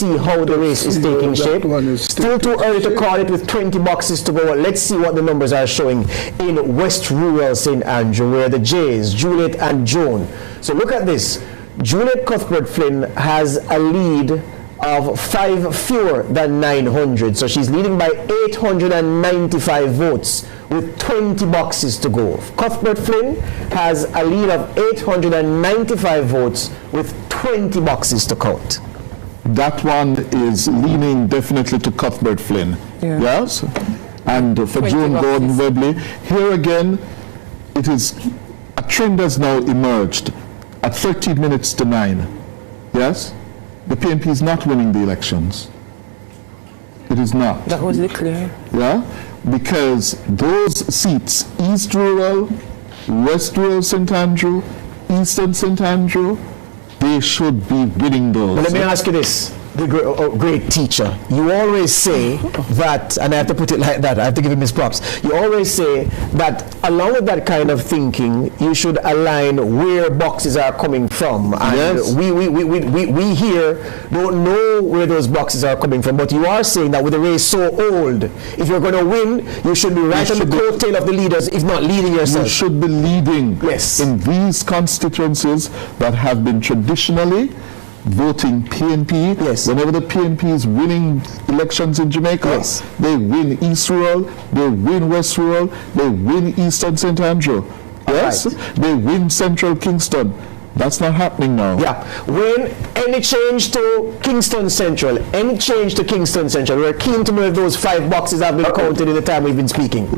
see how the race is taking shape. Still too early to call it with 20 boxes to go. Let's see what the numbers are showing in West Rural St. Andrew, where the Jays, Juliet and Joan. So look at this. Juliet Cuthbert Flynn has a lead of 5 fewer than 900. So she's leading by 895 votes with 20 boxes to go. Cuthbert Flynn has a lead of 895 votes with 20 boxes to count. That one is leaning definitely to Cuthbert Flynn. Yeah. Yes? And for Joan Gordon Webley, here again, it is a trend has now emerged at 13 minutes to 9. Yes? The PNP is not winning the elections. It is not. That was declared. Yeah? Because those seats, East Rural, West Rural St. Andrew, Eastern St. Andrew, they should be winning those. But let me ask you this, the great teacher. You always say that, and I have to put it like that, I have to give him his props. You always say that along with that kind of thinking, you should align where boxes are coming from. And yes. we here don't know where those boxes are coming from, but you are saying that with the race so old, if you're going to win, you should be right on the coattail of the leaders, if not leading yourself. You should be leading yes. in these constituencies that have been traditionally voting PNP. Yes. Whenever the PNP is winning elections in Jamaica, yes. they win East Rural, they win West Rural, they win Eastern St. Andrew. Yes? Right. They win Central Kingston. That's not happening now. Yeah. When any change to Kingston Central, any change to Kingston Central, we're keen to know if those 5 boxes have been counted in the time we've been speaking.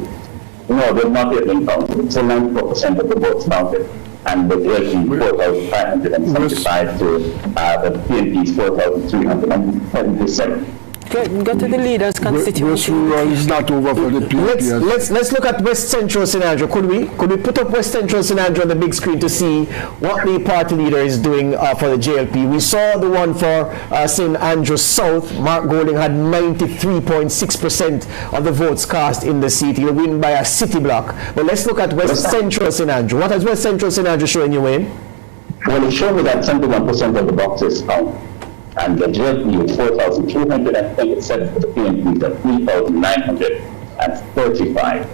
No, they've not yet been counted. It's 94% of the votes counted. And the DLP 4,575 to the PNP's 4,377. Go to the leaders' constituency. West Rural is not over for the PNP. Let's look at West Central St. Andrew. Could we put up West Central St. Andrew on the big screen to see what the party leader is doing for the JLP? We saw the one for St. Andrew South. Mark Golding had 93.6% of the votes cast in the seat. He'll win by a city block. But let's look at West Central St. Andrew. What has West Central St. Andrew showing you, Wayne? Well, it showed me that 71% of the boxes count. And the JLP is 4,227 for the PNP, the 3,935.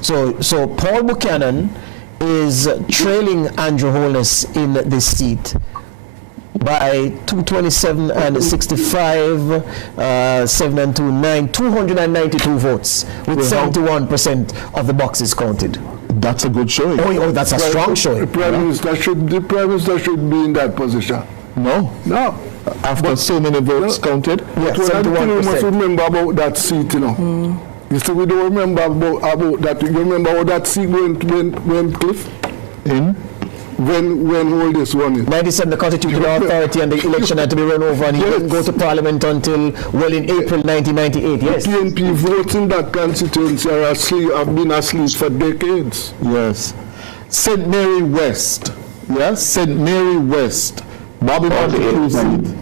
So Paul Buchanan is trailing Andrew Holness in this seat by 227 and 65, 7 and 2, 9, 292 votes with 71% of the boxes counted. That's a good showing. Oh, that's a strong showing. The Prime Minister should be in that position. No. After so many votes counted? But when I think we must remember about that seat, you know. You see, we don't remember about that. You remember how that seat went Cliff? When all this won it? 97, the Constitutional Authority and the election had to be run over, and he didn't go to Parliament until, well, in April 1998, yes. The PNP votes in that constituency have been asleep for decades. Yes. St. Mary West. Yes, St. Mary West. Bobby Montague seat.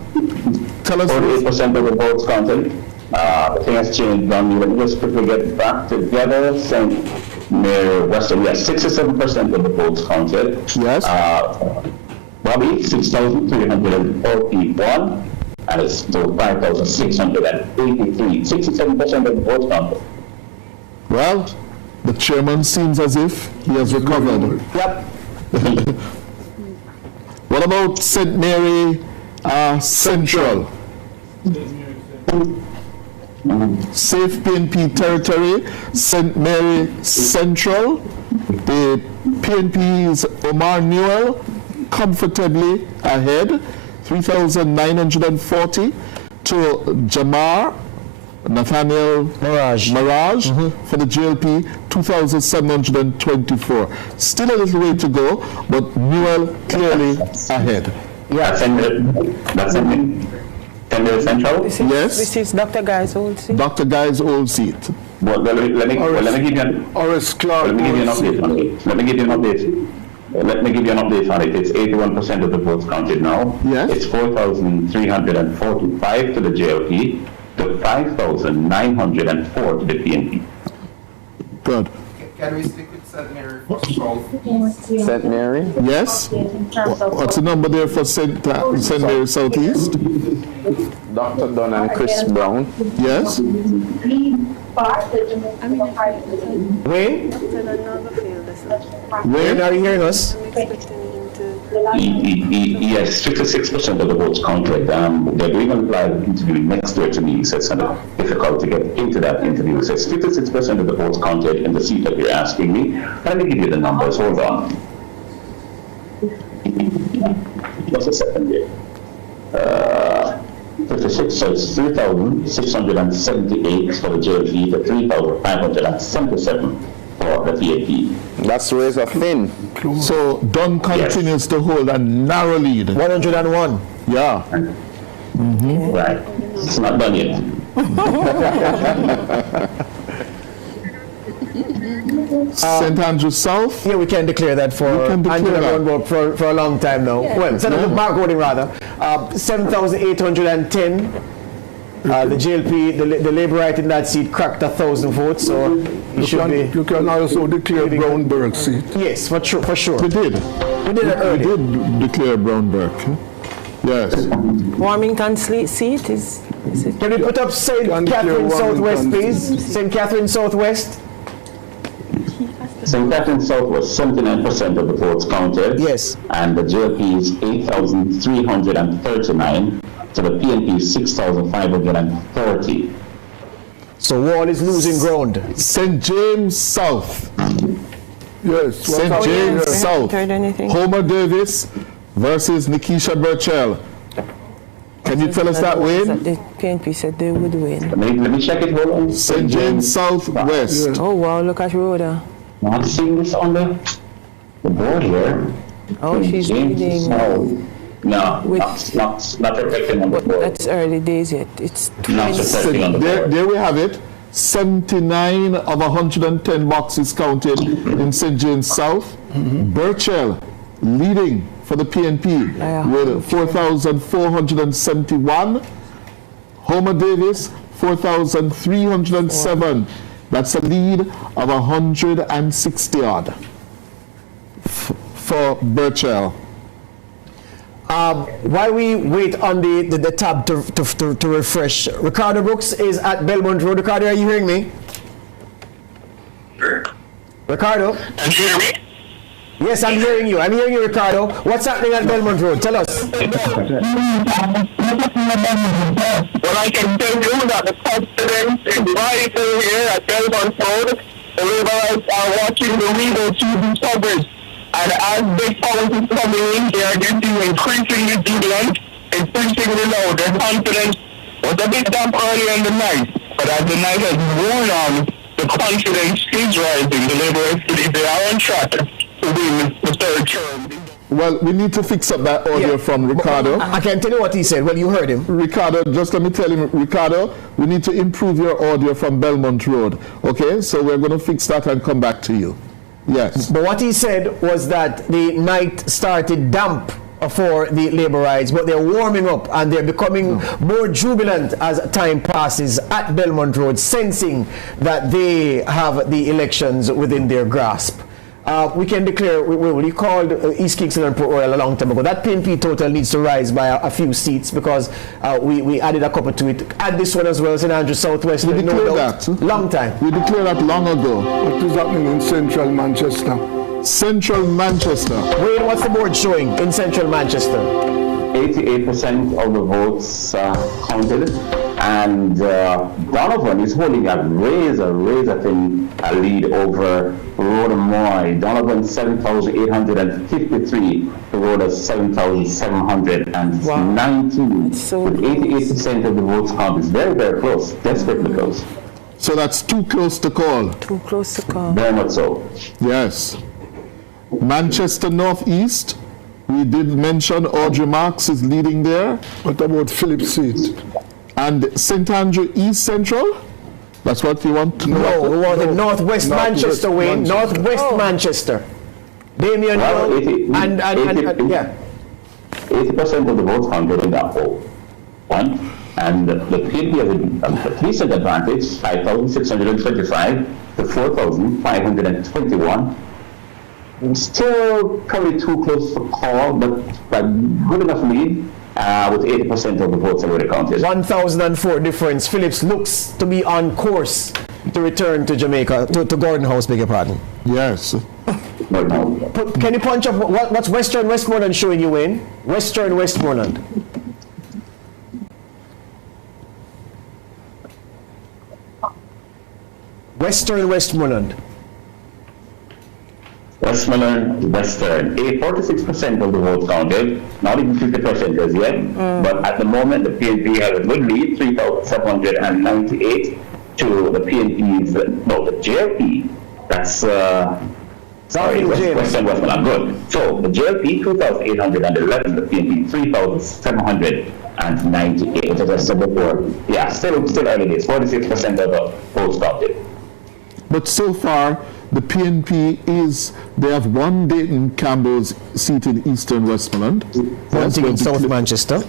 Tell us. 48% of the votes counted. The thing has changed on you. Let me just quickly get back together. St. Mary West, yes, 67% of the votes counted. Yes. Bobby, 6,341, and it's still 5,683. 67% of the votes counted. Well, the chairman seems as if he has recovered. Yep. What about St. Mary Central? Safe PNP territory, St. Mary Central. The PNP's Omar Newell comfortably ahead, 3,940 to Jamar Nathaniel Maraj for the JLP, 2,724. Still a little way to go, but Newell clearly ahead. Yeah, that's in Central. This is Dr. Guy's old seat. Dr. Guy's old seat. Well, let me give you an update on it. Let me give you an update on it. It's 81% of the votes counted now. Yes. It's 4,345 to the JLP, to 5,904 to the PNP. Good. Can we stick with St. Mary? Yes? What's the number there for St. Mary Southeast? Dr. Dunn and Chris Brown. Yes? Wayne? Where? Are you hearing us? Yes, 56% of the votes counted. They're doing a live interview next door to me, so it's kind of difficult to get into that interview. So it's 56% of the votes counted in the seat that you're asking me. Let me give you the numbers. Hold on. Just a second here. 56, so it's 3,678 for the JLP, to 3,577 for the PAP. That's razor thin. So Dunn continues to hold a narrow lead. 101. Yeah. Right. It's not done yet. St. Andrew South. Yeah, we can declare that for Angela Brown for a long time now. Well, Mark Golding rather. 7,810. The JLP, the Labourite in that seat cracked 1,000 votes, so You can also declare Brownberg seat. Yes, for sure. We did. We did it early. We did declare Brownberg. Yes. Warmington seat is it? Can we put up St. Can Catherine declare Southwest, Warmington. please? St. Catherine Southwest? St. Catherine South was 79% of the votes counted. Yes. And the JLP is 8,339. So the PNP is 6,530. So Wall is losing ground. St. James South. Yes. St. James We South. haven't heard anything. Homer Davis versus Nikisha Burchell. Can you tell us that, Wayne? The PNP said they would win. Let me check it. Hold on. St. James Southwest. Oh wow, look at Rhoda. Not seeing this on the board here. Oh, she's James leading. South. No, With- not reflecting on the But board. that's early days yet. It's Not 20. reflecting on the board. There we have it. 79 of 110 boxes counted in St. James South. Burchell leading for the PNP with 4,471. Homer Davis, 4,307. That's a lead of 160 odd for Burchell. While we wait on the tab to refresh, Ricardo Brooks is at Belmont Road. Ricardo, are you hearing me? Ricardo? Can you hear me? Yes, I'm hearing you. I'm hearing you, Ricardo. What's happening at Belmont Road? Tell us. Well, I can tell you that the confidence is rising here at Belmont Road. The Labourites are watching the Regal TV coverage. And as big policies coming in, they are getting increasingly jubilant, increasingly loud. Their confidence was a bit damp earlier in the night, but as the night has worn on, the confidence is rising. The Labourites believe they are on track to win the third term. Well, we need to fix up that audio from Ricardo. I can tell you what he said. Well, you heard him. Ricardo, just let me tell him, Ricardo, we need to improve your audio from Belmont Road. Okay, so we're going to fix that and come back to you. Yes. But what he said was that the night started damp for the Labourites, but they're warming up and they're becoming more jubilant as time passes at Belmont Road, sensing that they have the elections within their grasp. We can declare, we called East Kingston and Port Royal a long time ago. That PNP total needs to rise by a few seats because we added a couple to it. Add this one as well, St. Andrew Southwest. We declared that. Long time. We declared that long ago. What is happening in central Manchester? Central Manchester. Wayne, what's the board showing in central Manchester? 88% of the votes counted, and Donovan is holding a razor thin lead over Rhoda Moy. Donovan 7,853, Rhoda 7,719. So with 88% of the votes counted. It's very, very close, desperately close. So that's too close to call. too close to call. Very much so. Yes. Manchester Northeast. We did mention Audrey Marks is leading there. What about Philip's seat? And St. Andrew East Central? That's what you want to know? No, we wanted Northwest Manchester, Wayne. Manchester. Northwest Manchester. Damian Well, Young and 80% of the votes counted in that poll. One. And the PNP has a decent advantage, 5,625. to 4,521. Still probably too close for call, but good enough lead with 80% of the votes already counted. 1,004 difference. Phillips looks to be on course to return to Jamaica, to Gordon House, beg your pardon. Yes. Can you punch up what's Western Westmoreland showing you in? Western Westmoreland. Western Westmoreland. Westmoreland, Western, 46% of the votes counted, not even 50% as yet, but at the moment the PNP has a good lead, 3,798 to the PNP's, no, the JLP, that's, sorry, Western Westmoreland, good. So the JLP, 2,811, the PNP, 3,798, as I said before. Yeah, still early days, 46% of the votes counted. But so far, the PNP they have one Dayton Campbell's seat in Eastern Westmoreland. One thing in South Manchester.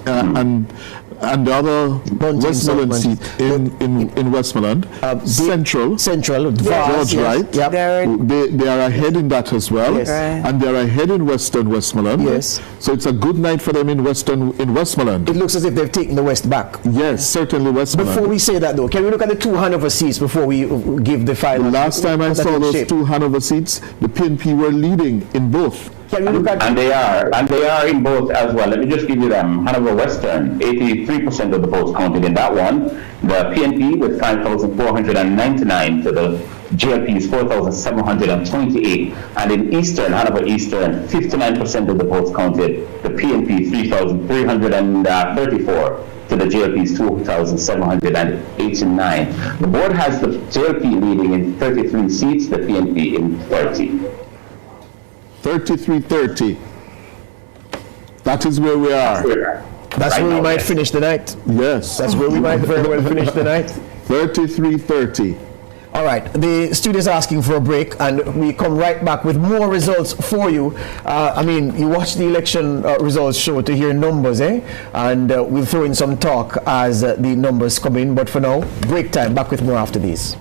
And the other Westmoreland seat in Westmoreland. Central, George Wright. Yep. They are ahead in that as well. Yes. And they are ahead in Western Westmoreland. Yes. So it's a good night for them in Westmoreland. It looks as if they've taken the West back. Yes, certainly Westmoreland. Before we say that though, can we look at the two Hanover seats before we give the final? The last time I saw those two Hanover seats, the PNP were leading in both. Can we look at and they are in both as well. Let me just give you them. Hanover Western, 83% of the votes counted in that one. The PNP with 5,499 to the JLP's 4,728. And in Eastern, Hanover Eastern, 59% of the votes counted. The PNP 3,334 to the JLP's 2,789. The board has the JLP leading in 33 seats, the PNP in 30. 33-30. That is where we are. That's Right where we now, might yes. finish the night. Yes. That's where we might very well finish the night. 33-30. All right, the studio's asking for a break, and we come right back with more results for you. I mean, you watch the election results show to hear numbers, eh? And we'll throw in some talk as the numbers come in. But for now, break time. Back with more after these.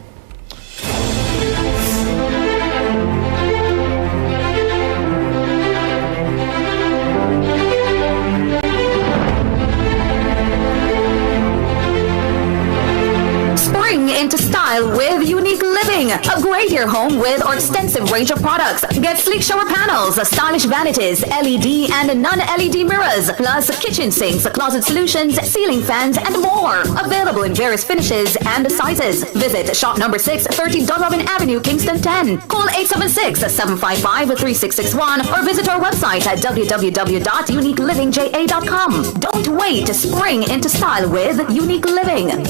Into style with Unique Living. Upgrade your home with our extensive range of products. Get sleek shower panels, stylish vanities, LED and non-LED mirrors, plus kitchen sinks, closet solutions, ceiling fans, and more. Available in various finishes and sizes. Visit shop number 6, 30 Dunrobin Avenue, Kingston 10. Call 876-755-3661 or visit our website at www.uniquelivingja.com. Don't wait to spring into style with Unique Living.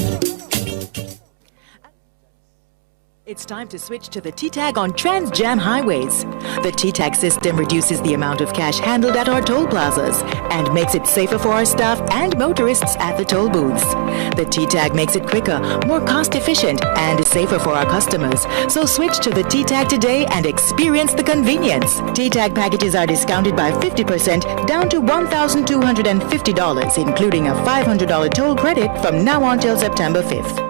It's time to switch to the T-Tag on Trans-Jam highways. The T-Tag system reduces the amount of cash handled at our toll plazas and makes it safer for our staff and motorists at the toll booths. The T-Tag makes it quicker, more cost-efficient, and safer for our customers. So switch to the T-Tag today and experience the convenience. T-Tag packages are discounted by 50% down to $1,250, including a $500 toll credit from now on till September 5th.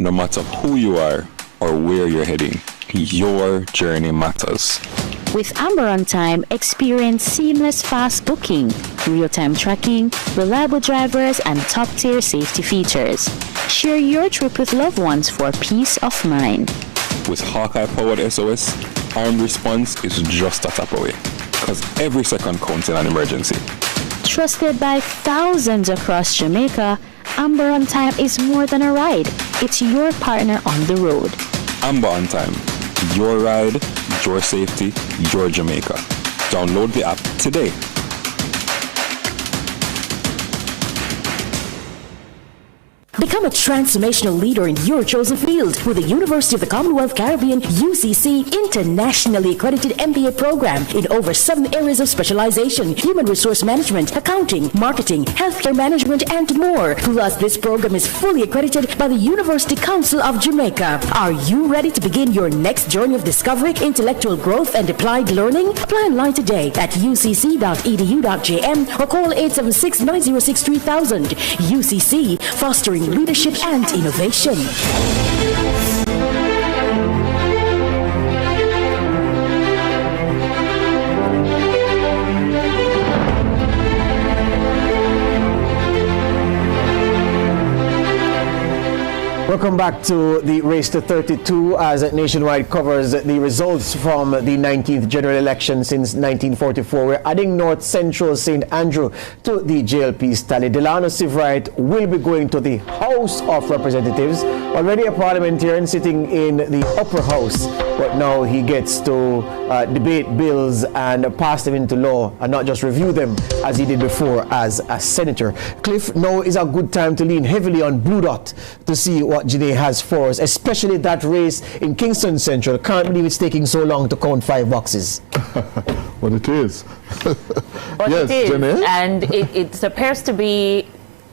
No matter who you are or where you're heading, your journey matters. With Amber On Time, experience seamless fast booking, real-time tracking, reliable drivers, and top-tier safety features. Share your trip with loved ones for peace of mind. With Hawkeye-powered SOS, armed response is just a tap away, because every second counts in an emergency. Trusted by thousands across Jamaica, Amber On Time is more than a ride. It's your partner on the road. Amber On Time. Your ride, your safety, your Jamaica. Download the app today. Become a transformational leader in your chosen field with the University of the Commonwealth Caribbean UCC internationally accredited MBA program in over 7 areas of specialization: human resource management, accounting, marketing, healthcare management, and more. Plus, this program is fully accredited by the University Council of Jamaica. Are you ready to begin your next journey of discovery, intellectual growth, and applied learning? Apply online today at ucc.edu.jm or call 876-906-3000. UCC, fostering leadership and innovation. Welcome back to the Race to 32 as Nationwide covers the results from the 19th general election since 1944. We're adding North Central St. Andrew to the JLP tally. Delano Sivrite will be going to the House of Representatives, already a parliamentarian sitting in the upper house, but now he gets to debate bills and pass them into law and not just review them as he did before as a senator. Cliff, now is a good time to lean heavily on Blue Dot to see what Janae has for us, especially that race in Kingston Central. Can't believe it's taking so long to count 5 boxes. Well, it is. But yes, it is, Janae? and it appears to be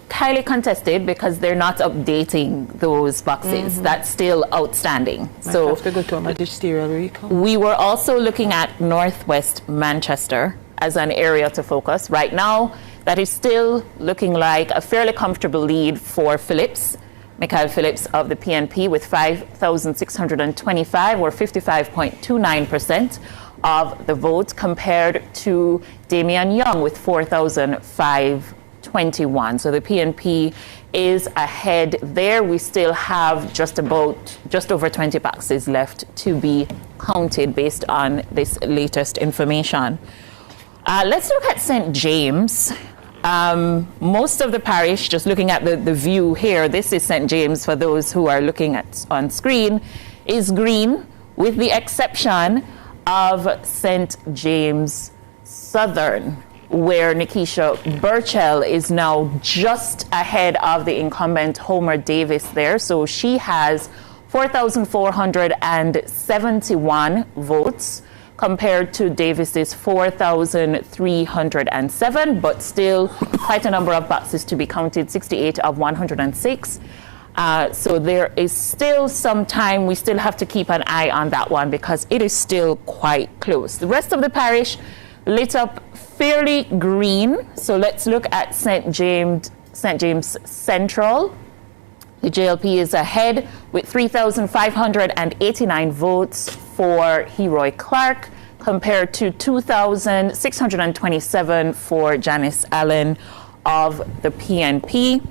highly contested because they're not updating those boxes. That's still outstanding. So have to go to a magisterial recount. We were also looking at Northwest Manchester as an area to focus. Right now, that is still looking like a fairly comfortable lead for Phillips. Michael Phillips of the PNP with 5,625 or 55.29% of the vote, compared to Damian Young with 4,521. So the PNP is ahead there. We still have just over 20 boxes left to be counted based on this latest information. Let's look at St. James. Most of the parish, just looking at the view here, this is St. James for those who are looking at on screen, is green with the exception of St. James Southern, where Nikisha Burchell is now just ahead of the incumbent Homer Davis there. So she has 4,471 votes, compared to Davis's 4,307, but still quite a number of boxes to be counted, 68 of 106. So there is still some time. We still have to keep an eye on that one because it is still quite close. The rest of the parish lit up fairly green. So let's look at St. James Central. The JLP is ahead with 3,589 votes for Heroy Clark, compared to 2,627 for Janice Allen of the PNP.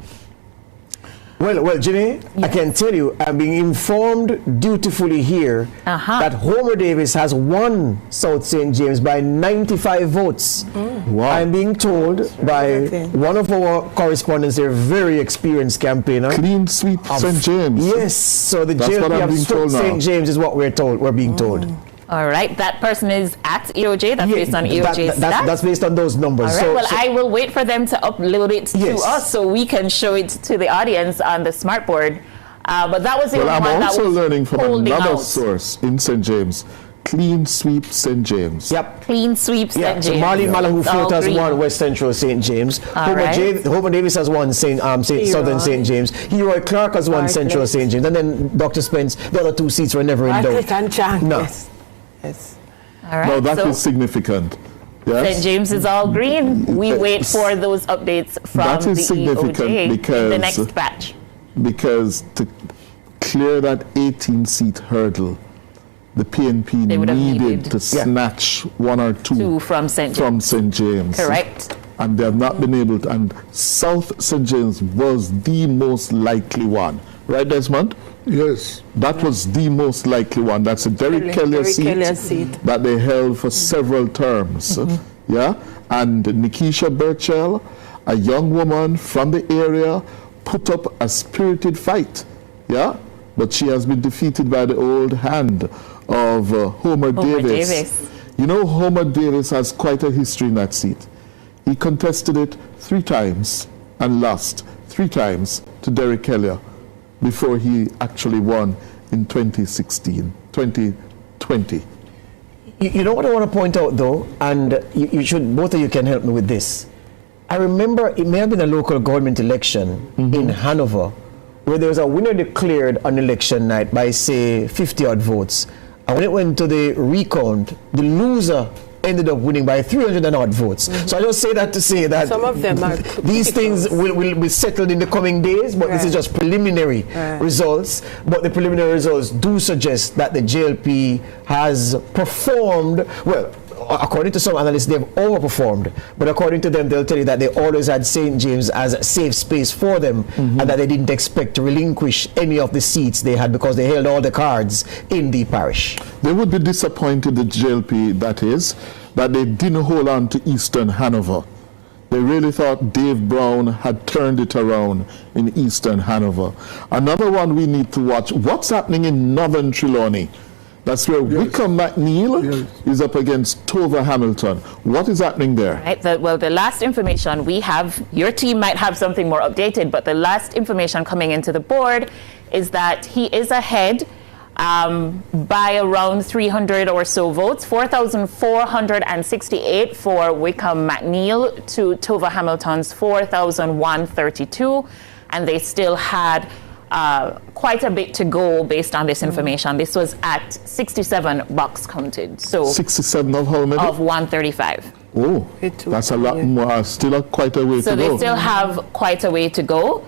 Well, Jenny, I can tell you, I'm being informed dutifully here that Homer Davis has won South St. James by 95 votes. Wow. I'm being told by one of our correspondents, a very experienced campaigner. Clean sweep St. James. Yes, so the JLP of St. James is what we're being told. All right, that person is at EOJ. That's based on EOJ stats. That's based on those numbers. All right, I will wait for them to upload it to us so we can show it to the audience on the smartboard. But that was the only one that was I'm also learning from another out. source in St. James. Clean sweep St. James. Yep. Clean sweep St. James. So Marlene Malahu Float has won West Central St. James. Homer Davis has won Southern St. James. Heroy Clark has won Central St. James. And then Dr. Spence, the other 2 seats were never in doubt. No. Yes. All right. No, that is significant. Yes? St. James is all green. We wait for those updates from the EOJ in the next batch. Because clear that 18-seat hurdle, the PNP needed to snatch one or two from St. James. Correct. And they have not been able to. And South St. James was the most likely one. Right, Desmond? Yes. That was the most likely one. That's a Derek Kelly seat that they held for several terms. Yeah? And Nikisha Burchell, a young woman from the area, put up a spirited fight. Yeah? But she has been defeated by the old hand of Homer Davis. You know, Homer Davis has quite a history in that seat. He contested it 3 times and lost 3 times to Derek Kelly before he actually won in 2020. You know what I want to point out, though, and you should, both of you can help me with this. I remember it may have been a local government election in Hanover where there was a winner declared on election night by, say, 50-odd votes. And when it went to the recount, the loser ended up winning by 300 and odd votes. So I just say that to say that some of them are these things will be settled in the coming days, but this is just preliminary results. But the preliminary results do suggest that the JLP has performed well. According to some analysts, they've overperformed, but according to them, they'll tell you that they always had St. James as a safe space for them, and that they didn't expect to relinquish any of the seats they had because they held all the cards in the parish. They would be disappointed, the JLP, that is, that they didn't hold on to Eastern Hanover. They really thought Dave Brown had turned it around in Eastern Hanover. Another one we need to watch, what's happening in Northern Trelawney? That's where Wickham McNeil is up against Tova Hamilton. What is happening there? Right. Well, the last information we have, your team might have something more updated, but the last information coming into the board is that he is ahead by around 300 or so votes, 4,468 for Wickham McNeil to Tova Hamilton's 4,132, and they still had quite a bit to go based on this information. This was at 67 box counted. So 67 of how many? Of 135. Oh, that's a lot more. Still quite a way to go. So they still have quite a way to go.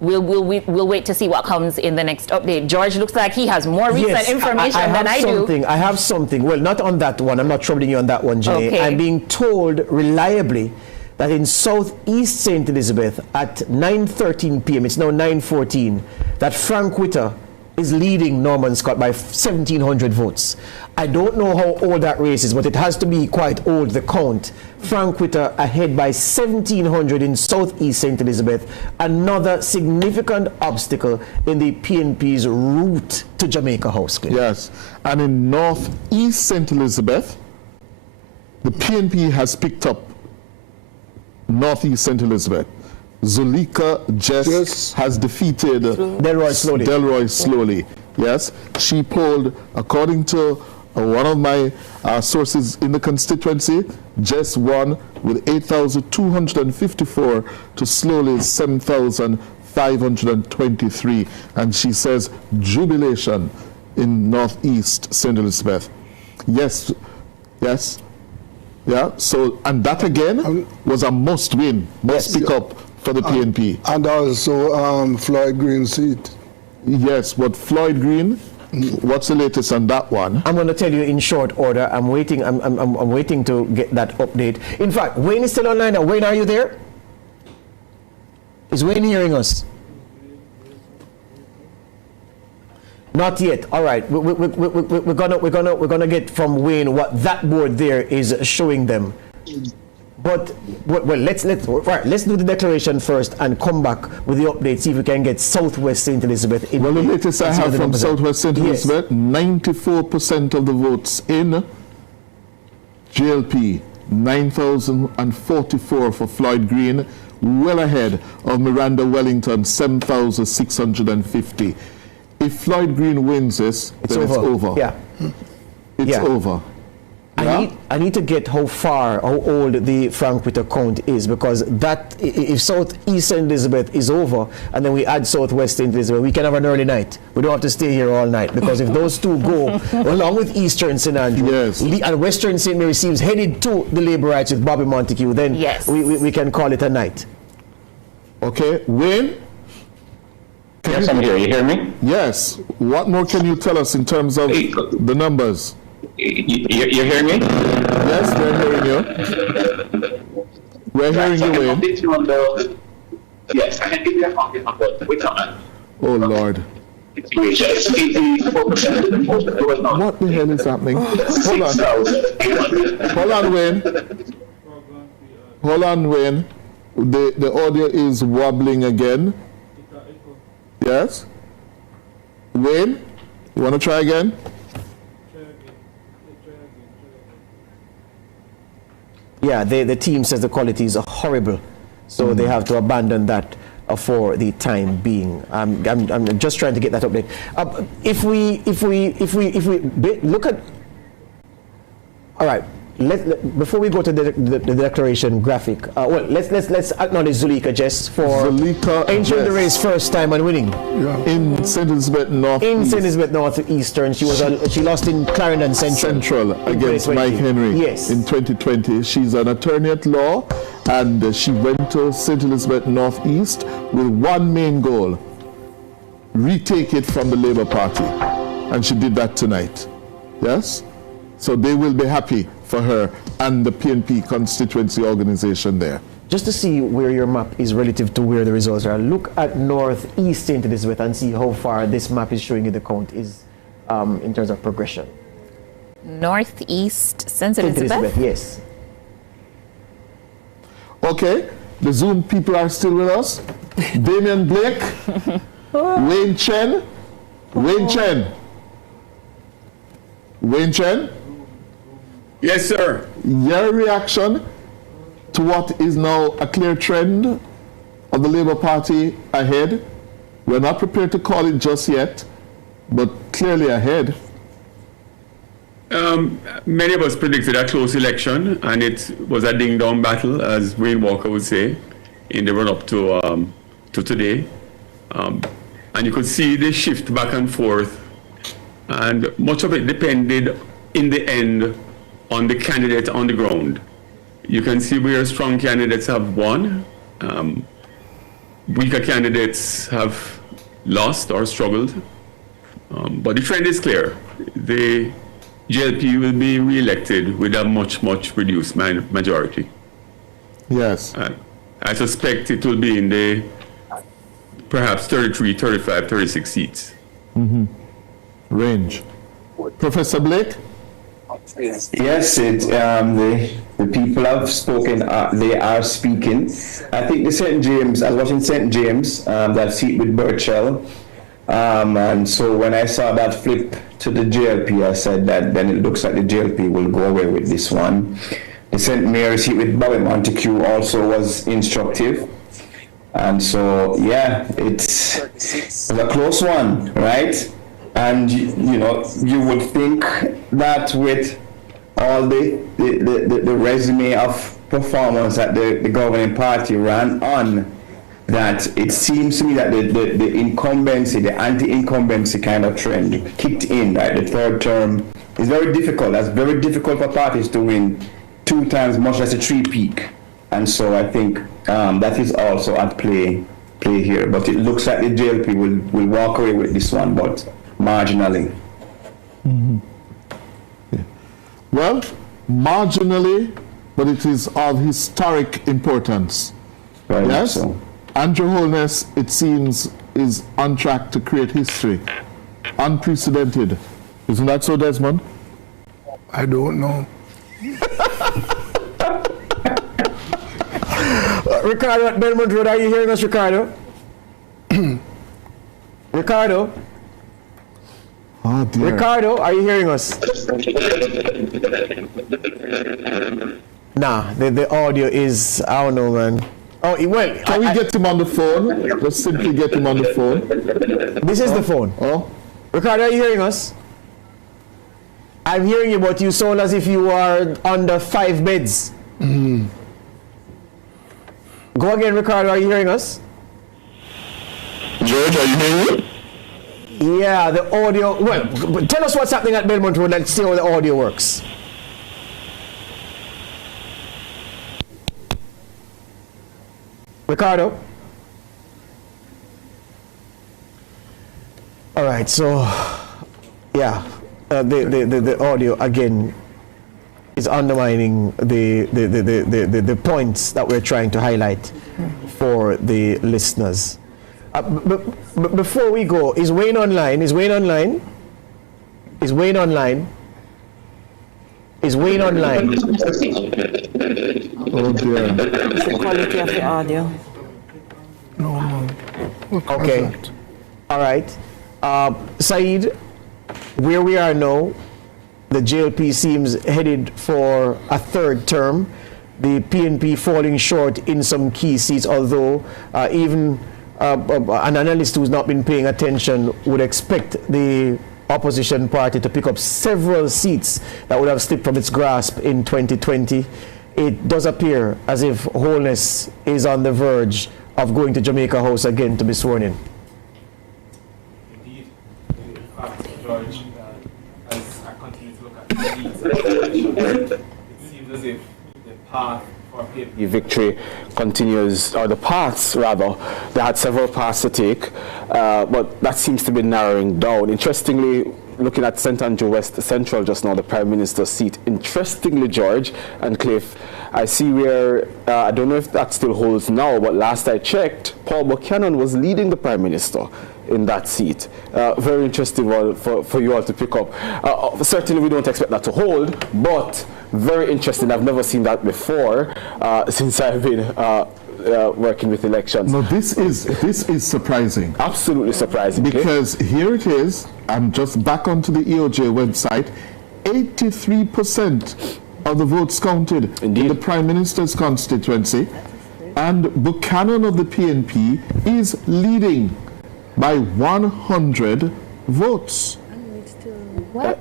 We'll wait to see what comes in the next update. George looks like he has more recent information than I do. I have something. Well, not on that one. I'm not troubling you on that one, Jenny. Okay. I'm being told reliably that in southeast St. Elizabeth at 9:13 p.m., it's now 9:14, that Frank Witter is leading Norman Scott by 1,700 votes. I don't know how old that race is, but it has to be quite old, the count. Frank Witter ahead by 1,700 in southeast St. Elizabeth, another significant obstacle in the PNP's route to Jamaica House. Yes, and in northeast St. Elizabeth, the PNP has picked up northeast St. Elizabeth. Zulika Jess has defeated Delroy Slowly. Yes, she polled, according to one of my sources in the constituency, Jess won with 8,254 to Slowly's 7,523. And she says, jubilation in northeast St. Elizabeth. Yes, yes. Yeah, so, and that again was a must win, must pick up for the PNP. And also Floyd Green seat. Yes, but Floyd Green, what's the latest on that one? I'm going to tell you in short order. I'm waiting to get that update. In fact, Wayne is still online. Wayne, are you there? Is Wayne hearing us? Not yet. All right. We're gonna get from Wayne what that board there is showing them. But well, let's do the declaration first and come back with the update. See if we can get Southwest St. Elizabeth. Well, the latest I have from Southwest St. Elizabeth: 94% of the votes in JLP, 9,044 for Floyd Green, well ahead of Miranda Wellington, 7,650. If Floyd Green wins this, then it's over. Yeah. It's over. I need to get how old the Frank Witter count is, because that, if Southeast St. Elizabeth is over and then we add Southwest St. Elizabeth, we can have an early night. We don't have to stay here all night, because if those two go along with Eastern St. Andrew and Western St. Mary seems headed to the labor rights with Bobby Montague, then we can call it a night. Okay, Wayne, can Yes, I'm here. You hear me? Yes. What more can you tell us in terms of the numbers? You hear me? Yes, we're hearing you. We're hearing you, Wayne. Yes, I can give you a copy of the Wickman. Oh, Lord. What the hell is happening? Hold on. Hold on, Wayne. Hold on, Wayne. The audio is wobbling again. Yes? Wayne, you want to try again? Yeah, the team says the quality is horrible, so they have to abandon that for the time being. I'm just trying to get that update. If we look at, all right. Before we go to the declaration graphic, well, let's acknowledge Zuleika Jess for entering the race first time and winning in St. Elizabeth North. In St. Elizabeth Northeastern, she lost in Clarendon Central against Mike Henry. Yes, in 2020. She's an attorney at law, and she went to St. Elizabeth Northeast with one main goal: retake it from the Labour Party, and she did that tonight. Yes. So they will be happy for her and the PNP constituency organization there. Just to see where your map is relative to where the results are, look at Northeast St. Elizabeth and see how far this map is showing you the count is in terms of progression. Northeast St. Elizabeth? Yes. Okay, the Zoom people are still with us. Damian Blake, Wayne Chen. Wayne Chen. Wayne Chen? Yes, sir. Your reaction to what is now a clear trend of the Labour Party ahead? We're not prepared to call it just yet, but clearly ahead. Many of us predicted a close election, and it was a ding-dong battle, as Wayne Walker would say, in the run-up to today. And you could see the shift back and forth, and much of it depended, in the end, on the candidate on the ground. You can see where strong candidates have won. Weaker candidates have lost or struggled. But the trend is clear. The JLP will be re-elected with a much, much reduced majority. Yes. I suspect it will be in the perhaps 33, 35, 36 seats. Mm-hmm. Range. Professor Blake? Yes, the people have spoken, they are speaking. I think the St. James, I was watching St. James, that seat with Burchell. And so when I saw that flip to the JLP, I said that then it looks like the JLP will go away with this one. The St. Mary's seat with Bobby Montague also was instructive. And so, yeah, it's a close one, right? And, you know, you would think that with all the resume of performance that the governing party ran on, that it seems to me that the incumbency, the anti-incumbency kind of trend kicked in, right? The third term is very difficult. That's very difficult for parties to win 2 times, much less a 3-peak. And so I think that is also at play here. But it looks like the JLP will walk away with this one, but marginally. Mm-hmm. Yeah. Well, marginally, but it is of historic importance. Right, yes? So. Andrew Holness, it seems, is on track to create history. Unprecedented. Isn't that so, Desmond? I don't know. Ricardo at Belmont Road, are you hearing us, Ricardo? Ricardo? Oh, dear. Ricardo, are you hearing us? Nah, the audio is, I don't know, man. Oh, well, can we get him on the phone? Let's simply get him on the phone. This is the phone. Oh, Ricardo, are you hearing us? I'm hearing you, but you sound as if you are under 5 beds. Mm. Go again, Ricardo, are you hearing us? George, are you hearing me? Yeah, the audio. Well, tell us what's happening at Belmont Road. Let's see how the audio works. Ricardo? right, so, yeah, the audio, again, is undermining the points that we're trying to highlight for the listeners. Before we go, is Wayne online? Is Wayne online? Is Wayne online? Is Wayne online? Oh dear. It's the quality of the audio. No. Okay. All right. Saeed, where we are now, the JLP seems headed for a third term. The PNP falling short in some key seats, although even an analyst who's not been paying attention would expect the opposition party to pick up several seats that would have slipped from its grasp in 2020. It does appear as if Wholeness is on the verge of going to Jamaica House again to be sworn in. Indeed. In fact, George, as I continue to look at the leads, it seems as if the path for PNP victory continues, or the paths rather. They had several paths to take, but that seems to be narrowing down. Interestingly, looking at St. Andrew West Central just now, the Prime Minister's seat. Interestingly, George and Cliff, I see where, I don't know if that still holds now, but last I checked, Paul Buchanan was leading the Prime Minister in that seat. Very interesting one for you all to pick up. Certainly we don't expect that to hold, but very interesting. I've never seen that before since I've been working with elections. No, this is surprising. Absolutely surprising. Because here it is, I'm just back onto the EOJ website, 83% of the votes counted in the Prime Minister's constituency, and Buchanan of the PNP is leading by 100 votes. What?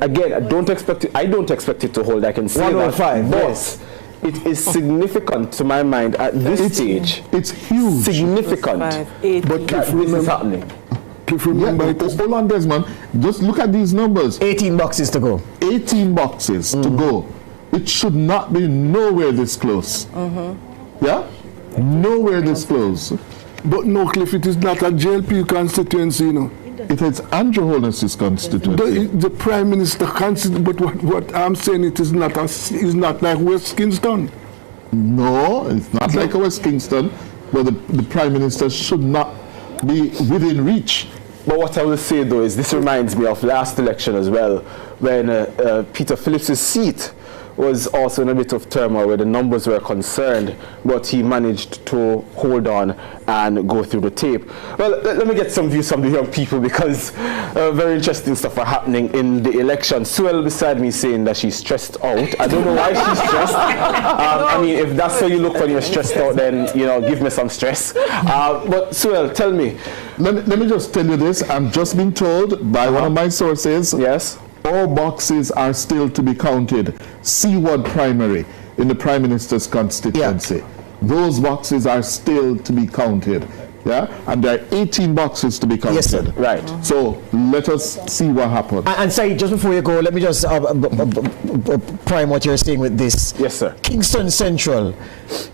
Again, I don't expect it to hold. I can say 105, that. yes. It is significant to my mind at this stage. It's huge. Significant. But this is happening. Hold on, Desmond. Just look at these numbers. 18 boxes to go. 18 boxes to go. It should not be nowhere this close. Yeah? Nowhere this close. But no, Cliff, it is not a JLP constituency, you know. It is Andrew Holness's constituency. The Prime Minister constituency, but what I'm saying, it is not like West Kingston. No, it's not like a West Kingston, but the Prime Minister should not be within reach. But what I will say, though, is this reminds me of last election as well, when Peter Phillips's seat was also in a bit of turmoil where the numbers were concerned, but he managed to hold on and go through the tape. Well, let me get some views from the young people, because very interesting stuff are happening in the election. Suel beside me saying that she's stressed out. I don't know why she's stressed. I mean, if that's how you look when you're stressed out, then, you know, give me some stress. But Suel, tell me. Let me just tell you this. I'm just being told by one of my sources. Yes. All boxes are still to be counted. Seaward primary in the Prime Minister's constituency. Yeah. Those boxes are still to be counted. Yeah, and there are 18 boxes to be counted. Yes, sir. Right. So let us see what happens. And Saeed, just before you go, let me just prime what you're saying with this. Yes, sir. Kingston Central.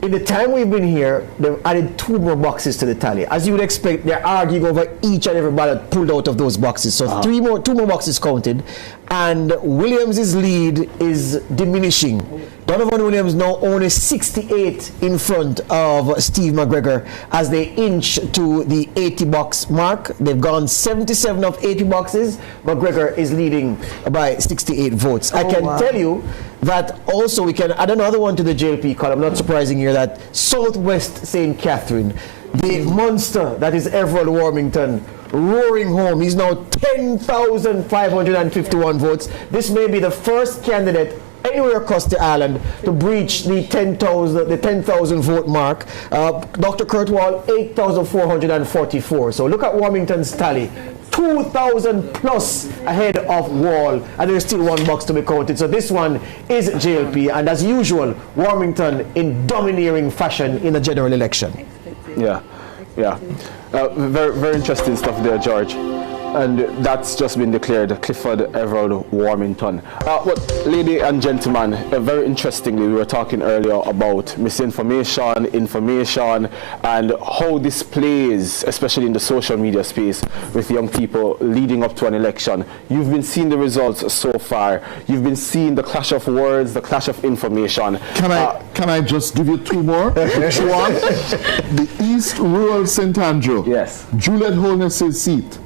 In the time we've been here, they've added 2 more boxes to the tally. As you would expect, they're arguing over each and every ballot pulled out of those boxes. So 2 more boxes counted, and Williams' lead is diminishing. Donovan Williams now only 68 in front of Steve McGregor as they inch to the 80-box mark. They've gone 77 of 80 boxes. McGregor is leading by 68 votes. I can tell you that also we can add another one to the JLP column. Not surprising here that Southwest St. Catherine, the monster that is Everald Warmington, roaring home. He's now 10,551 votes. This may be the first candidate anywhere across the island to breach the 10,000 vote mark. Dr. Kurt Wall, 8,444. So look at Warmington's tally. 2,000 plus ahead of Wall, and there's still 1 box to be counted. So this one is JLP, and as usual, Warmington in domineering fashion in the general election. Yeah. Very, very interesting stuff there, George. And that's just been declared Clifford Everard Warmington. But ladies and gentlemen, very interestingly, we were talking earlier about misinformation, information, and how this plays, especially in the social media space, with young people leading up to an election. You've been seeing the results so far. You've been seeing the clash of words, the clash of information. Can I just give you two more? The East Rural St. Andrew. Yes. Juliet Holness's seat.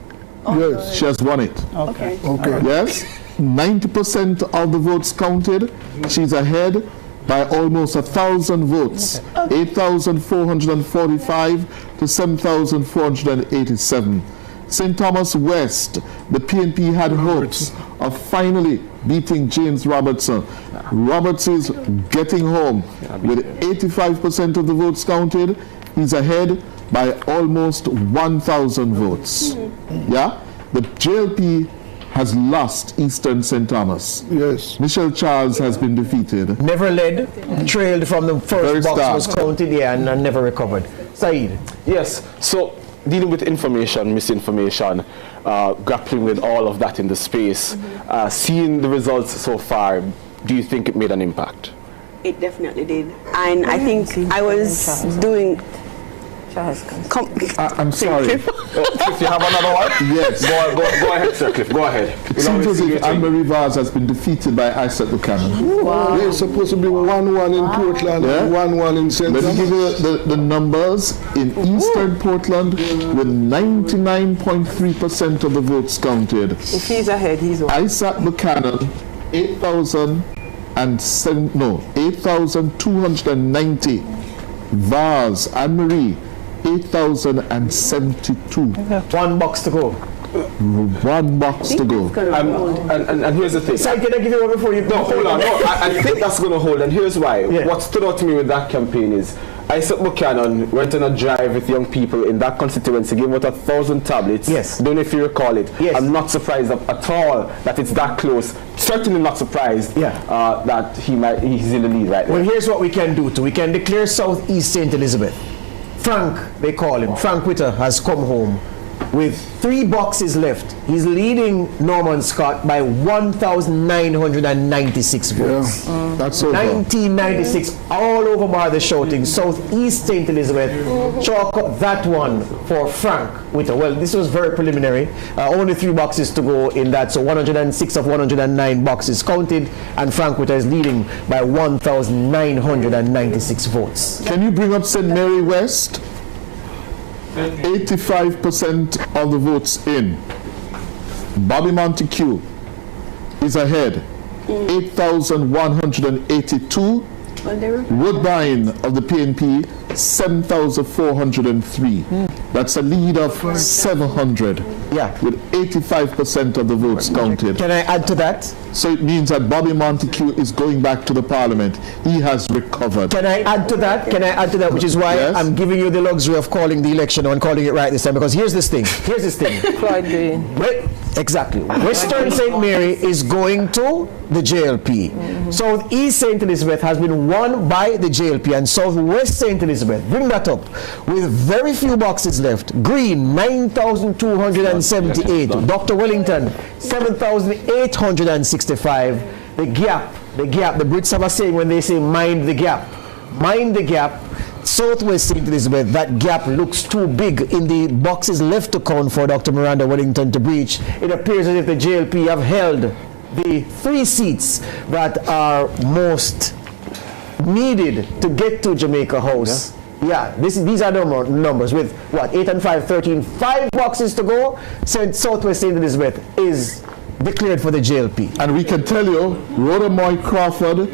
Yes, she has won it. Okay. Yes, 90% of the votes counted. She's ahead by almost 1,000 votes, 8,445 to 7,487. St. Thomas West, the PNP had hopes of finally beating James Robertson. Roberts is getting home with 85% of the votes counted. He's ahead by almost 1,000 votes. Yeah? The JLP has lost Eastern St. Thomas. Yes. Michelle Charles has been defeated. Never led, trailed from the first box was counted, and never recovered. Saeed. Yes, so dealing with information, misinformation, grappling with all of that in the space, seeing the results so far, do you think it made an impact? It definitely did. And I think I was doing... I'm sorry. Cliff, you have another one? Yes. Go ahead, Sir Cliff, go ahead. It seems as if Anne-Marie Vaz has been defeated by Isaac Buchanan. Wow. It's supposed to be 1-1 in Portland and 1-1 in St. Let me give you the numbers. In Eastern Portland, with 99.3% of the votes counted. If he's ahead, he's on. Isaac Buchanan, 8,290. Vaz, Anne-Marie, 8,072. One box to go. One box to go. And here's the thing. So can I give you one before you go? No, hold on. No, I think that's going to hold. And here's why. Yeah. What stood out to me with that campaign is Isaac Buchanan went on a drive with young people in that constituency, gave out 1,000 tablets. Yes. Don't know if you recall it. Yes. I'm not surprised at all that it's that close. Certainly not surprised that he's in the lead right now. Well, here's what we can do too. We can declare Southeast St. Elizabeth. Frank, they call him. Frank Witter has come home with 3 boxes left. He's leading Norman Scott by 1,996 votes. That's over. 1996, all over bar the shouting. Southeast St. Elizabeth, chalk up that one for Frank Witter. Well, this was very preliminary. Only 3 boxes to go in that, so 106 of 109 boxes counted, and Frank Witter is leading by 1,996 votes. Can you bring up St. Mary West? 85% of the votes in. Bobby Montague is ahead, 8,182. Woodbine of the PNP, 7,403. That's a lead of 700. Yeah. With 85% of the votes counted. Can I add to that? So it means that Bobby Montague is going back to the parliament. He has recovered. Can I add to that? Can I add to that? Which is why I'm giving you the luxury of calling the election and calling it right this time. Because here's this thing. Clyde Green. Exactly. Western St. Mary is going to the JLP. Southeast St. Elizabeth has been won by the JLP, and Southwest St. Elizabeth, bring that up, with very few boxes left. Green, 9,278. Dr. Wellington, 7,865. The gap, the Brits have a saying when they say mind the gap. Mind the gap. Southwest St. Elizabeth, that gap looks too big in the boxes left to count for Dr. Miranda Wellington to breach. It appears as if the JLP have held the 3 seats that are most needed to get to Jamaica House. Yeah, these are numbers with what, 8 and 5, 13, 5 boxes to go. Southwest St. Elizabeth is declared for the JLP. And we can tell you, Rhoda Moy Crawford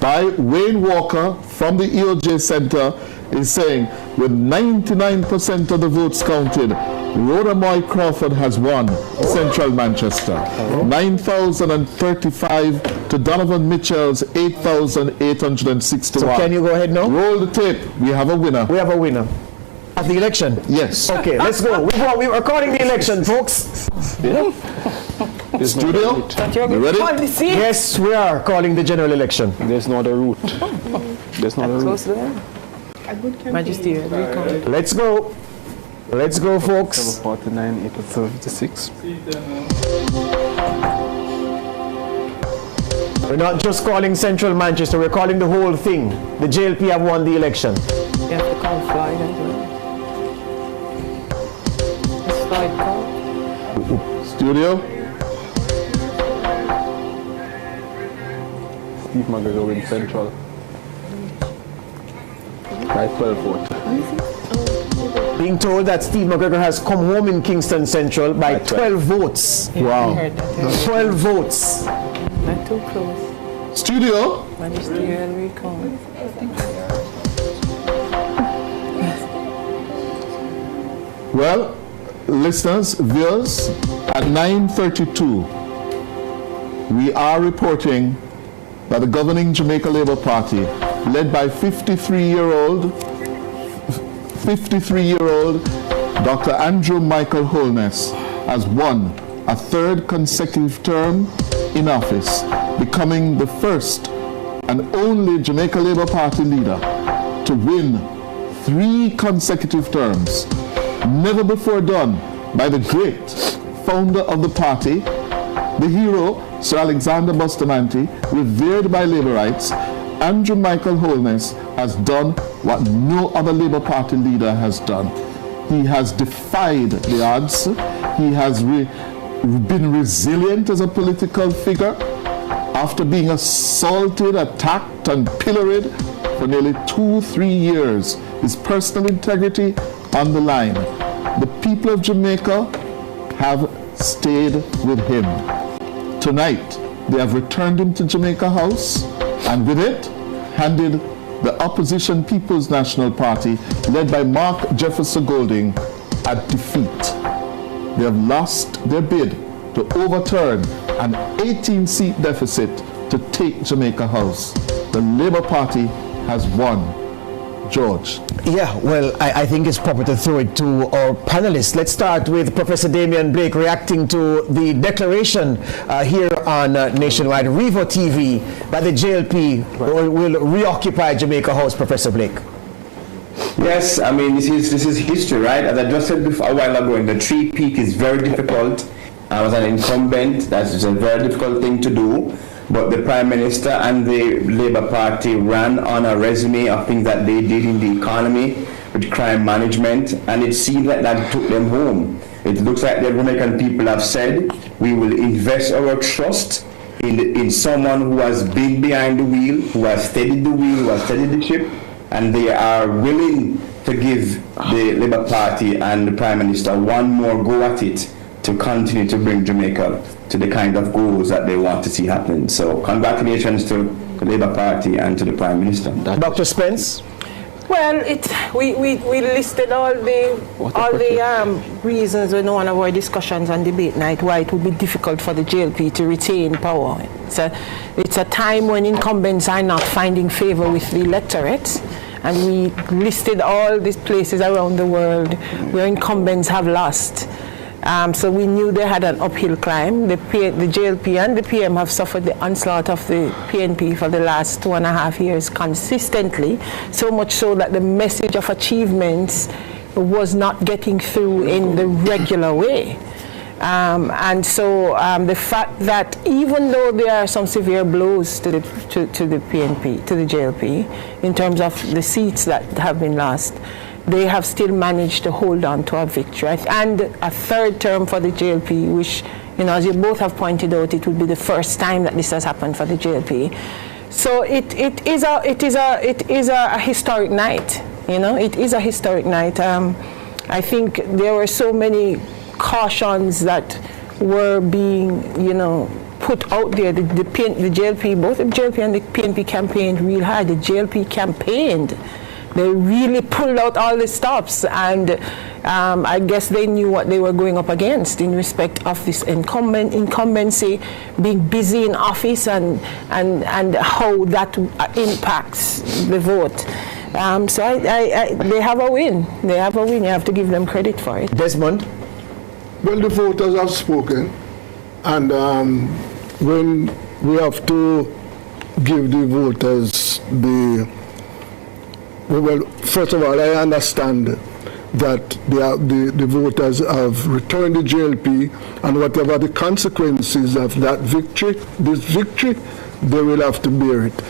by Wayne Walker from the EOJ Center is saying with 99% of the votes counted, Rhoda Moy Crawford has won Central Manchester. 9,035 to Donovan Mitchell's 8,861. So can you go ahead now? Roll the tape. We have a winner. We have a winner. At the election? Yes. Okay, let's go. We are calling the election, folks. Studio? You ready? Yes, we are calling the general election. There's no other route. There's no other route. Magisterial. Let's go. Let's go, folks. 749, 856. We're not just calling Central Manchester, we're calling the whole thing. The JLP have won the election. You have to call Floyd as well. Is Floyd called? Studio? Steve McGregor wins Central by 12 votes. Being told that Steve McGregor has come home in Kingston Central by 12 votes. Wow. 12 votes. Not too close. Studio? Magisterial recall. Well, listeners, viewers, at 9:32, we are reporting that the governing Jamaica Labour Party, led by 53-year-old Dr. Andrew Michael Holness, has won a third consecutive term in office, becoming the first and only Jamaica Labour Party leader to win 3 consecutive terms. Never before done by the great founder of the party, the hero, Sir Alexander Bustamante, revered by Labourites. Andrew Michael Holness has done what no other Labour Party leader has done. He has defied the odds. He has been resilient as a political figure after being assaulted, attacked, and pilloried for nearly 2-3 years. His personal integrity on the line. The people of Jamaica have stayed with him. Tonight, they have returned him to Jamaica House, and with it, handed the opposition People's National Party, led by Mark Jefferson Golding, a defeat. They have lost their bid to overturn an 18-seat deficit to take Jamaica House. The Labour Party has won. George. Yeah, well, I think it's proper to throw it to our panelists. Let's start with Professor Damian Blake reacting to the declaration here on Nationwide Revo TV that the JLP will reoccupy Jamaica House, Professor Blake. Yes, I mean, this is history, right? As I just said before, a while ago, the Tree Peak is very difficult. I was an incumbent. That's a very difficult thing to do. But the Prime Minister and the Labour Party ran on a resume of things that they did in the economy with crime management, and it seemed like that took them home. It looks like the Jamaican people have said, we will invest our trust in someone who has been behind the wheel, who has steadied the wheel, who has steadied the ship, and they are willing to give the Labour Party and the Prime Minister one more go at it to continue to bring Jamaica to the kind of goals that they want to see happen. So congratulations to the Labour Party and to the Prime Minister. Dr. Spence? Well, we listed all the reasons in one of our discussions on debate night why it would be difficult for the JLP to retain power. It's a time when incumbents are not finding favor with the electorate, and we listed all these places around the world where incumbents have lost. So we knew they had an uphill climb. The JLP and the PM have suffered the onslaught of the PNP for the last 2.5 years consistently, so much so that the message of achievements was not getting through in the regular way. And so the fact that even though there are some severe blows to the PNP, to the JLP, in terms of the seats that have been lost, they have still managed to hold on to a victory. And a third term for the JLP, which, as you both have pointed out, it would be the first time that this has happened for the JLP. So it is a historic night. It is a historic night. I think there were so many cautions that were being, put out there. The JLP, both the JLP and the PNP campaigned real hard. The JLP campaigned. They really pulled out all the stops, and I guess they knew what they were going up against in respect of this incumbency, being busy in office, and how that impacts the vote. So they have a win. They have a win. You have to give them credit for it. Desmond? Well, the voters have spoken, and when we have to give the voters the... Well, first of all, I understand that the voters have returned the JLP, and whatever the consequences of that victory, they will have to bear it.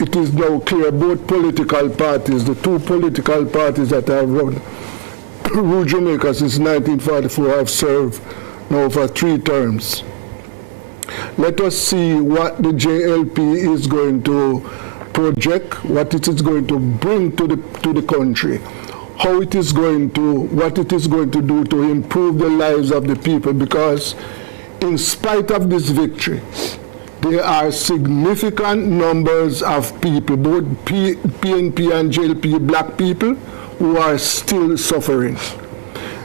It is now clear both political parties, the two political parties that have ruled Jamaica since 1944 have served now for 3 terms. Let us see what the JLP is going to project, what it is going to bring to the country, what it is going to do to improve the lives of the people, because in spite of this victory, there are significant numbers of people, both PNP and JLP black people, who are still suffering.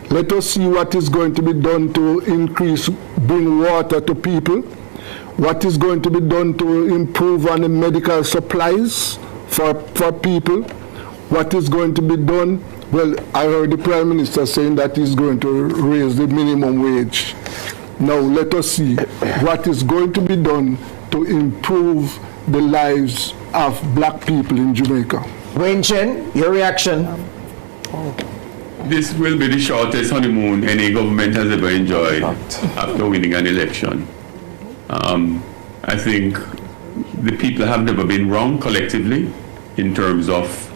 Let us see what is going to be done to bring water to people, what is going to be done to improve on the medical supplies for people, what is going to be done. Well, I heard the Prime Minister saying that he's going to raise the minimum wage. Now let us see what is going to be done to improve the lives of black people in Jamaica. Wayne Chen, your reaction? This will be the shortest honeymoon any government has ever enjoyed after winning an election. I think the people have never been wrong collectively in terms of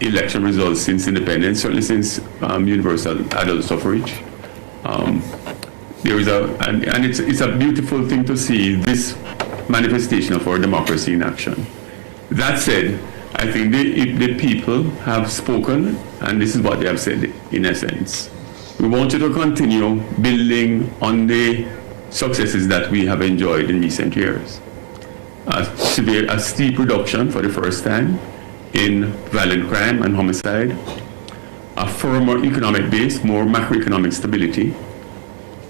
election results since independence, certainly since universal adult suffrage. It's a beautiful thing to see this manifestation of our democracy in action. That said, I think the people have spoken, and this is what they have said in essence. We want you to continue building on the successes that we have enjoyed in recent years. A steep reduction for the first time in violent crime and homicide, a firmer economic base, more macroeconomic stability,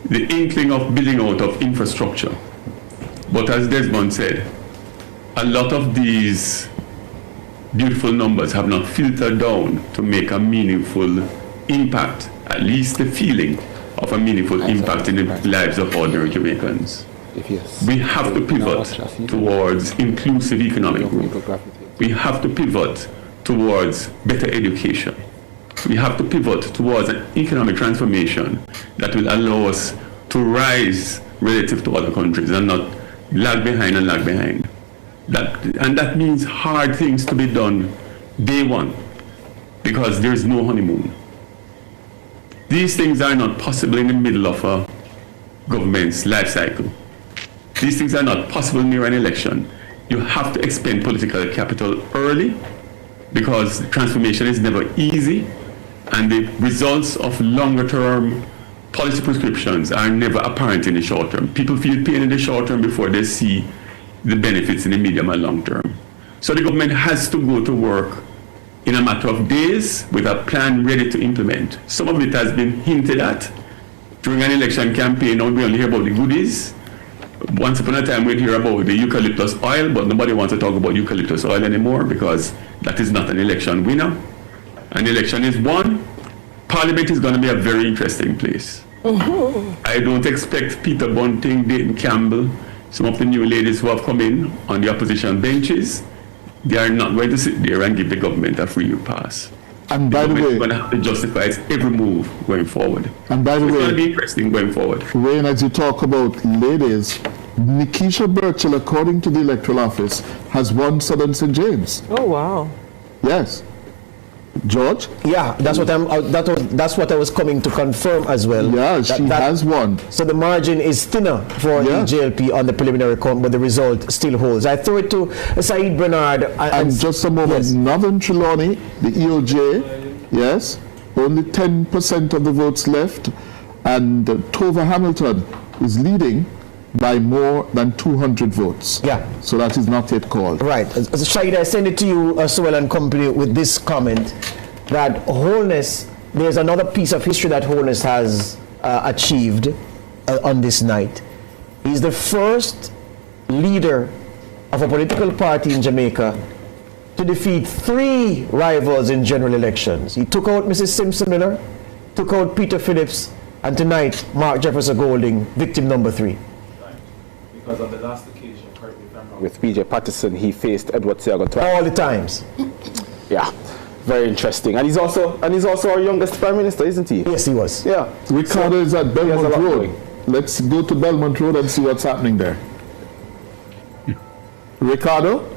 the inkling of building out of infrastructure. But as Desmond said, a lot of these beautiful numbers have not filtered down to make a meaningful impact, at least the feeling of a meaningful impact in the lives of ordinary Jamaicans. We have to pivot towards inclusive economic growth. We have to pivot towards better education. We have to pivot towards an economic transformation that will allow us to rise relative to other countries and not lag behind and lag behind. That means hard things to be done day one, because there is no honeymoon. These things are not possible in the middle of a government's life cycle. These things are not possible near an election. You have to expend political capital early, because transformation is never easy, and the results of longer-term policy prescriptions are never apparent in the short term. People feel pain in the short term before they see the benefits in the medium and long term. So the government has to go to work in a matter of days with a plan ready to implement. Some of it has been hinted at during an election campaign. Now we only hear about the goodies. Once upon a time we'd hear about the eucalyptus oil, but nobody wants to talk about eucalyptus oil anymore, because that is not an election winner. An election is won. Parliament is going to be a very interesting place. I don't expect Peter Bunting, Dayton Campbell, some of the new ladies who have come in on the opposition benches, they are not going to sit there and give the government a free pass. And by the way, it's going to have to justify its every move going forward. And by the way, it's going to be interesting going forward. Wayne, as you talk about ladies, Nikisha Burchell, according to the Electoral Office, has won Southern St. James. Oh wow! Yes. George? Yeah, that's what I was coming to confirm as well. Yeah, she has won. So the margin is thinner for the JLP on the preliminary count, but the result still holds. I throw it to Saeed Bernard. And just a moment, yes. Northern Trelawney, the EOJ, yes, only 10% of the votes left, and Tova Hamilton is leading by more than 200 votes. Yeah. So that is not yet called. Right. Shahid, I send it to you, Sewell and company, with this comment that Holness, there's another piece of history that Holness has achieved on this night. He's the first leader of a political party in Jamaica to defeat 3 rivals in general elections. He took out Mrs. Simpson Miller, took out Peter Phillips, and tonight, Mark Jefferson Golding, victim number 3. Because on the last occasion, correct me if I'm wrong, with PJ Patterson, he faced Edward Seago twice. All the times. Yeah. Very interesting. And he's also our youngest Prime Minister, isn't he? Yes, he was. Yeah. Ricardo is at Belmont Road. Let's go to Belmont Road and see what's happening there. Ricardo?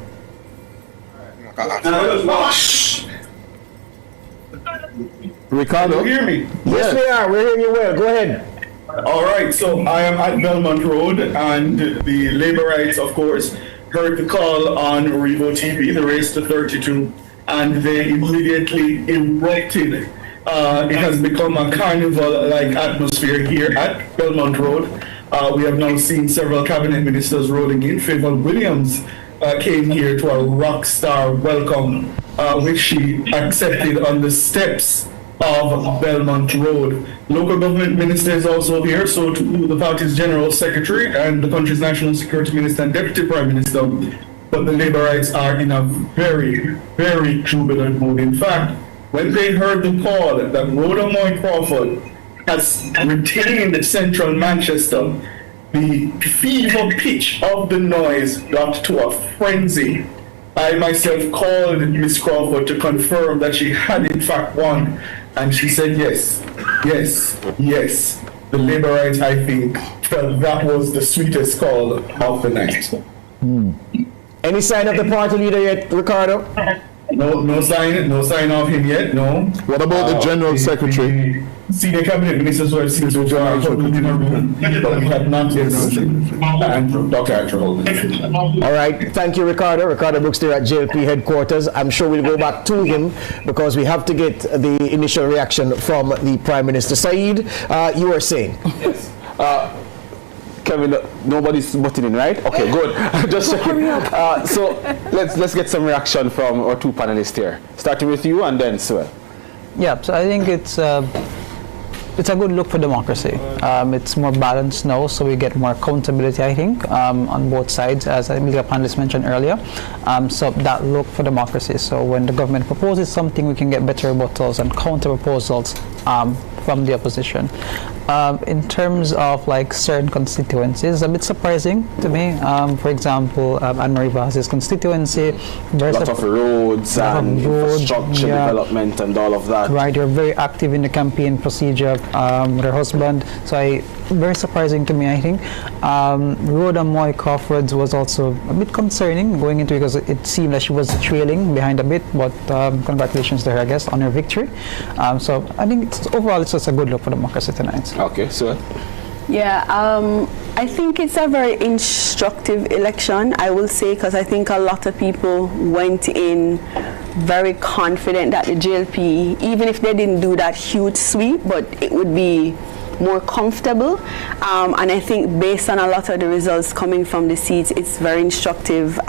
Ricardo? Can you hear me? Yes, we are. We're hearing you well. Go ahead. All right, so I am at Belmont Road, and the Labourites, of course, heard the call on Revo TV, the race to 32, and they immediately erupted. It has become a carnival-like atmosphere here at Belmont Road. We have now seen several cabinet ministers rolling in. Favour Williams came here to a rock star welcome, which she accepted on the steps of Belmont Road. Local government minister is also here, so to the party's general secretary and the country's national security minister and deputy prime minister. But the Labourites are in a very, very jubilant mood. In fact, when they heard the call that Rhoda Moy Crawford has retained central Manchester, the fever pitch of the noise got to a frenzy. I myself called Miss Crawford to confirm that she had in fact won, and she said yes, yes, yes. The Labourites, I think, felt that was the sweetest call of the night. Any sign of the party leader yet, Ricardo? No sign of him yet, no. What about the General Secretary? Senior cabinet ministers who have seen to join our in a room, but we have not yet seen Dr. Atchell. All right, thank you, Ricardo. Ricardo Brooks there at JLP headquarters. I'm sure we'll go back to him because we have to get the initial reaction from the Prime Minister. Saeed, you were saying? Yes. Kevin, nobody's butting in, right? Okay, good. Just checking. So let's get some reaction from our two panelists here. Starting with you and then Sue. Yeah, so I think it's a good look for democracy. It's more balanced now, so we get more accountability, I think, on both sides, as the media panelists mentioned earlier. So that look for democracy. So when the government proposes something, we can get better rebuttals and counter proposals from the opposition. In terms of like certain constituencies, a bit surprising to me. For example, Anne-Marie Vaz's constituency. A lot of roads and infrastructure development and all of that. Right, you're very active in the campaign procedure with her husband. So very surprising to me, I think. Rhoda Moy Crawford's was also a bit concerning going into because it seemed that she was trailing behind a bit, but congratulations to her, I guess, on her victory. So I think overall it's just a good look for democracy tonight. Okay, so yeah, I think it's a very instructive election, I will say, because I think a lot of people went in very confident that the JLP, even if they didn't do that huge sweep, but it would be more comfortable. And I think based on a lot of the results coming from the seats, it's very instructive.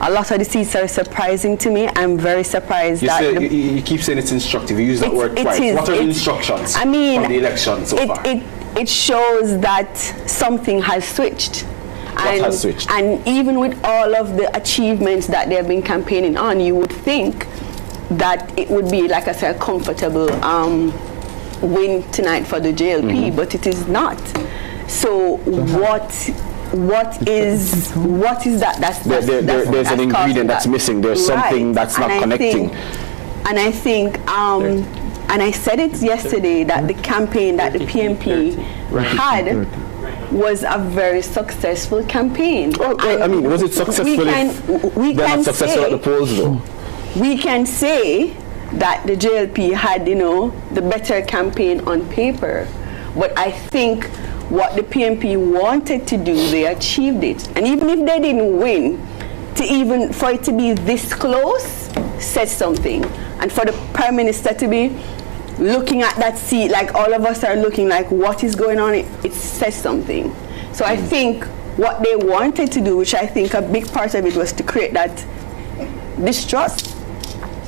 A lot of the seats are surprising to me. I'm very surprised you keep saying it's instructive. You use that word twice. What are the instructions from the election so far? It shows that something has switched. What has switched? And even with all of the achievements that they've been campaigning on, you would think that it would be, like I said, a comfortable win tonight for the JLP, but it is not. So what is that? There's an ingredient that's missing. There's something that's not connecting. And I think, and I said it yesterday, that the campaign that the PMP had was a very successful campaign. I mean, was it successful? They're not successful at the polls, though. We can say that the JLP had, the better campaign on paper, but I think what the PMP wanted to do, they achieved it. And even if they didn't win, for it to be this close says something. And for the Prime Minister to be looking at that seat, like all of us are looking like, what is going on? It says something. So I think what they wanted to do, which I think a big part of it was to create that distrust.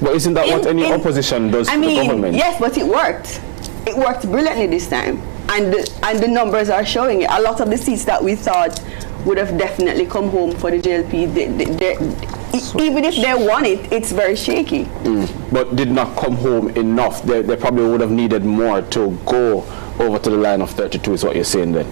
But isn't that what any opposition does to the government? Yes, but it worked. It worked brilliantly this time. And the numbers are showing it. A lot of the seats that we thought would have definitely come home for the JLP, even if they won it, it's very shaky. But did not come home enough. They probably would have needed more to go over to the line of 32 is what you're saying then.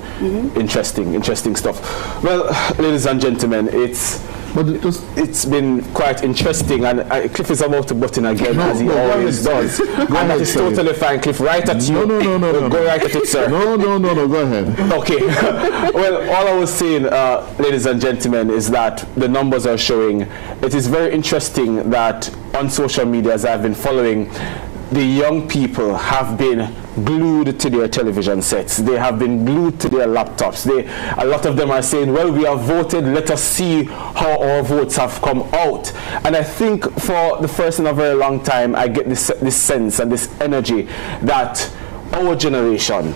Interesting stuff. Well, ladies and gentlemen, it's But it's been quite interesting, and Cliff is about to butt in again, as he always does. And that is totally fine, Cliff. Right at you. No. Go right at it, sir. No, go ahead. Okay. Well, all I was saying, ladies and gentlemen, is that the numbers are showing. It is very interesting that on social media, as I've been following, the young people have been glued to their television sets. They have been glued to their laptops. A lot of them are saying, well, we have voted, let us see how our votes have come out. And I think for the first in a very long time, I get this sense and this energy that our generation,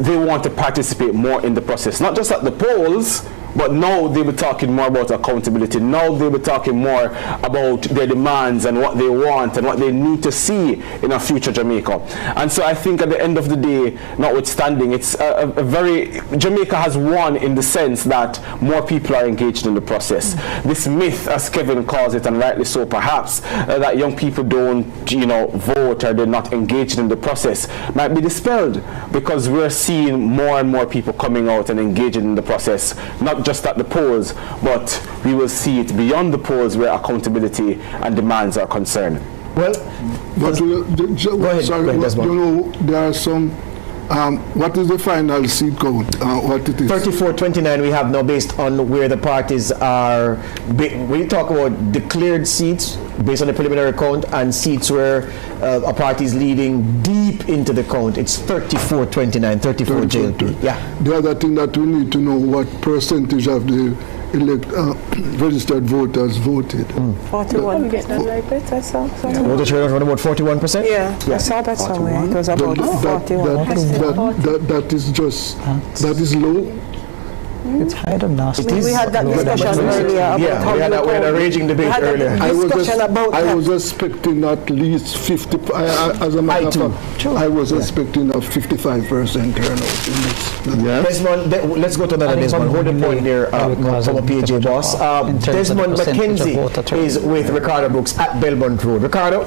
they want to participate more in the process, not just at the polls, but now they'll be talking more about accountability. Now they'll be talking more about their demands and what they want and what they need to see in a future Jamaica. And so I think at the end of the day, notwithstanding, it's Jamaica has won in the sense that more people are engaged in the process. This myth, as Kevin calls it, and rightly so perhaps, that young people don't, vote or they're not engaged in the process, might be dispelled, because we're seeing more and more people coming out and engaging in the process, not just at the polls, but we will see it beyond the polls where accountability and demands are concerned. Well, but go ahead, there are some. What is the final seat count? What it is? 34-29 we have now, based on where the parties are. We talk about declared seats based on the preliminary count and seats where a party is leading deep into the count. It's 34-29, 34 JLP. Yeah. The other thing that we need to know, what percentage of the registered voters voted. 41. I saw. Voter turnout around about 41%? Yeah, I saw that somewhere. It was about 41. That is low. It's higher than last year. We had that discussion earlier about how we had a raging debate earlier. I was expecting at least 50, as a matter of fact, I was expecting a 55% turnout in this. Desmond, let's go to another Desmond. Hold the point there from a PJ boss. Desmond McKenzie is with Ricardo Brooks at Belmont Road. Ricardo?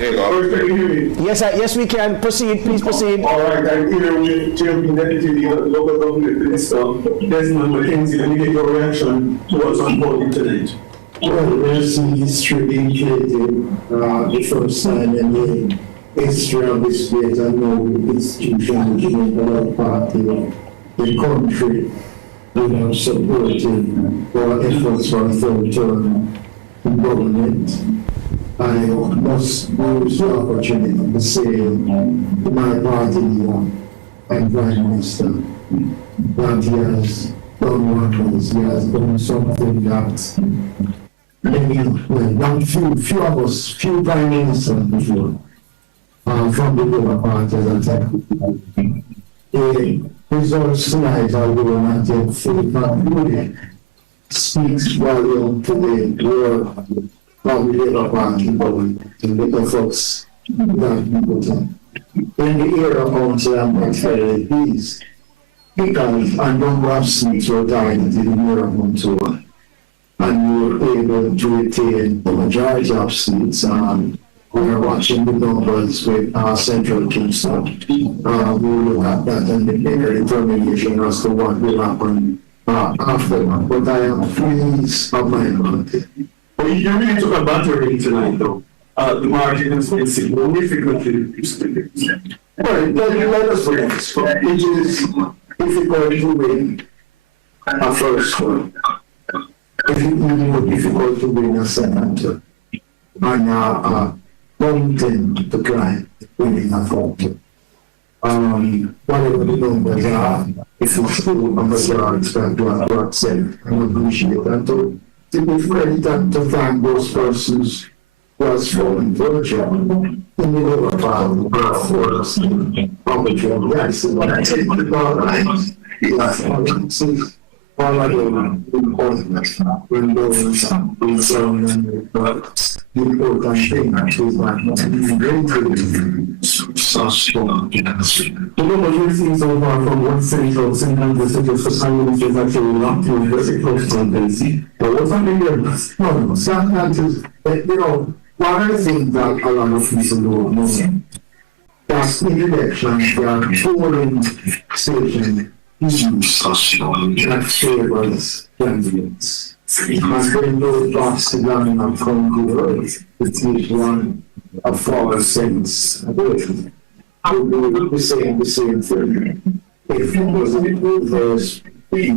Yes, we can. Proceed, please proceed. All right, I'm here with JLP Deputy Local Government Minister, Desmond McKenzie. Let me get your reaction to what's unfolding tonight. Well, there's history being created, the first time in the history of this state and no institution, which is the party, the country, supporting our efforts for a third term in government. I must use the opportunity to say to my party leader and Prime Minister that he has done wonders. He has done something that few of us, few Prime Ministers before, from the lower parties attack. The results tonight, although not yet fully concluded, speaks volume to the world. From the Labour Party going to the folks that people in the era council, I'm not fairly pleased because a number of seats were targeted in the era council and we were able to retain the majority of seats. We're watching the numbers with our central Kingston. We will look at that and the bigger determination as to what will happen after that. But I am pleased of my party. Well, you really took a battery tonight, though. The margin has been significantly reduced. Well, let us wait. It is difficult to win a first one. It is more difficult to win a second term. And mountain to climb winning a fourth. Whatever the numbers are, if it's true, I'm sure I expect to have what said. I appreciate that. To be credited to thank those persons who has fallen virtue in the lower part of the world for us in opportunity. Yes, what I said, all I do important when those and the important thing is that great successful. The number you're seeing so far from one central the city of Society is actually not to very close to the but what's on no, that is, one of the things that a lot of people don't know, that's in the elections, there are polling stations issues that favors candidates. And then those boxes down in our county road, it is one of 4 cents a day. I would be saying the same thing. If it was a reverse, the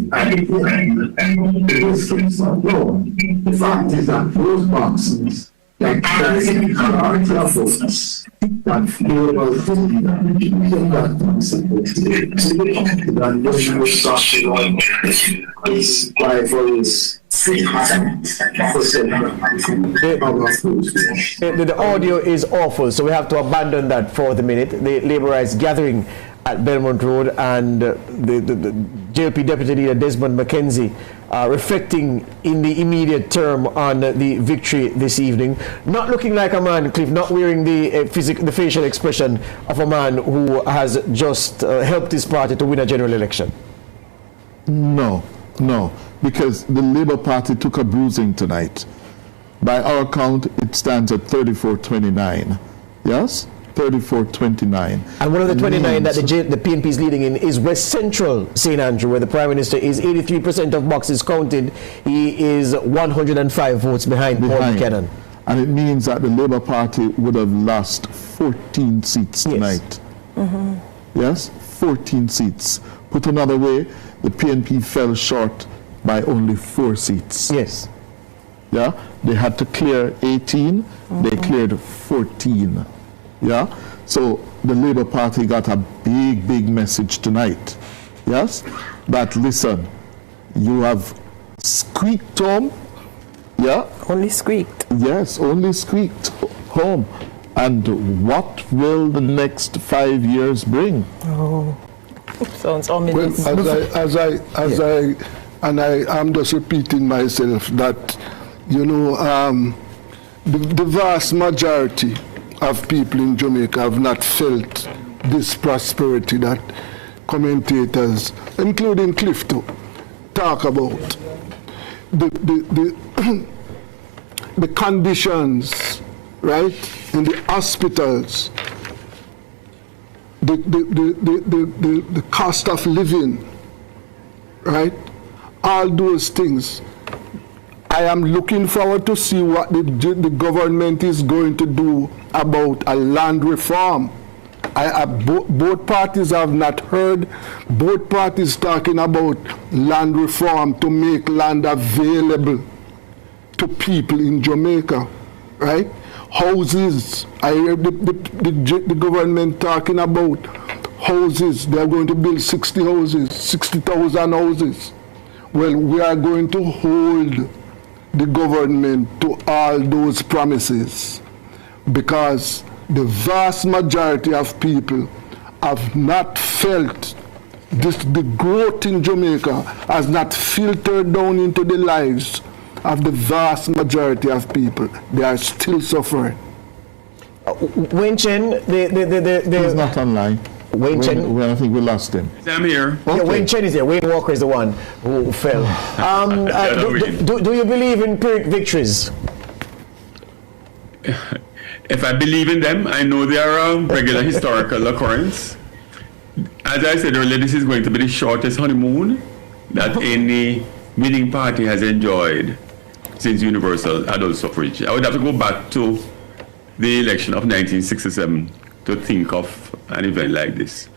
fact is that those boxes, like that's the majority of us that feel about that national structure is by for this. The audio is awful, so we have to abandon that for the minute. The Labourites gathering at Belmont Road, and the JLP Deputy Leader Desmond McKenzie reflecting in the immediate term on the victory this evening. Not looking like a man, Cliff, not wearing the facial expression of a man who has just helped his party to win a general election. No, because the Labour Party took a bruising tonight. By our count, it stands at 34-29. Yes? 34-29. And one of the 29 that the PNP is leading in is West Central St. Andrew, where the Prime Minister is 83% of boxes counted. He is 105 votes behind Paul Buchanan. And it means that the Labour Party would have lost 14 seats tonight. Yes? 14 seats. Put another way, the PNP fell short by only 4 seats. Yes. Yeah? They had to clear 18, they cleared 14. Yeah? So the Labour Party got a big message tonight. Yes? That listen, you have squeaked home. Yeah? Only squeaked. Yes, only squeaked home. And what will the next 5 years bring? Oh, sounds ominous. Well, I'm just repeating myself that, you know, the vast majority of people in Jamaica have not felt this prosperity that commentators, including Clifton, talk about. The conditions, right, in the hospitals, the cost of living, right, all those things. I am looking forward to see what the government is going to do about a land reform. Both parties have not heard. Both parties talking about land reform to make land available to people in Jamaica, right? Houses. I heard the government talking about houses. They are going to build 60 houses, 60,000 houses. Well, we are going to hold the government to all those promises, because the vast majority of people have not felt this. The growth in Jamaica has not filtered down into the lives of the vast majority of people. They are still suffering. Wayne Chen, he's not online. Wayne Chen. I think we lost him. I'm here. Okay. Yeah, Wayne Chen is here. Wayne Walker is the one who fell. Do you believe in Pyrrhic victories? If I believe in them, I know they are a regular historical occurrence. As I said earlier, this is going to be the shortest honeymoon that any winning party has enjoyed since universal adult suffrage. I would have to go back to the election of 1967 to think of an event like this.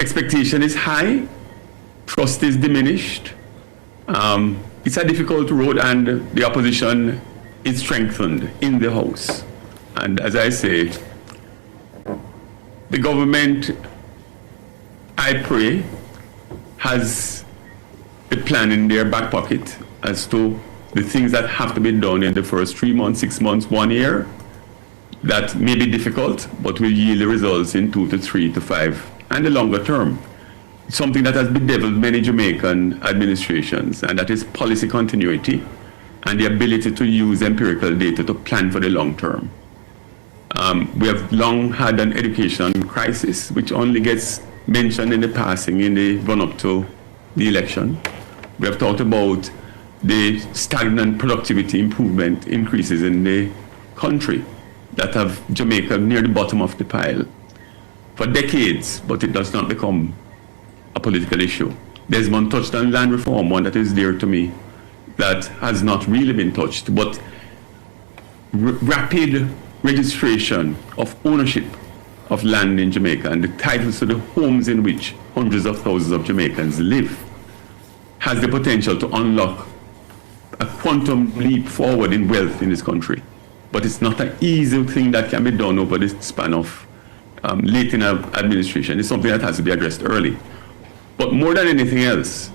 Expectation is high, trust is diminished. It's a difficult road, and the opposition is strengthened in the House. And as I say, the government, I pray, has a plan in their back pocket as to the things that have to be done in the first 3 months, 6 months, 1 year, that may be difficult, but will yield the results in 2 to 3 to 5 and the longer term. It's something that has bedeviled many Jamaican administrations, and that is policy continuity and the ability to use empirical data to plan for the long term. We have long had an education crisis, which only gets mentioned in the passing in the run-up to the election. We have talked about the stagnant productivity improvement increases in the country that have Jamaica near the bottom of the pile for decades, but it does not become a political issue. Desmond touched on land reform, one that is dear to me, that has not really been touched, but rapid registration of ownership of land in Jamaica and the titles to the homes in which hundreds of thousands of Jamaicans live has the potential to unlock a quantum leap forward in wealth in this country. But it's not an easy thing that can be done over the span of late in our administration. It's something that has to be addressed early. But more than anything else,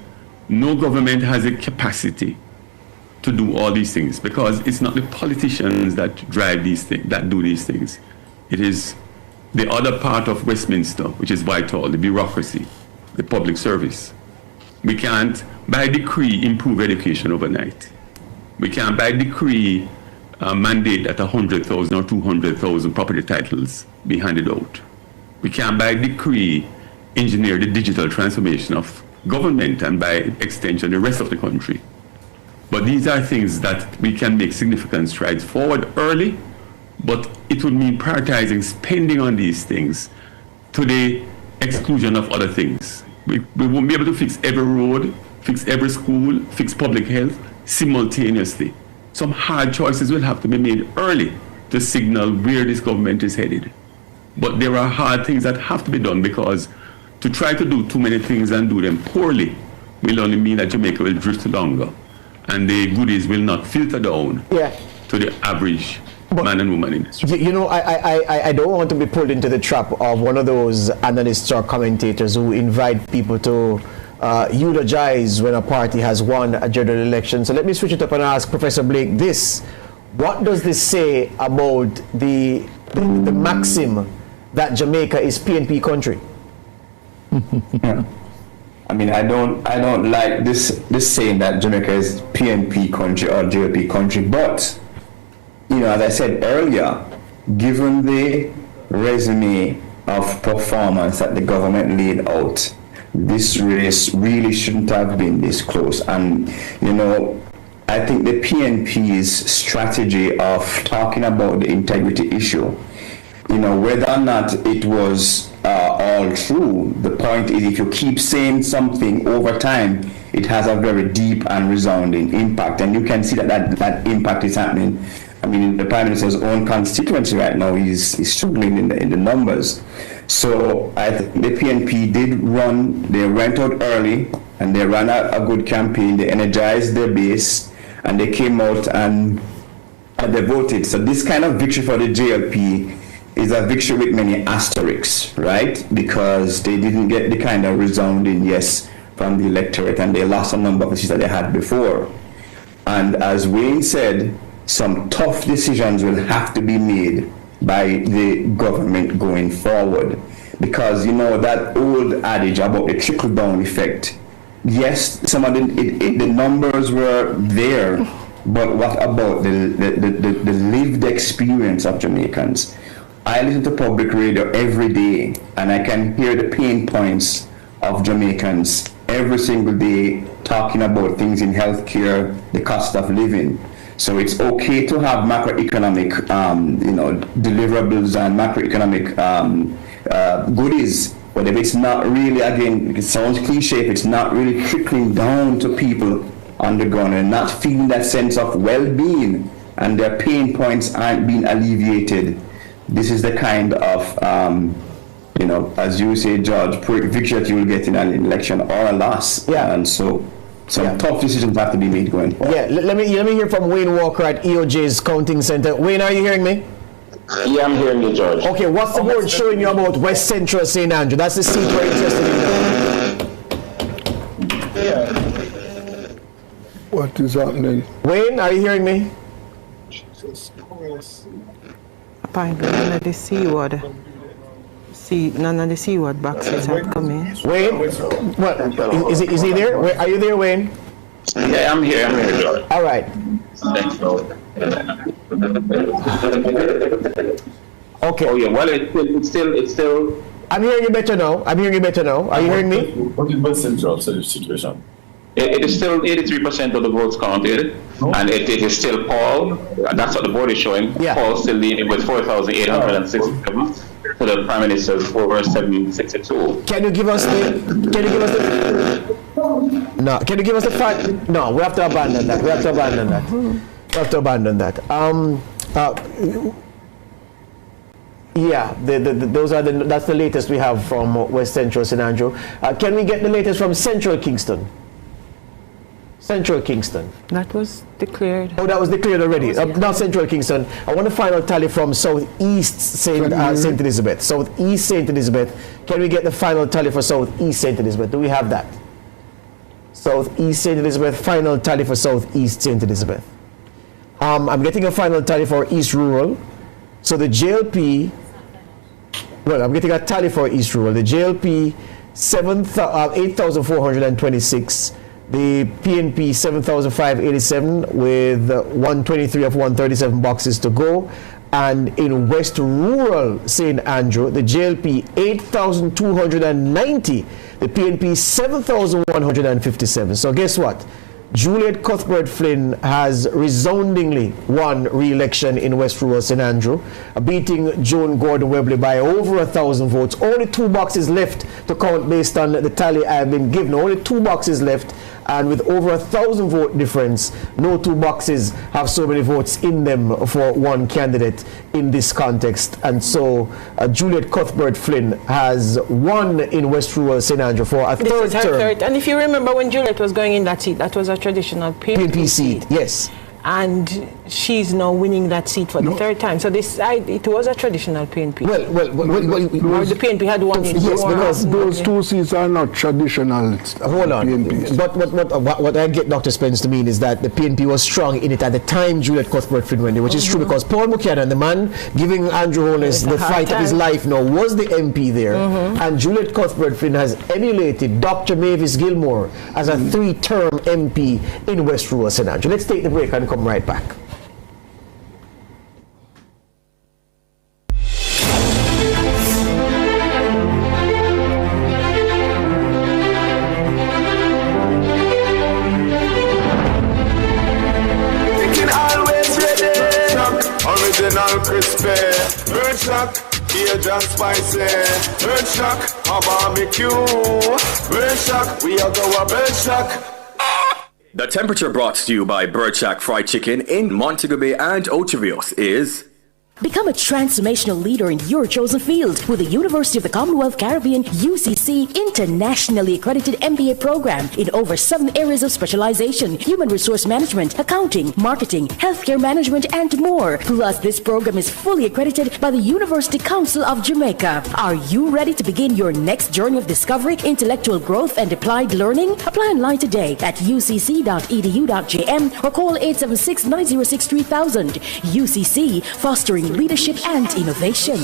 no government has a capacity to do all these things, because it's not the politicians that drive these things, that do these things. It is the other part of Westminster, which is vital, the bureaucracy, the public service. We can't, by decree, improve education overnight. We can't, by decree, mandate that 100,000 or 200,000 property titles be handed out. We can't, by decree, engineer the digital transformation of government and, by extension, the rest of the country. But these are things that we can make significant strides forward early, but it would mean prioritizing spending on these things to the exclusion of other things. We won't be able to fix every road, fix every school, fix public health simultaneously. Some hard choices will have to be made early to signal where this government is headed. But there are hard things that have to be done, because to try to do too many things and do them poorly will only mean that Jamaica will drift longer, and the goodies will not filter down to the average man and woman in the street. You know, I don't want to be pulled into the trap of one of those analysts or commentators who invite people to eulogize when a party has won a general election. So let me switch it up and ask Professor Blake this. What does this say about the maxim that Jamaica is PNP country? I mean, I don't like this saying that Jamaica is PNP country or JLP country, but you know, as I said earlier, given the resume of performance that the government laid out, this race really shouldn't have been this close. And you know, I think the PNP's strategy of talking about the integrity issue, you know, whether or not it was all true, the point is, if you keep saying something over time, it has a very deep and resounding impact, and you can see that impact is happening. I mean, the Prime Minister's own constituency right now is struggling in the numbers. So I think the PNP they went out early and they ran a good campaign, they energized their base, and they came out and they voted. So this kind of victory for the JLP is a victory with many asterisks, right? Because they didn't get the kind of resounding yes from the electorate, and they lost a number of seats that they had before. And as Wayne said, some tough decisions will have to be made by the government going forward. Because, you know, that old adage about the trickle-down effect, yes, some of the numbers were there, but what about the lived experience of Jamaicans? I listen to public radio every day, and I can hear the pain points of Jamaicans every single day talking about things in healthcare, the cost of living. So it's okay to have macroeconomic, deliverables and macroeconomic goodies, but if it's not really, again, it sounds cliche, if it's not really trickling down to people on the ground and not feeling that sense of well-being and their pain points aren't being alleviated, this is the kind of, as you say, George, victory that you will get in an election or a loss. Yeah. And so some tough decisions have to be made going forward. Yeah, let me hear from Wayne Walker at EOJ's Counting Center. Wayne, are you hearing me? Yeah, I'm hearing you, George. Okay, what's the board showing you about West Central St. Andrew? That's the seat we're interested in. Yeah. What is happening? Wayne, are you hearing me? Apparently, none of the C word boxes have come in. Wayne, what is he there? Are you there, Wayne? Yeah, I'm here, George. All right. Okay. Oh yeah. Well, it's still. I'm hearing you better now. Are you hearing me? What is West Central situation? It is still 83% of the votes counted, and it is still Paul. That's what the board is showing. Yeah. Paul still leading with 4,867. to the Prime Minister's over 762. Can you give us the no, can you give us the fact? No, we have to abandon that. We have to abandon that. We have to abandon that. Yeah, that's the latest we have from West Central St. Andrew. Can we get the latest from Central Kingston? Central Kingston. That was declared. Oh, that was declared already. Not Central Kingston. I want a final tally from Southeast St. Elizabeth. Southeast St. Elizabeth. Can we get the final tally for Southeast St. Elizabeth? Do we have that? Southeast St. Elizabeth, final tally for Southeast St. Elizabeth. I'm getting a final tally for East Rural. So the JLP, well, I'm getting a tally for East Rural. The JLP, 8,426. The PNP 7,587 with 123 of 137 boxes to go. And in West Rural St. Andrew, the JLP 8,290, the PNP 7,157. So guess what? Juliet Cuthbert Flynn has resoundingly won re-election in West Rural St. Andrew, beating Joan Gordon Webley by over 1,000 votes. Only 2 boxes left to count based on the tally I have been given. Only 2 boxes left, and with over 1,000 vote difference, no 2 boxes have so many votes in them for one candidate in this context. And so Juliet Cuthbert Flynn has won in West Rural St. Andrew for a third term. And if you remember when Juliet was going in that seat, that was a traditional PNP seat. Yes. And she's now winning that seat for the third time. So it was a traditional PNP. Well, or the PNP had won it. Yes, because those 2 seats are not traditional. Hold on. PNPs. But what I get Dr. Spence to mean is that the PNP was strong in it at the time Juliet Cuthbert Flynn went in, which is true because Paul Buchanan, the man giving Andrew Holness the fight of his life now, was the MP there. And Juliet Cuthbert Flynn has emulated Dr. Mavis Gilmore as a 3-term MP in West Rural St. Andrew. Let's take the break and come right back. Original crispy, bird shock, Cajun spicy, bird shock, a barbecue, bird shock, we are go a bird shock. The temperature brought to you by Bird Shack Fried Chicken in Montego Bay and Ocho Rios is... Become a transformational leader in your chosen field with the University of the Commonwealth Caribbean UCC internationally accredited MBA program in over 7 areas of specialization: human resource management, accounting, marketing, healthcare management, and more. Plus, this program is fully accredited by the University Council of Jamaica. Are you ready to begin your next journey of discovery, intellectual growth, and applied learning? Apply online today at ucc.edu.jm or call 876-906-3000. UCC, fostering leadership and innovation.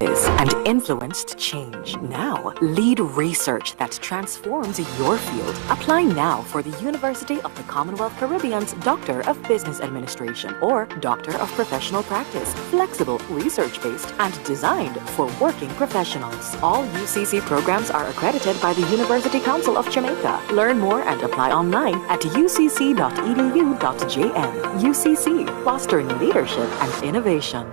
and influenced change. Now, lead research that transforms your field. Apply now for the University of the Commonwealth Caribbean's Doctor of Business Administration or Doctor of Professional Practice. Flexible, research-based, and designed for working professionals. All UCC programs are accredited by the University Council of Jamaica. Learn more and apply online at ucc.edu.jm. UCC, fostering leadership and innovation.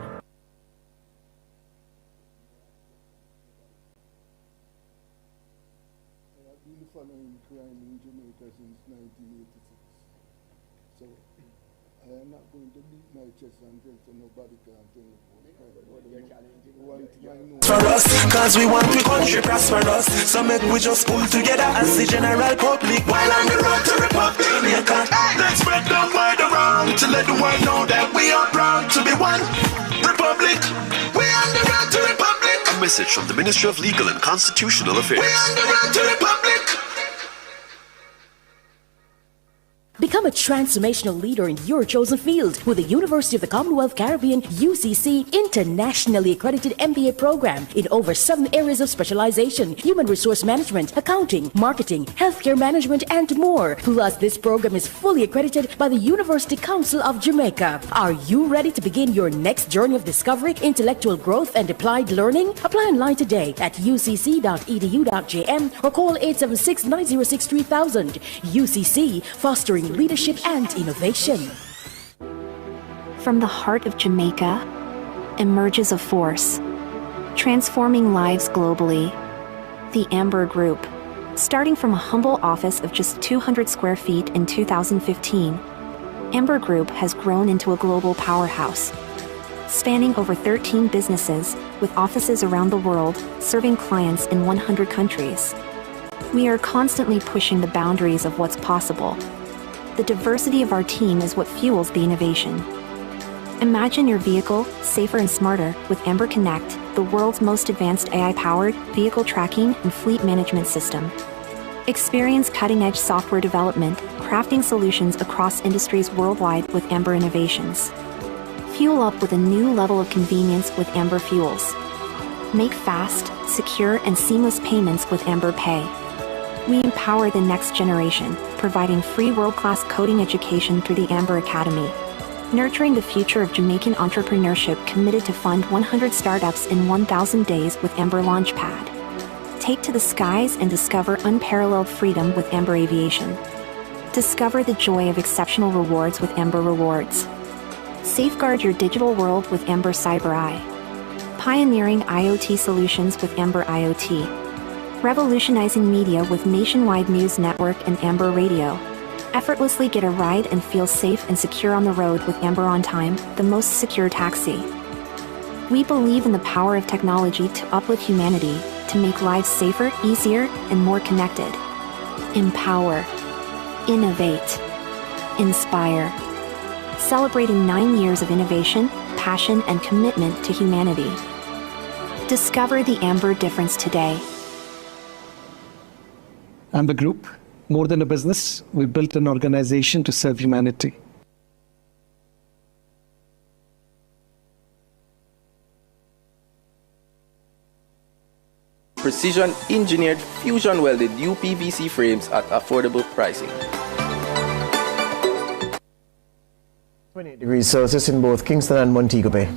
For us, cause we want the country prosperous. So make we just pull together as the general public while on the road to Republic Jamaica. Let's spread the word around to let the world know that we are proud to be one republic. We on the road to Republic. A message from the Ministry of Legal and Constitutional Affairs. We on the road to Republic. Become a transformational leader in your chosen field with the University of the Commonwealth Caribbean UCC internationally accredited MBA program in over 7 areas of specialization: human resource management, accounting, marketing, healthcare management, and more. Plus, this program is fully accredited by the University Council of Jamaica. Are you ready to begin your next journey of discovery, intellectual growth, and applied learning? Apply online today at ucc.edu.jm or call 876-906-3000. UCC, fostering leadership and innovation. From the heart of Jamaica emerges a force, transforming lives globally. The Amber Group. Starting from a humble office of just 200 square feet in 2015, Amber Group has grown into a global powerhouse, spanning over 13 businesses with offices around the world, serving clients in 100 countries. We are constantly pushing the boundaries of what's possible. The diversity of our team is what fuels the innovation. Imagine your vehicle safer and smarter with Amber Connect, the world's most advanced AI-powered vehicle tracking and fleet management system. Experience cutting-edge software development, crafting solutions across industries worldwide with Amber Innovations. Fuel up with a new level of convenience with Amber Fuels. Make fast, secure, and seamless payments with Amber Pay. We empower the next generation, providing free world-class coding education through the Amber Academy. Nurturing the future of Jamaican entrepreneurship, committed to fund 100 startups in 1,000 days with Amber Launchpad. Take to the skies and discover unparalleled freedom with Amber Aviation. Discover the joy of exceptional rewards with Amber Rewards. Safeguard your digital world with Amber Cyber Eye. Pioneering IoT solutions with Amber IoT. Revolutionizing media with Nationwide News Network and Amber Radio. Effortlessly get a ride and feel safe and secure on the road with Amber On Time, the most secure taxi. We believe in the power of technology to uplift humanity, to make lives safer, easier, and more connected. Empower. Innovate. Inspire. Celebrating 9 years of innovation, passion, and commitment to humanity. Discover the Amber difference today. Amber Group, more than a business, we built an organization to serve humanity. Precision engineered fusion welded UPVC frames at affordable pricing. 28 degrees Celsius in both Kingston and Montego Bay.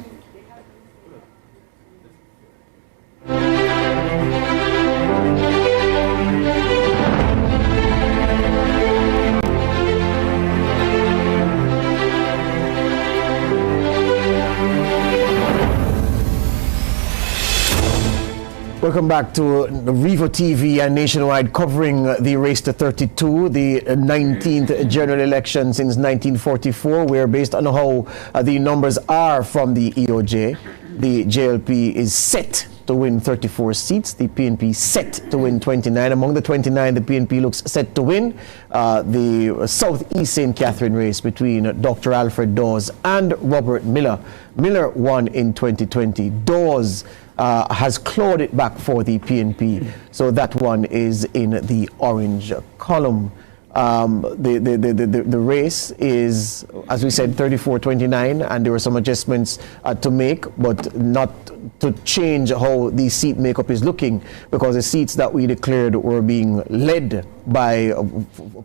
Welcome back to Revo TV and Nationwide, covering the race to 32, the 19th general election since 1944. We're based on how the numbers are from the EOJ. The JLP is set to win 34 seats. The PNP set to win 29. Among the 29, the PNP looks set to win the Southeast St. Catherine race between Dr. Alfred Dawes and Robert Miller. Miller won in 2020. Dawes has clawed it back for the PNP. So that one is in the orange column. The race is, as we said, 34-29, and there were some adjustments to make, but not to change how the seat makeup is looking, because the seats that we declared were being led by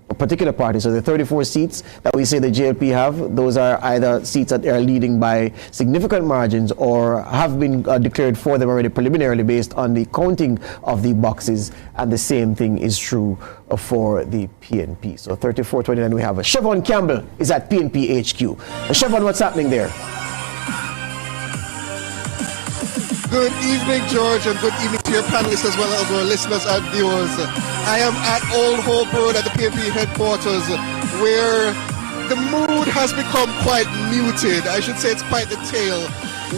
a particular party. So the 34 seats that we say the JLP have, those are either seats that are leading by significant margins or have been declared for them already preliminarily based on the counting of the boxes, and the same thing is true for the PNP. So 34-29, we have Siobhan Campbell is at PNP HQ. Siobhan, what's happening there? Good evening, George, and good evening to your panelists as well as our listeners and viewers. I am at Old Hope Road at the PNP headquarters, where the mood has become quite muted. I should say it's quite the tale.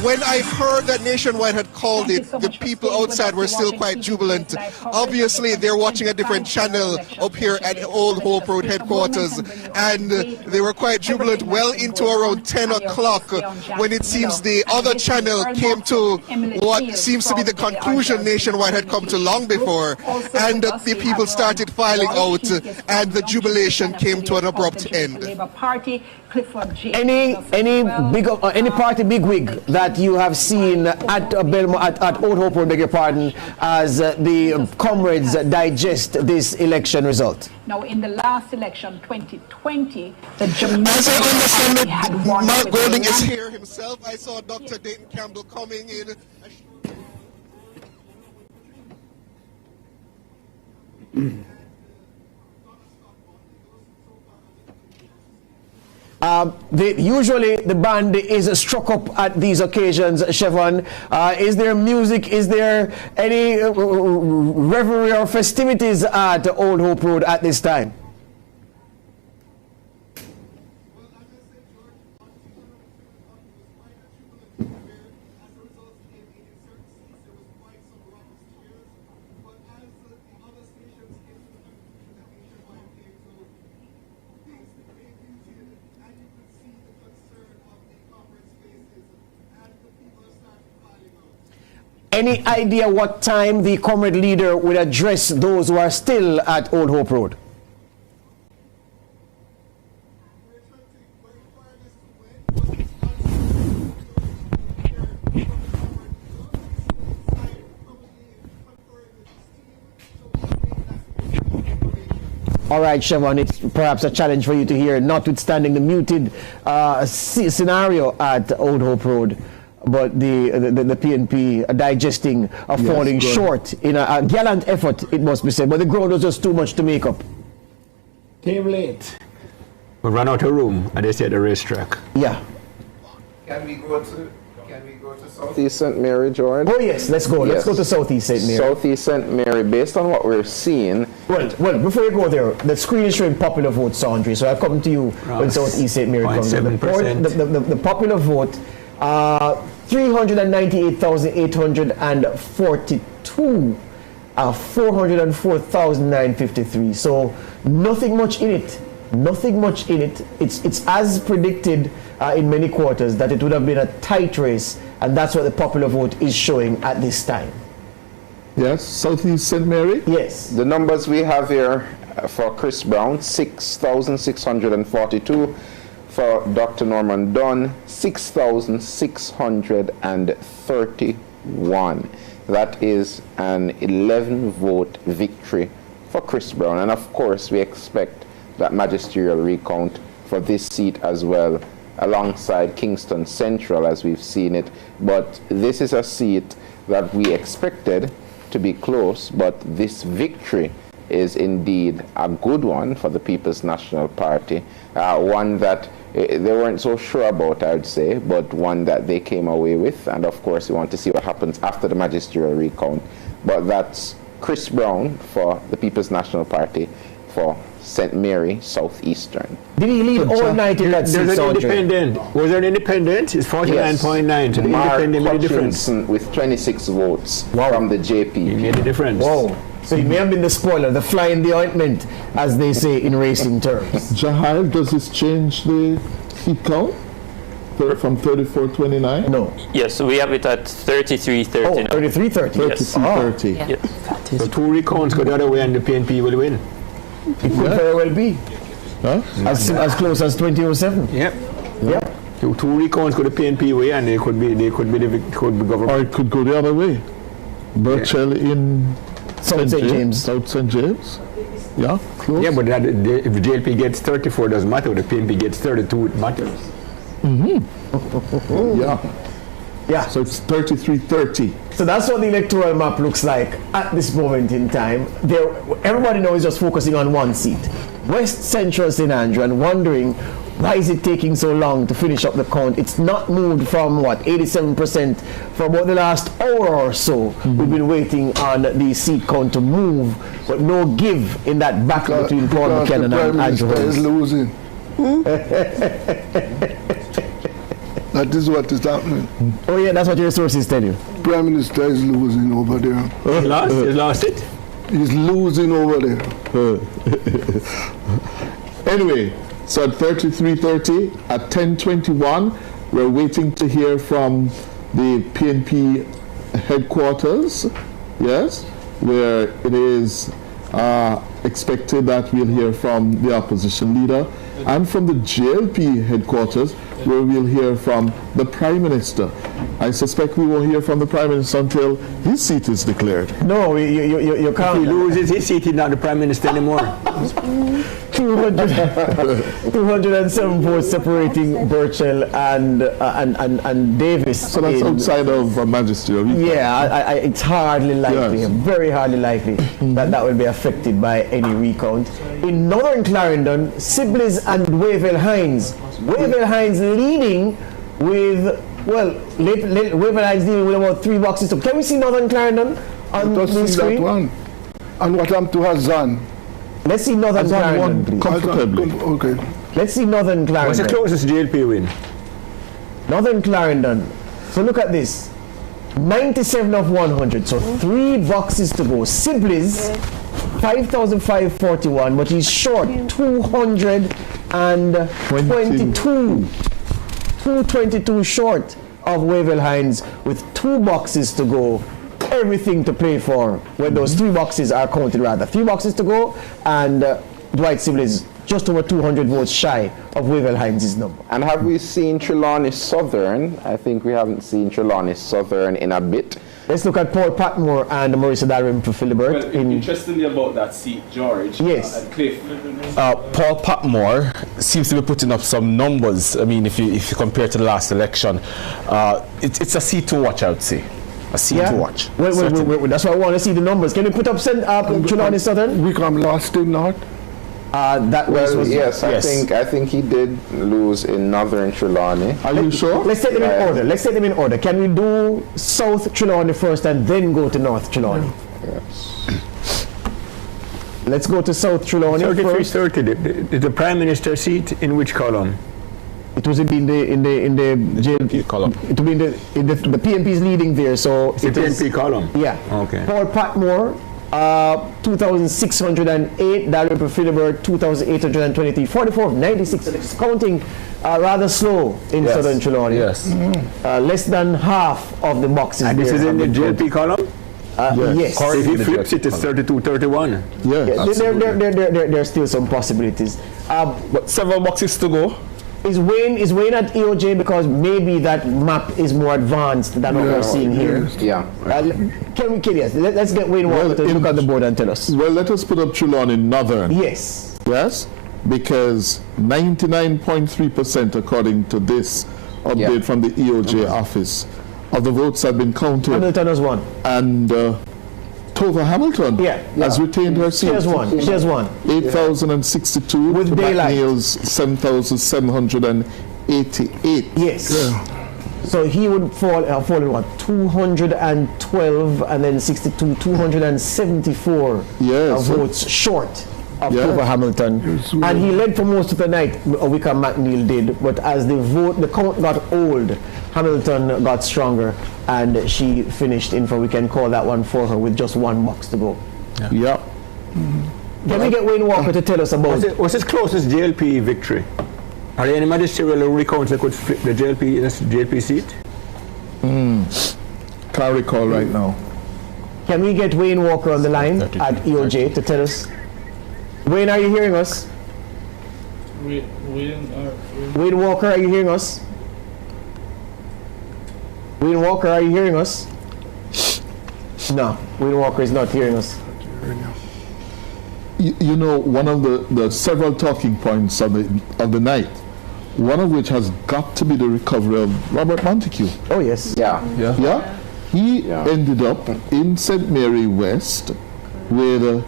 When I heard that Nationwide had called it, the people outside were still quite jubilant. Obviously, they're watching a different channel up here at Old Hope Road headquarters, and they were quite jubilant well into around 10 o'clock when it seems the other channel came to what seems to be the conclusion Nationwide had come to long before, and the people started filing out, and the jubilation came to an abrupt end. Any party bigwig that you have seen at Old Hope Road, beg your pardon, as the comrades digest this election result? Now, in the last election, 2020, the As I understand it, Mark Golding is here himself. I saw Dr. Dayton Campbell coming in. Usually the band is struck up at these occasions, Siobhan. Is there music? Is there any revelry or festivities at Old Hope Road at this time? Any idea what time the comrade leader will address those who are still at Old Hope Road? All right, Siobhan, it's perhaps a challenge for you to hear, notwithstanding the muted scenario at Old Hope Road. But the PNP digesting falling short in a gallant effort, it must be said. But the ground was just too much to make up. Came late. We ran out of room, and they said the racetrack. Yeah. Can we go to Southeast St. Mary, George? Oh yes, let's go. Let's go to Southeast St. Mary. Southeast St. Mary, based on what we're seeing. Well, before you go there, the screen is showing popular vote, Sandri. So I'll come to you when Southeast St. Mary comes. The popular vote. 398,842, 404,953. So nothing much in it. Nothing much in it. It's as predicted in many quarters that it would have been a tight race, and that's what the popular vote is showing at this time. Yes, Southeast St. Mary? Yes. The numbers we have here for Chris Brown, 6,642. For Dr. Norman Dunn, 6,631. That is an 11-vote victory for Chris Brown. And of course, we expect that magisterial recount for this seat as well, alongside Kingston Central as we've seen it. But this is a seat that we expected to be close, but this victory is indeed a good one for the People's National Party, one that they weren't so sure about, I would say, but one that they came away with. And of course, we want to see what happens after the magisterial recount. But that's Chris Brown for the People's National Party for St. Mary Southeastern. Did he lead all night in that seat? There's an independent. Was there an independent? It's 49.9. So the independent made a difference. With 26 votes from the JP. He made a difference. Wow. So he may have been the spoiler, the fly in the ointment, as they say in racing terms. Jahal, does this change the seat count from 34-29? No. Yes, so we have it at 33-30. Oh, 33-30. Yes. 33-30. Yes. So two recounts go the other way and the PNP will win. It could very well be. Huh? As close as 2007. Yep. Yeah. Two recounts go the PNP way, and it could be government. Or it could go the other way. Burchell in South St. James. South St. James. Yeah, close. Yeah, but if the JLP gets 34, it doesn't matter. The PNP gets 32, it matters. Yeah. Yeah. So it's 33-30. So that's what the electoral map looks like at this moment in time. Everybody now is just focusing on one seat, West Central St. Andrew, and wondering why is it taking so long to finish up the count. It's not moved from 87% for about the last hour or so. We've been waiting on the seat count to move, but no give in that battle between Paul Buchanan and Andrew Holmes. Is losing. That is what is happening. Oh yeah, that's what your sources tell you. Prime Minister is losing over there. He's lost it? He's losing over there. Anyway, so at 33-30, at 10:21, we're waiting to hear from the PNP headquarters, yes, where it is expected that we'll hear from the opposition leader, and from the JLP headquarters, where we'll hear from the Prime Minister. I suspect we won't hear from the Prime Minister until his seat is declared. No, you can't. If he loses his seat, he's not the Prime Minister anymore. 207 votes separating Burchell and Davis. So that's outside of magisterial. Yeah, it's hardly likely, very hardly likely that will be affected by any recount. In Northern Clarendon, Sibley's and Wavell Hines. Wavell Hines leading with, Wavell Hines leading with about 3 boxes. So can we see Northern Clarendon on the screen? That one. And what happened to Hazan? Let's see Northern Clarendon, please. Comfortably. Okay. Let's see Northern Clarendon. What's the closest JLP win? Northern Clarendon. So look at this. 97 of 100. So 3 boxes to go. Sibley's 5,541, but he's short 222. 222 short of Wavell Hines with 2 boxes to go. Everything to play for when those 3 boxes are counted, rather. 3 boxes to go, and Dwight Sibley's just over 200 votes shy of Wavell Hines' number. And have we seen Trelawney Southern? I think we haven't seen Trelawney Southern in a bit. Let's look at Paul Patmore and Marissa Darim for Philibert. Well, interestingly about that seat, George. Yes. And Cliff. Paul Patmore seems to be putting up some numbers. I mean, if you compare to the last election, it's a seat to watch, I would say. A seat to watch. Wait, that's why I want to see the numbers. Can you put up Trelawney Southern? Wickham lost in North. Yes, I think he did lose in Northern Trelawney. Are you sure? Let's take them in order. Let's take them in order. Can we do South Trelawney first and then go to North Trelawney? Yes. Let's go to South Trelawney first. 33-30. The Prime Minister seat in which column? It was in the JLP column. It will be the PNP is leading there, so it's the PNP column. Yeah. Okay. Paul Patmore, 2,608. Dalrymple Philibert, 2,823. 44 of 96. So it's counting rather slow in Southern Trelawney. Yes. Less than half of the boxes. And this is in the JLP column? Yes. If he flips it, it's 32-31. Yes. There are still some possibilities. But several boxes to go. Is Wayne at EOJ because maybe that map is more advanced than what we're seeing here? Yeah. Let's get Wayne Walker to look at the board and tell us. Well, let us put up Trelawney Northern. Yes. Yes? Because 99.3%, according to this update from the EOJ office, of the votes have been counted. Hamilton has won. And Tova Hamilton has retained her seat. She has won. 8,062 with daylight. McNeil's 7,788. Yes. Yeah. So he would fall in what? 212 and then 62, 274 votes short of Tova Hamilton. And he led for most of the night, Wickham McNeil did, but as the count got old, Hamilton got stronger, and she finished in for, we can call that one for her, with just 1 box to go. Yeah. Can we get Wayne Walker to tell us about what's his closest JLP victory? Are there any magisterial recounts that could flip the JLP seat? Can't recall right now. Can we get Wayne Walker on the line at EOJ to tell us? Wayne, are you hearing us? Wayne Walker, are you hearing us? Wayne Walker, are you hearing us? No, Wayne Walker is not hearing us. You know, one of the several talking points of the night, one of which has got to be the recovery of Robert Montague. Oh, yes. Yeah. He ended up in St. Mary West with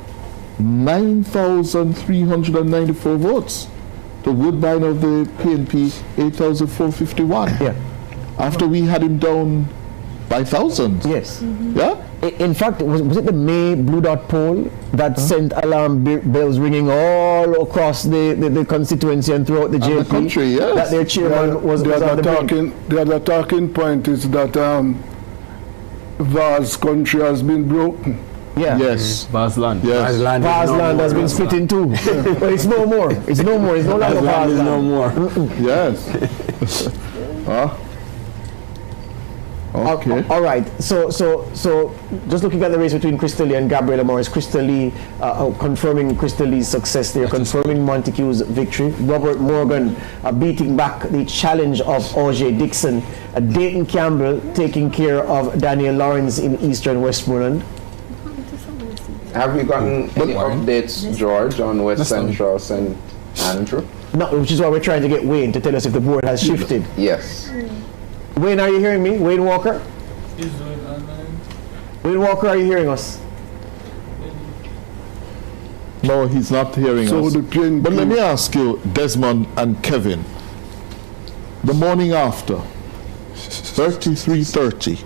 9,394 votes. The Woodbine of the PNP, 8,451. Yeah. After we had him down by thousands. Yes. Yeah? In fact, was it the May Blue Dot poll that sent alarm bells ringing all across the constituency and throughout the JLP? The country, yes. That their chairman was on the brink. The other talking point is that Vaz country has been broken. Yeah. Yes. Vaz land. Yes. Vaz land has been split in two. But it's no more. It's no more. It's no longer Vaz land. No more. Yes. Okay. All right. So just looking at the race between Crystal Lee and Gabriela Morris, Crystal Lee confirming Crystal Lee's success there, confirming Montague's victory. Robert Morgan beating back the challenge of O.J. Dixon. Dayton Campbell taking care of Daniel Lawrence in Eastern Westmoreland. Have we gotten any updates, George, on West Central St. Andrew? No, which is why we're trying to get Wayne to tell us if the board has shifted. Yes. Wayne, are you hearing me? Wayne Walker? Wayne Walker, are you hearing us? No, he's not hearing us. But let me ask you, Desmond and Kevin, the morning after, 33:30,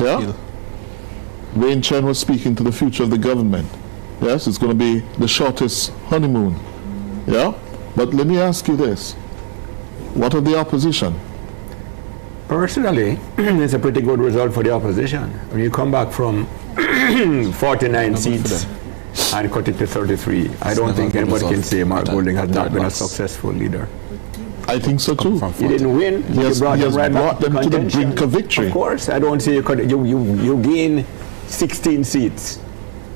yeah? Wayne Chen was speaking to the future of the government. Yes, it's going to be the shortest honeymoon. Yeah? But let me ask you this. What of the opposition? Personally, it's a pretty good result for the opposition. When you come back from 49 seats and cut it to 33, I don't think anybody can say Mark Golding has not been a successful leader. I think so too. He didn't win. He has brought them to the brink of victory. Of course, I don't see you gain 16 seats.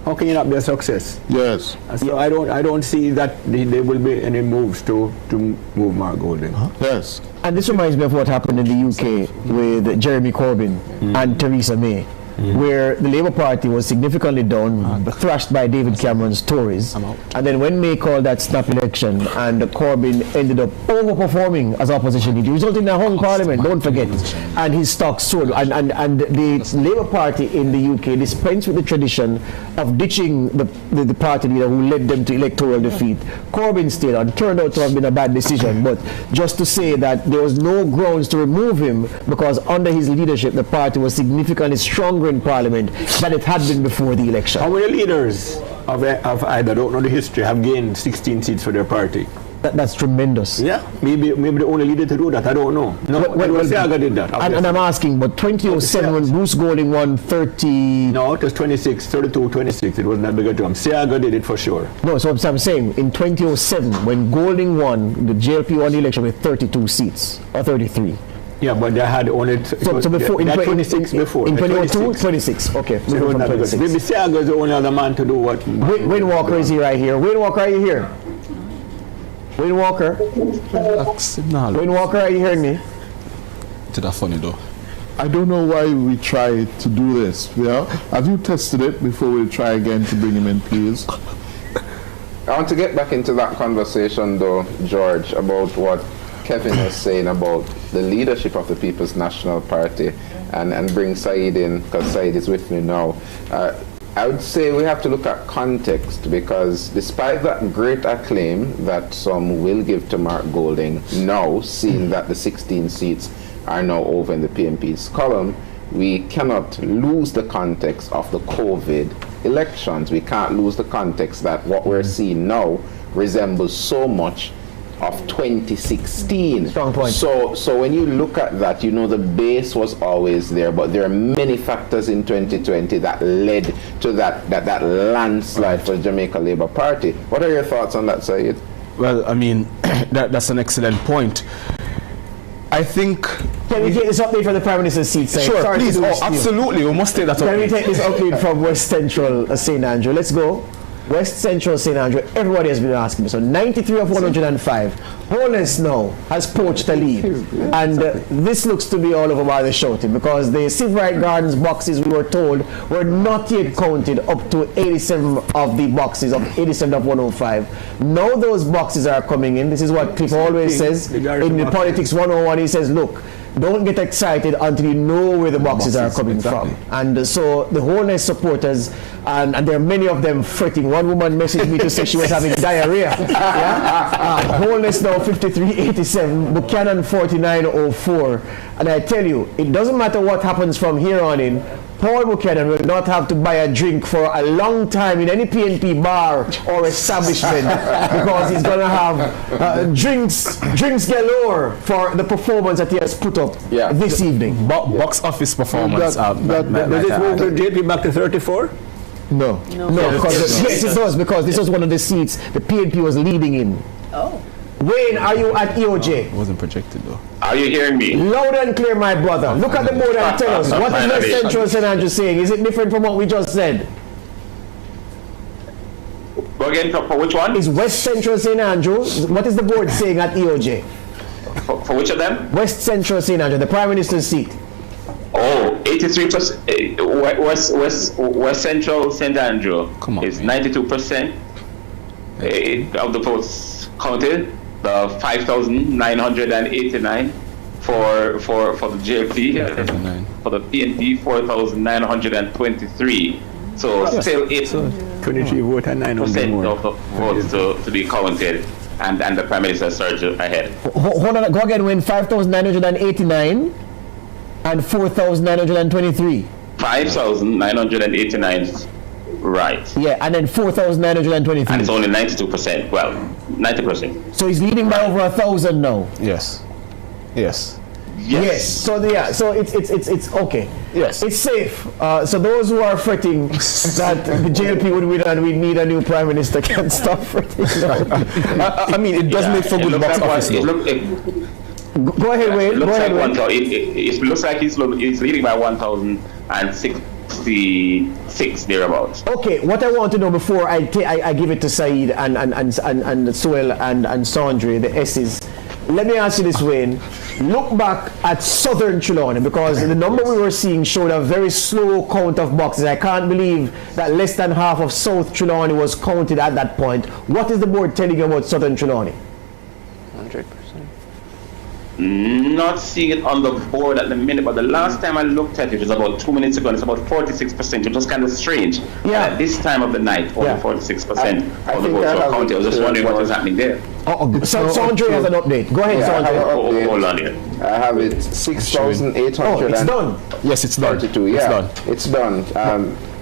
How can you not be a success? Yes. So I don't see that there will be any moves to move Mark Golding. Yes. And this reminds me of what happened in the UK with Jeremy Corbyn and Theresa May, where the Labour Party was significantly down, thrashed by David Cameron's Tories. And then when May called that snap election and Corbyn ended up overperforming as opposition leader, resulting in a hung parliament, don't forget, and his stock soared. And the Labour Party in the UK dispensed with the tradition of ditching the party leader who led them to electoral defeat. Corbyn stayed on. Turned out to have been a bad decision, but just to say that there was no grounds to remove him because under his leadership the party was significantly stronger in Parliament than it had been before the election. How many leaders of either, don't know the history, have gained 16 seats for their party? That's tremendous. Yeah, maybe the only leader to do that, I don't know. No, Seaga did that. And I'm asking, but 2007 when Bruce Golding won 30... No, it was 26, 32, 26. It wasn't that big a jump. Seaga did it for sure. No, so I'm saying, in 2007, when Golding won, the JLP won the election with 32 seats, or 33. Yeah, but they had only... So before, in 26 before. In 2002, 26. Okay. So maybe Seaga is the only other man to do what... Wayne Walker is he right here. Wayne Walker, are you here? Wayne Walker? Wayne Walker, are you hearing me? It's that funny though. I don't know why we try to do this. Yeah? Have you tested it before we try again to bring him in, please? I want to get back into that conversation though, George, about what Kevin was saying about the leadership of the People's National Party and bring Saeed in, because Saeed is with me now. I would say we have to look at context, because despite that great acclaim that some will give to Mark Golding now, seeing that the 16 seats are now over in the PNP's column, we cannot lose the context of the COVID elections. We can't lose the context that what we're seeing now resembles so much of 2016. Strong point. So when you look at that, you know the base was always there, but there are many factors in 2020 that led to that landslide for the Jamaica Labour Party. What are your thoughts on that, Saeed? Well, I mean, that's an excellent point. I think... Can we take this update from the Prime Minister's seat, Saeed? Sure, please. Oh, absolutely. We must take that update. Can we take this update from West Central St. Andrew? Let's go. West Central St. Andrew, everybody has been asking me. So 93 of 105. Holness now has poached a lead. And this looks to be all over by the shouting because the Silverite Gardens boxes, we were told, were not yet counted up to 87 of the boxes of 87 of 105. Now those boxes are coming in. This is what Cliff always says. In the Politics 101, he says, look, don't get excited until you know where the boxes are coming from. And so the Holness supporters, and there are many of them fretting. One woman messaged me to say she was having diarrhea. Holness now 53.87, Buchanan 49.04. And I tell you, it doesn't matter what happens from here on in, Paul Buchanan will not have to buy a drink for a long time in any PNP bar or establishment because he's going to have drinks galore for the performance that he has put up this evening. Box office performance. Does it move the JP back to 34? No, because yes, it does, because this was one of the seats the PNP was leading in. Oh. Wayne, are you at EOJ? Wasn't projected though. Are you hearing me? Loud and clear, my brother. Look at the board and tell us, what is West Central St. Andrew saying? Is it different from what we just said? Go again, for which one? Is West Central St. Andrew, what is the board saying at EOJ? For which of them? West Central St. Andrew, the Prime Minister's seat. Oh, 83%. West Central St. Andrew is 92% of the votes counted. The 5,989 for the JLP, for the PNP 4,923. So still 23 vote and 900 more of the votes to be counted, and the Prime Minister surged ahead. Hold on, go again. When 5,989 and 4,923. 5,989. Right. Yeah, and then 4,923. And it's only 92%. Well, 90%. So he's leading by over 1,000 now. Yes. Yes. Yes. So so it's okay. Yes. It's safe. So those who are fretting that the JLP would win and we need a new Prime Minister can stop fretting. I mean, it does make for good box office. Go ahead, Wayne. It looks like he's leading by 1,066 thereabouts. Okay, what I want to know before I give it to Saeed and Suel and Sandre, the S's, let me ask you this, Wayne. Look back at Southern Trelawney, because the number we were seeing showed a very slow count of boxes. I can't believe that less than half of South Trelawney was counted at that point. What is the board telling you about Southern Trelawney? 100%. Not seeing it on the board at the minute, but the last time I looked at it was about 2 minutes ago, and it's about 46%, which was kind of strange. Yeah. At this time of the night, only 46% of the votes were counted. I was just wondering what was happening there. So Andre has an update. Go ahead, Andre. Hold on here. I have it 6,800. Oh, it's done. Yes, it's done. 32. Yeah, it's done.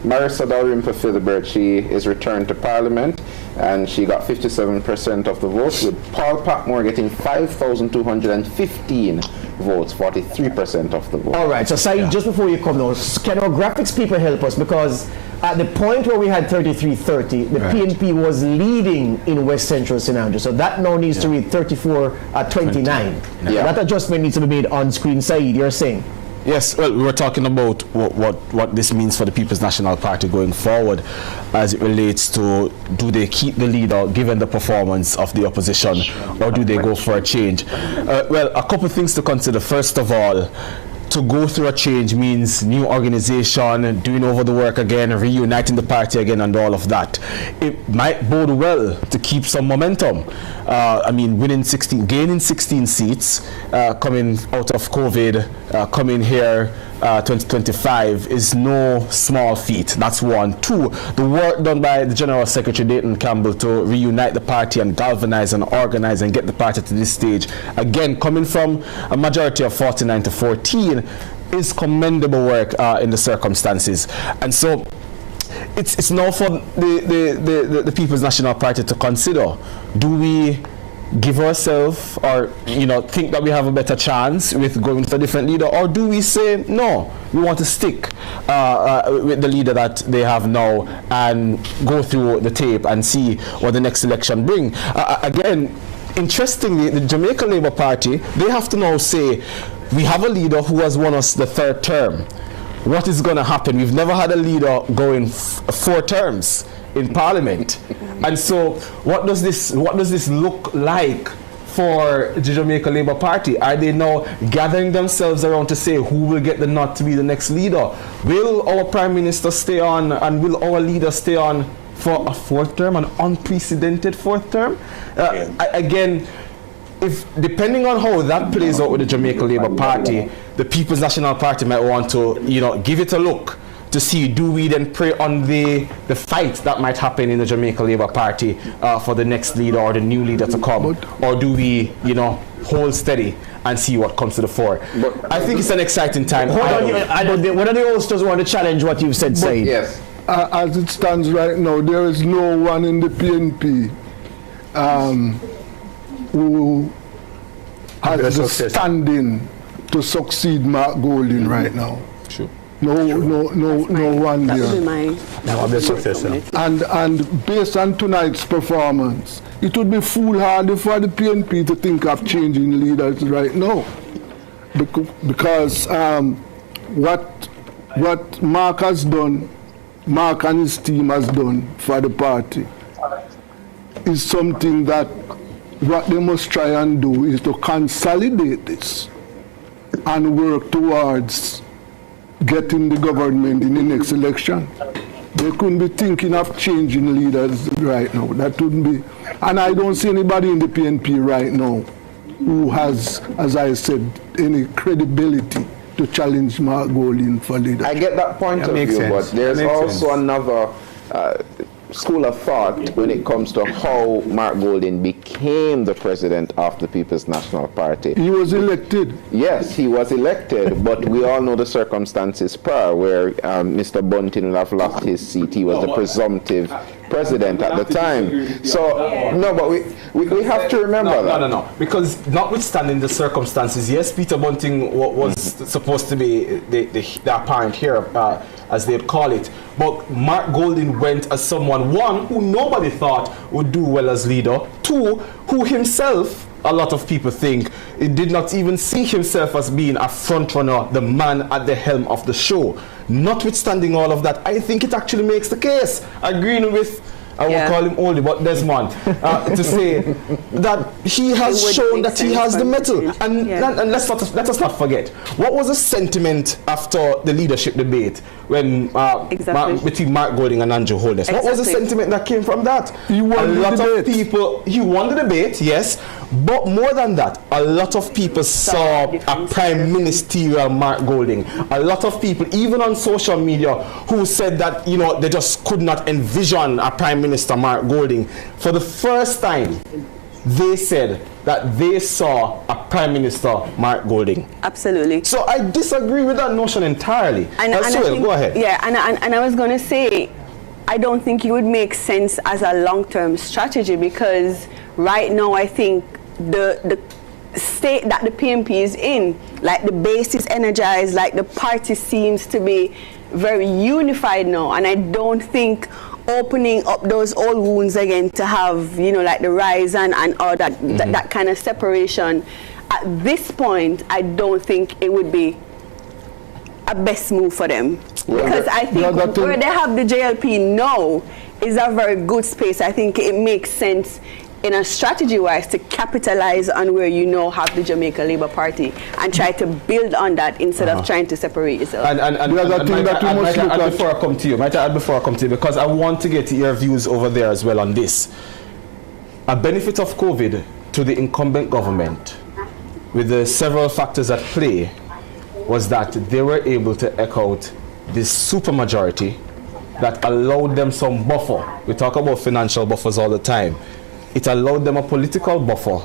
Marissa Dalrymple Philibert, she is returned to Parliament, and she got 57% of the votes, with Paul Patmore getting 5,215 votes, 43% of the votes. All right, so Saeed, just before you come now, can our graphics people help us? Because at the point where we had 33-30, the PNP was leading in West Central St. Andrew, so that now needs to read 34-29. That adjustment needs to be made on screen. Saeed, you're saying? Yes, well, we were talking about what this means for the People's National Party going forward as it relates to, do they keep the leader given the performance of the opposition, or do they go for a change? Well, a couple of things to consider. First of all, to go through a change means new organization, doing over the work again, reuniting the party again, and all of that. It might bode well to keep some momentum. I mean, gaining 16 seats, coming out of COVID, coming here 2025 is no small feat. That's one. Two, the work done by the General Secretary Dayton Campbell to reunite the party and galvanize and organize and get the party to this stage, again, coming from a majority of 49 to 14, is commendable work in the circumstances. And so it's now for the People's National Party to consider, do we give ourselves, or think that we have a better chance with going with a different leader, or do we say no, we want to stick with the leader that they have now and go through the tape and see what the next election bring? Again, interestingly, the Jamaica Labour Party, they have to now say, we have a leader who has won us the third term. What is going to happen? We've never had a leader going 4 terms in Parliament. And so what does this look like for the Jamaica Labour Party? Are they now gathering themselves around to say who will get the nod to be the next leader? Will our Prime Minister stay on, and will our leader stay on for a fourth term, an unprecedented fourth term? Again, if depending on how that plays out with the Jamaica Labour Party, the People's National Party might want to, give it a look to see, do we then prey on the fight that might happen in the Jamaica Labour Party for the next leader or the new leader to come, or do we, hold steady and see what comes to the fore? I think it's an exciting time. One of the hosts want to challenge what you've said, Said. Yes. As it stands right now, there is no one in the PNP who has the standing to succeed Mark Golding right now. Sure. No one there. That would be my successor. And based on tonight's performance, it would be foolhardy for the PNP to think of changing leaders right now, because what Mark has done, Mark and his team has done for the party, is something that what they must try and do is to consolidate this and work towards getting the government in the next election. They couldn't be thinking of changing leaders right now. That wouldn't be. And I don't see anybody in the PNP right now who has, as I said, any credibility to challenge Mark Golding for leadership. I get that point of view, but there's also another school of thought when it comes to how Mark Golding became the president of the People's National Party. He was elected. Yes, he was elected, but we all know the circumstances prior, where Mr. Bunting would have lost his seat. He was the presumptive president at the time. So, no, but we have to remember that. No. Because notwithstanding the circumstances, yes, Peter Bunting was supposed to be the apparent hero, as they'd call it. But Mark Golding went as someone, one, who nobody thought would do well as leader, two, who himself, a lot of people think, he did not even see himself as being a front runner, the man at the helm of the show. Notwithstanding all of that, I think it actually makes the case, agreeing with, I won't call him oldie, but Desmond, to say that he has shown that he has the mettle. And let us not forget, what was the sentiment after the leadership debate when between Mark Golding and Andrew Holness? What was the sentiment that came from that? He won the debate. He won the debate, yes, but more than that, a lot of people saw a prime ministerial Mark Golding. A lot of people, even on social media, who said that, they just could not envision a Prime Minister Mark Golding. For the first time, they said that they saw a Prime Minister Mark Golding. Absolutely. So I disagree with that notion entirely. Go ahead. Yeah, and I was going to say, I don't think it would make sense as a long-term strategy, because right now I think the state that the PNP is in, like the base is energized, like the party seems to be very unified now, and I don't think opening up those old wounds again to have, like the rise and all that, that kind of separation, at this point, I don't think it would be a best move for them. Because I think where they have the JLP now is a very good space. I think it makes sense in a strategy-wise to capitalize on where have the Jamaica Labour Party and try to build on that instead of trying to separate yourself. Before I come to you, because I want to get your views over there as well on this. A benefit of COVID to the incumbent government, with the several factors at play, was that they were able to echo out this supermajority that allowed them some buffer. We talk about financial buffers all the time. It allowed them a political buffer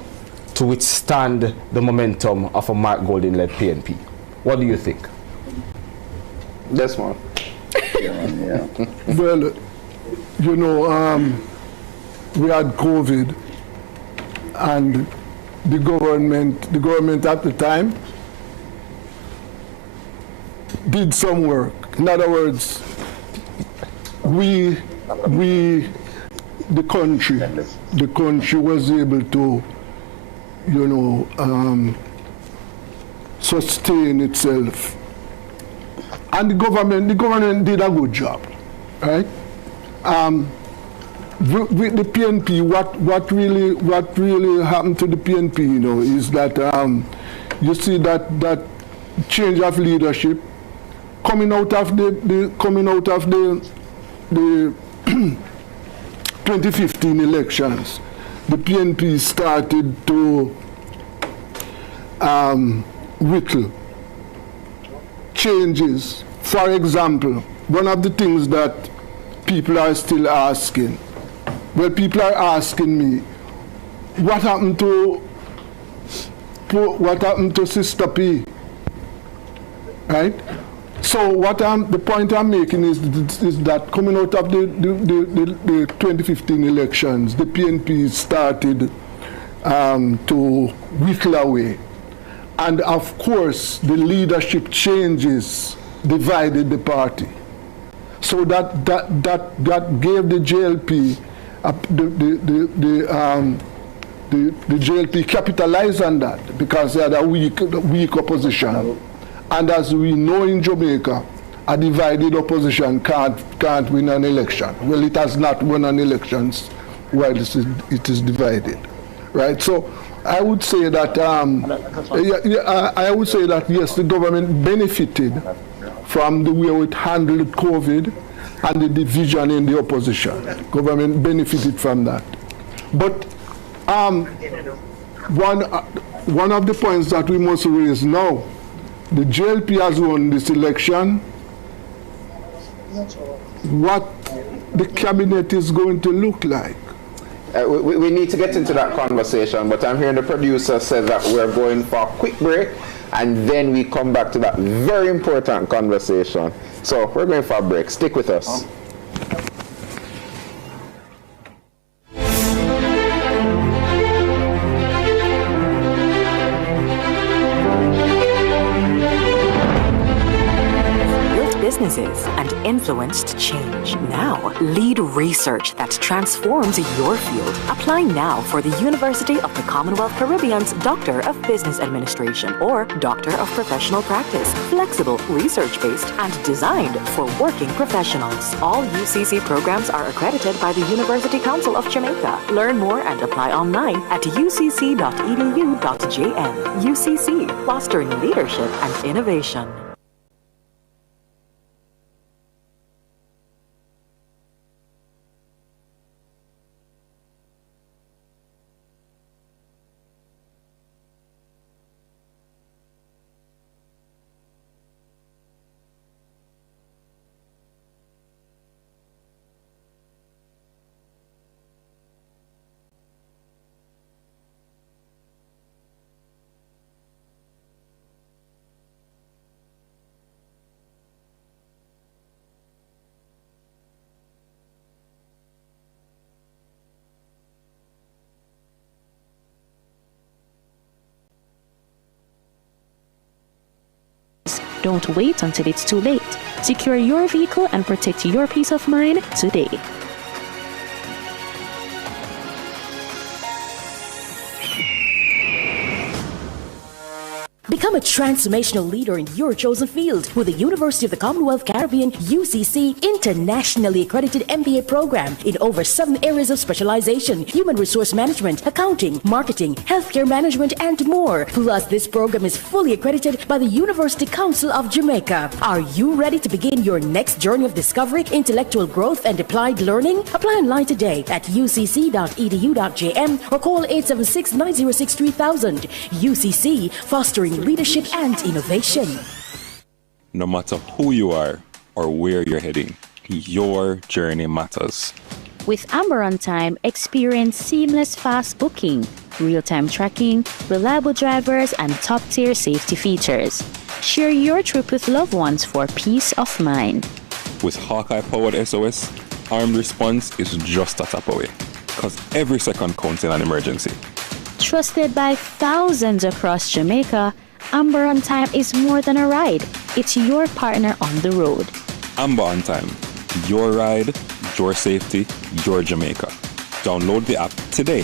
to withstand the momentum of a Mark Golding-led PNP. What do you think? That's one. Well, we had COVID, and the government at the time did some work. In other words, the country was able to, sustain itself, and the government did a good job, right? with the PNP, what really happened to the PNP, you know, is that you see that change of leadership coming out of the 2015 elections. The PNP started to whittle changes. For example, one of the things that people are still asking, well, people are asking me, what happened to Sister P? Right? So the point I'm making is that coming out of the 2015 elections, the PNP started to whittle away. And of course, the leadership changes divided the party. So that gave the JLP, the JLP capitalized on that because they had a weak opposition. And as we know in Jamaica, a divided opposition can't win an election. Well, it has not won an election while it is divided, right? So I would say that I would say that yes, the government benefited from the way it handled COVID and the division in the opposition. Government benefited from that. But one of the points that we must raise now, the JLP has won this election. What the cabinet is going to look like? We need to get into that conversation, but I'm hearing the producer say that we're going for a quick break, and then we come back to that very important conversation. So we're going for a break. Stick with us. Businesses and influenced change. Now, lead research that transforms your field. Apply now for the University of the Commonwealth Caribbean's Doctor of Business Administration or Doctor of Professional Practice. Flexible, research-based, and designed for working professionals. All UCC programs are accredited by the University Council of Jamaica. Learn more and apply online at ucc.edu.jm. UCC, fostering leadership and innovation. Don't wait until it's too late. Secure your vehicle and protect your peace of mind today. Become a transformational leader in your chosen field with the University of the Commonwealth Caribbean UCC internationally accredited MBA program in over 7 areas of specialization: human resource management, accounting, marketing, healthcare management, and more. Plus, this program is fully accredited by the University Council of Jamaica. Are you ready to begin your next journey of discovery, intellectual growth, and applied learning? Apply online today at ucc.edu.jm or call 876-906-3000. UCC, fostering leadership and innovation. No matter who you are or where you're heading, your journey matters. With Amber On Time, experience seamless fast booking, real-time tracking, reliable drivers, and top-tier safety features. Share your trip with loved ones for peace of mind. With Hawkeye-powered SOS, armed response is just a tap away, because every second counts in an emergency. Trusted by thousands across Jamaica, Amber On Time is more than a ride. It's your partner on the road. Amber On Time. Your ride, your safety, your Jamaica. Download the app today.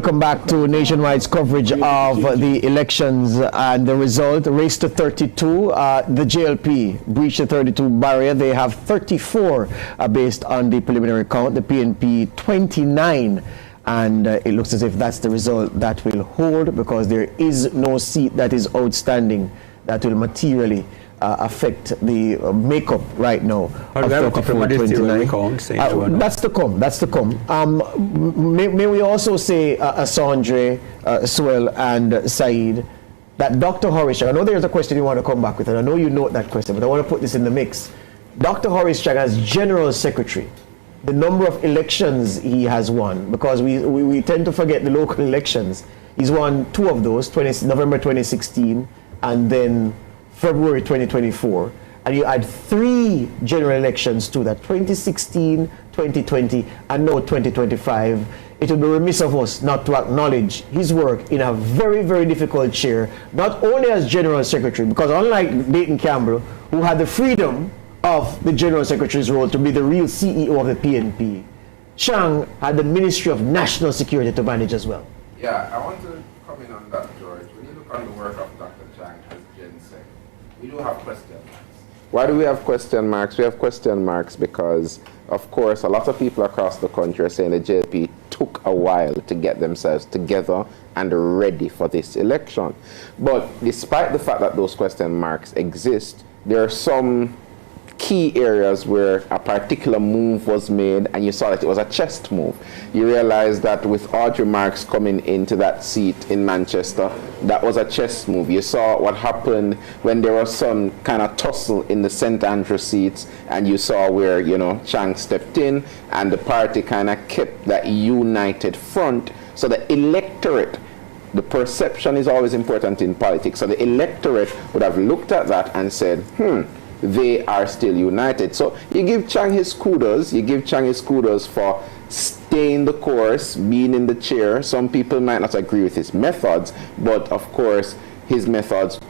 welcome back to Nationwide's coverage of the elections and the result. Race to 32. The JLP breached the 32 barrier. They have 34 based on the preliminary count. The PNP 29. And it looks as if that's the result that will hold, because there is no seat that is outstanding that will materially affect the makeup right now of 34-29. That's to come. That's to come. May we also say, Asandre, Swell, and Saeed, that Dr. Horace Chang, I know there's a question you want to come back with, and I know you note that question, but I want to put this in the mix. Dr. Horace Chang, as General Secretary, the number of elections he has won, because we tend to forget the local elections. He's won 2 of those, November 2016 and then February 2024. And you add 3 general elections to that, 2016, 2020, and now 2025. It would be remiss of us not to acknowledge his work in a very, very difficult chair, not only as General Secretary, because unlike Dayton Campbell, who had the freedom of the General Secretary's role to be the real CEO of the PNP, Chang had the Ministry of National Security to manage as well. Yeah, I want to come in on that, George. When you look on the work of Dr. Chang as Gen Sec, we do have question marks. Why do we have question marks? We have question marks because, of course, a lot of people across the country are saying the JLP took a while to get themselves together and ready for this election. But despite the fact that those question marks exist, there are some key areas where a particular move was made, and you saw that it was a chess move. You realize that with Audrey Marks coming into that seat in Manchester, that was a chess move. You saw what happened when there was some kind of tussle in the St. Andrew seats, and you saw where, you know, Chang stepped in, and the party kind of kept that united front. So the electorate, the perception is always important in politics. So the electorate would have looked at that and said, they are still united. So you give Chang his kudos. You give Chang his kudos for staying the course, being in the chair. Some people might not agree with his methods, but of course his methods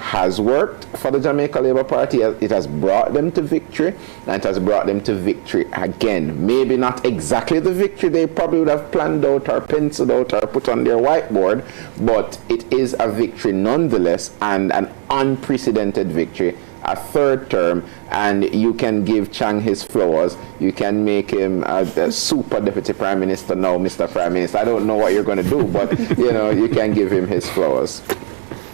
has worked for the Jamaica Labour Party. It has brought them to victory, and it has brought them to victory again. Maybe not exactly the victory they probably would have planned out or penciled out or put on their whiteboard, but it is a victory nonetheless, and an unprecedented victory. A 3rd term, and you can give Chang his flowers. You can make him a super deputy prime minister now, Mr. Prime Minister. I don't know what you're going to do, but you know, you can give him his flowers.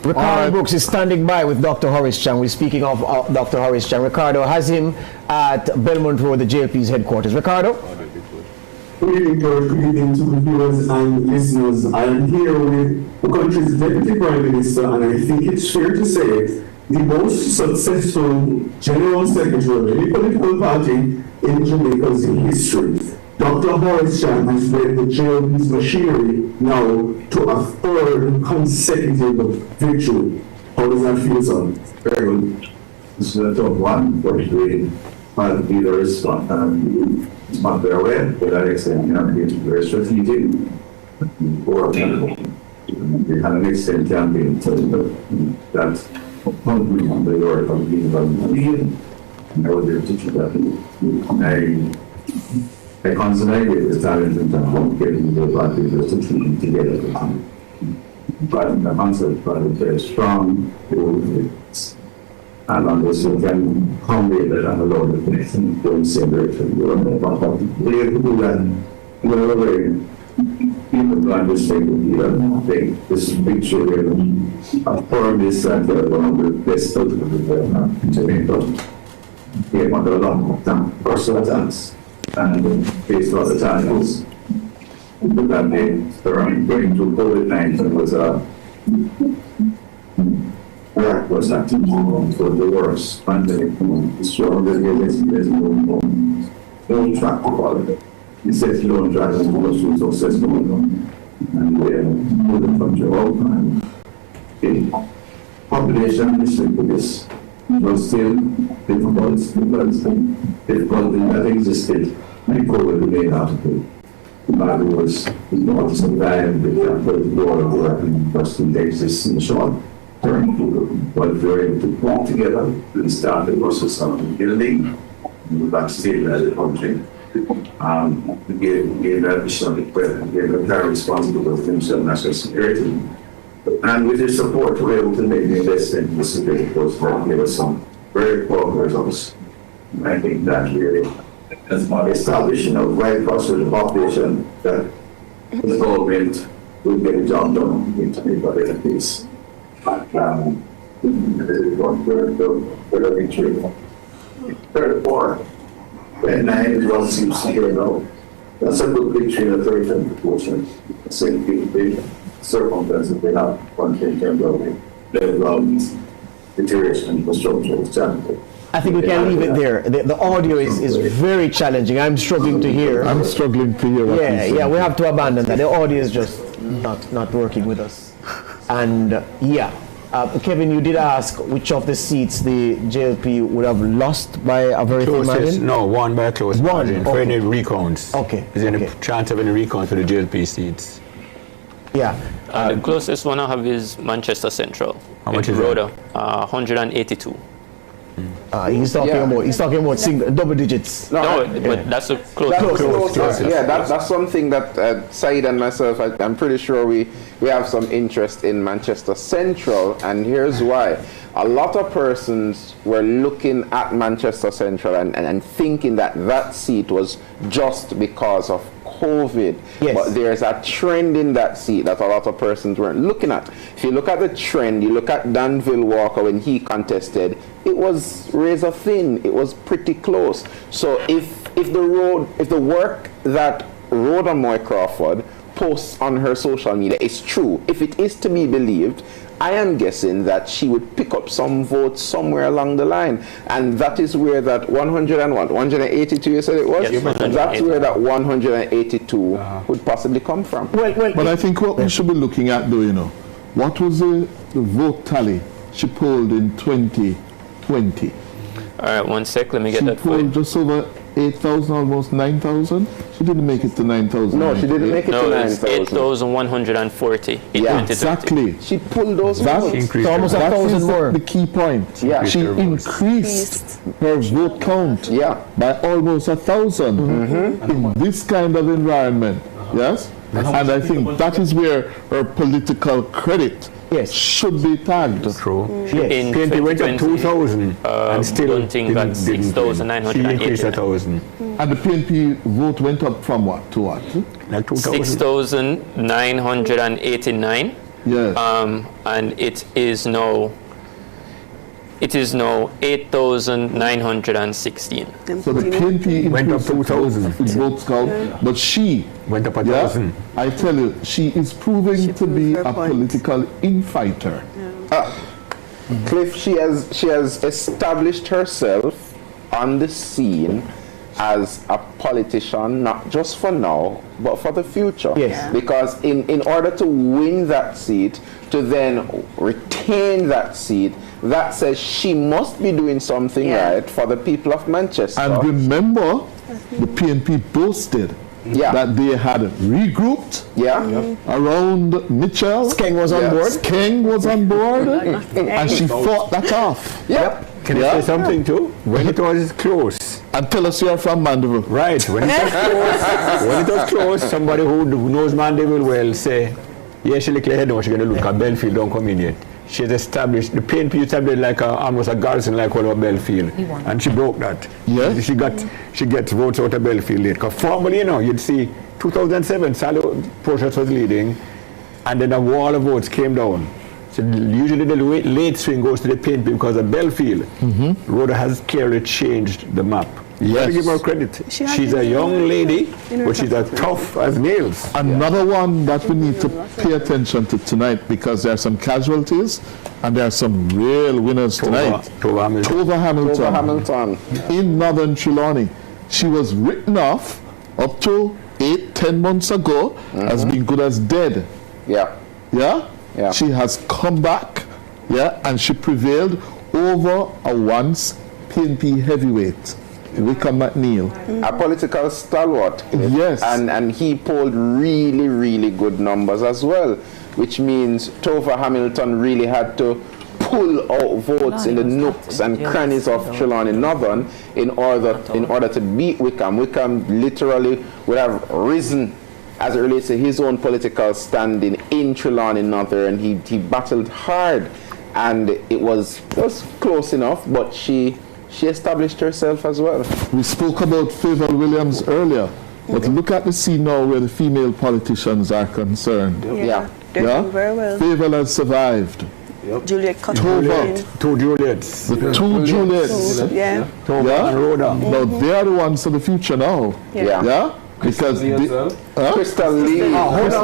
Ricardo Brooks is standing by with Dr. Horace Chang. We're speaking of Dr. Horace Chang. Ricardo has him at Belmont Road, the JLP's headquarters. Ricardo? Good evening, George. Good evening to the viewers and listeners. I am here with the country's Deputy Prime Minister, and I think it's fair to say the most successful General Secretary of any political party in Jamaica's history. Dr. Horace Chang has led the JLP's machinery now to a 3rd consecutive victory. How does that feel, son? Very good. This is a tough one, but the leaders respond very well. To that extent, you know, it's very strategic. They had an excellent campaign, so that's hungry on the work of the environment. I was there to teach that. I consolidated the talent in terms of getting the party together. But the concept was very strong. And on this, you can convey that and allow the connection to the same direction. We are very people to understand this picture affirm this that one of the best of Jamaica came under a long time personal attacks and faced a lot of challenges. The campaign going to COVID-19 was that for the worst pandemic, stronger against no track to follow. He says you don't drive as much to successful and move the country out, and the population issue with this was still difficult because the difficulty that existed before we made out of it. The matter was not survive the war and Western Texas in short term, but we were able to pull together and start the process of building back state as a country. Gave additional equipment, gave a very responsible for himself national security. And with his support, we were able to make the investment in the security force that gave us some very powerful results. I think that really establishing a right across the population that the government will get the job done into the better peace. But the victory. 34. And 9 is what seems to here now. That's a good victory in the third and proportion. Same big circumstances they have one thing in terms of the deterioration in infrastructure is challenging. I think we can leave it there. The audio is very challenging. I'm struggling to hear. I'm struggling to hear what he's saying. Yeah, we have to abandon that. The audio is just not working with us. And Kevin, you did ask which of the seats the JLP would have lost by a very thin margin? No, one by a close margin. For any recounts. Okay. Is there any chance of any recounts for the JLP seats? Yeah. The closest one I have is Manchester Central. How much is Rhoda? 182. He's talking about single, double digits. But that's a close. That's something that Said and myself, I'm pretty sure we have some interest in Manchester Central, and here's why. A lot of persons were looking at Manchester Central and thinking that seat was just because of COVID. Yes. But there's a trend in that seat that a lot of persons weren't looking at. If you look at the trend, you look at Danville Walker when he contested, it was razor thin. It was pretty close. So if the work that Rhoda Moy Crawford posts on her social media is true, if it is to be believed, I am guessing that she would pick up some votes somewhere along the line. And that is where that 182 you said it was? Yes, that's where that 182 would possibly come from. But I think what we should be looking at, though, what was the vote tally she polled in 2020? All right, one sec, let me get that for you. She polled just over 8,000, almost 9,000. She didn't make it to 9,000. No, she didn't make it to 9,000. 8,140. Yeah, exactly. She pulled those votes. Almost 1,000 more. The key point. Yeah. She increased her vote count by almost 1,000 in this kind of environment. Yes? And I think that is where her political credit should be tagged. True. Yes. In 2020, 2,000 and still got 6,989. Increased 1,000. And the PNP vote went up from what to what? Like 2,000. 6,989. Yes. And it is now 8,916. So the PNP went up 2,000 votes count, but she went up 1,000. I tell you, she is proving to be a political infighter. Cliff, she has established herself on the scene as a politician, not just for now, but for the future. Yes. Because in order to win that seat, to then retain that seat, that says she must be doing something right for the people of Manchester. And remember, the PNP boasted that they had regrouped around Mitchell. Skeng was on board. Skeng was on board, and she fought that off. Can I say something too? When it was close. And tell us you're from Mandeville. Right. When it was close, somebody who knows Mandeville well say, yeah, she look ahead now, she's going to look at Belfield, don't come in yet. She's established, the PNP established like almost a garrison like one of Belfield. And she broke that. Yeah. She gets votes out of Belfield late. Because formally, you'd see 2007, Sally Porteous was leading, and then a wall of votes came down. So usually the late swing goes to the PNP because of Belfield. Rhoda has clearly changed the map. You have to give her credit. She's a young lady, but she's as tough as nails. Another one that we need to pay attention to tonight, because there are some casualties and there are some real winners tonight. Tova Hamilton in Northern Trelawney. She was written off up to 8-10 months ago as being good as dead. Yeah. She has come back, and she prevailed over a once PNP heavyweight, Wickham McNeil. A political stalwart. Yes. And he polled really, really good numbers as well, which means Tova Hamilton really had to pull out votes in the nooks and crannies of Trelawney Northern in order to beat Wickham. Wickham literally would have risen as it relates to his own political standing in Trelawney Northern. He battled hard, and it was close enough, but she established herself as well. We spoke about Favour Williams earlier, but look at the scene now where the female politicians are concerned. Yeah. They're doing very well. Favour has survived. Juliet Tova. Two Juliets. The two Juliets. Yeah. Tova and Rhoda. Now they are the ones for the future now. Yeah. Because Crystal Lee. Hold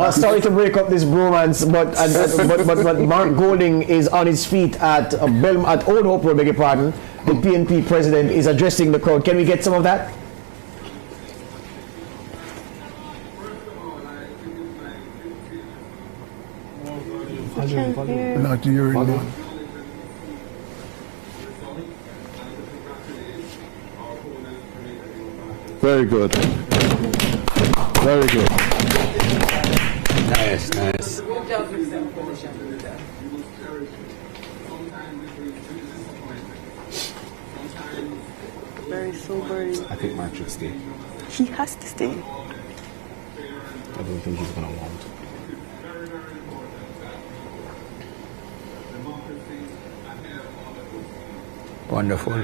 on. Sorry to break up this bromance, but Mark Golding is on his feet at Old Hope Road, beg your pardon. The PNP president is addressing the crowd. Can we get some of that? Not hearing it. Very good. Very good. Nice. Very sobering. I think Mark should stay. He has to stay. I don't think he's going to want. Wonderful.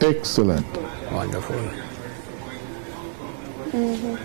Excellent. Wonderful. Mm-hmm.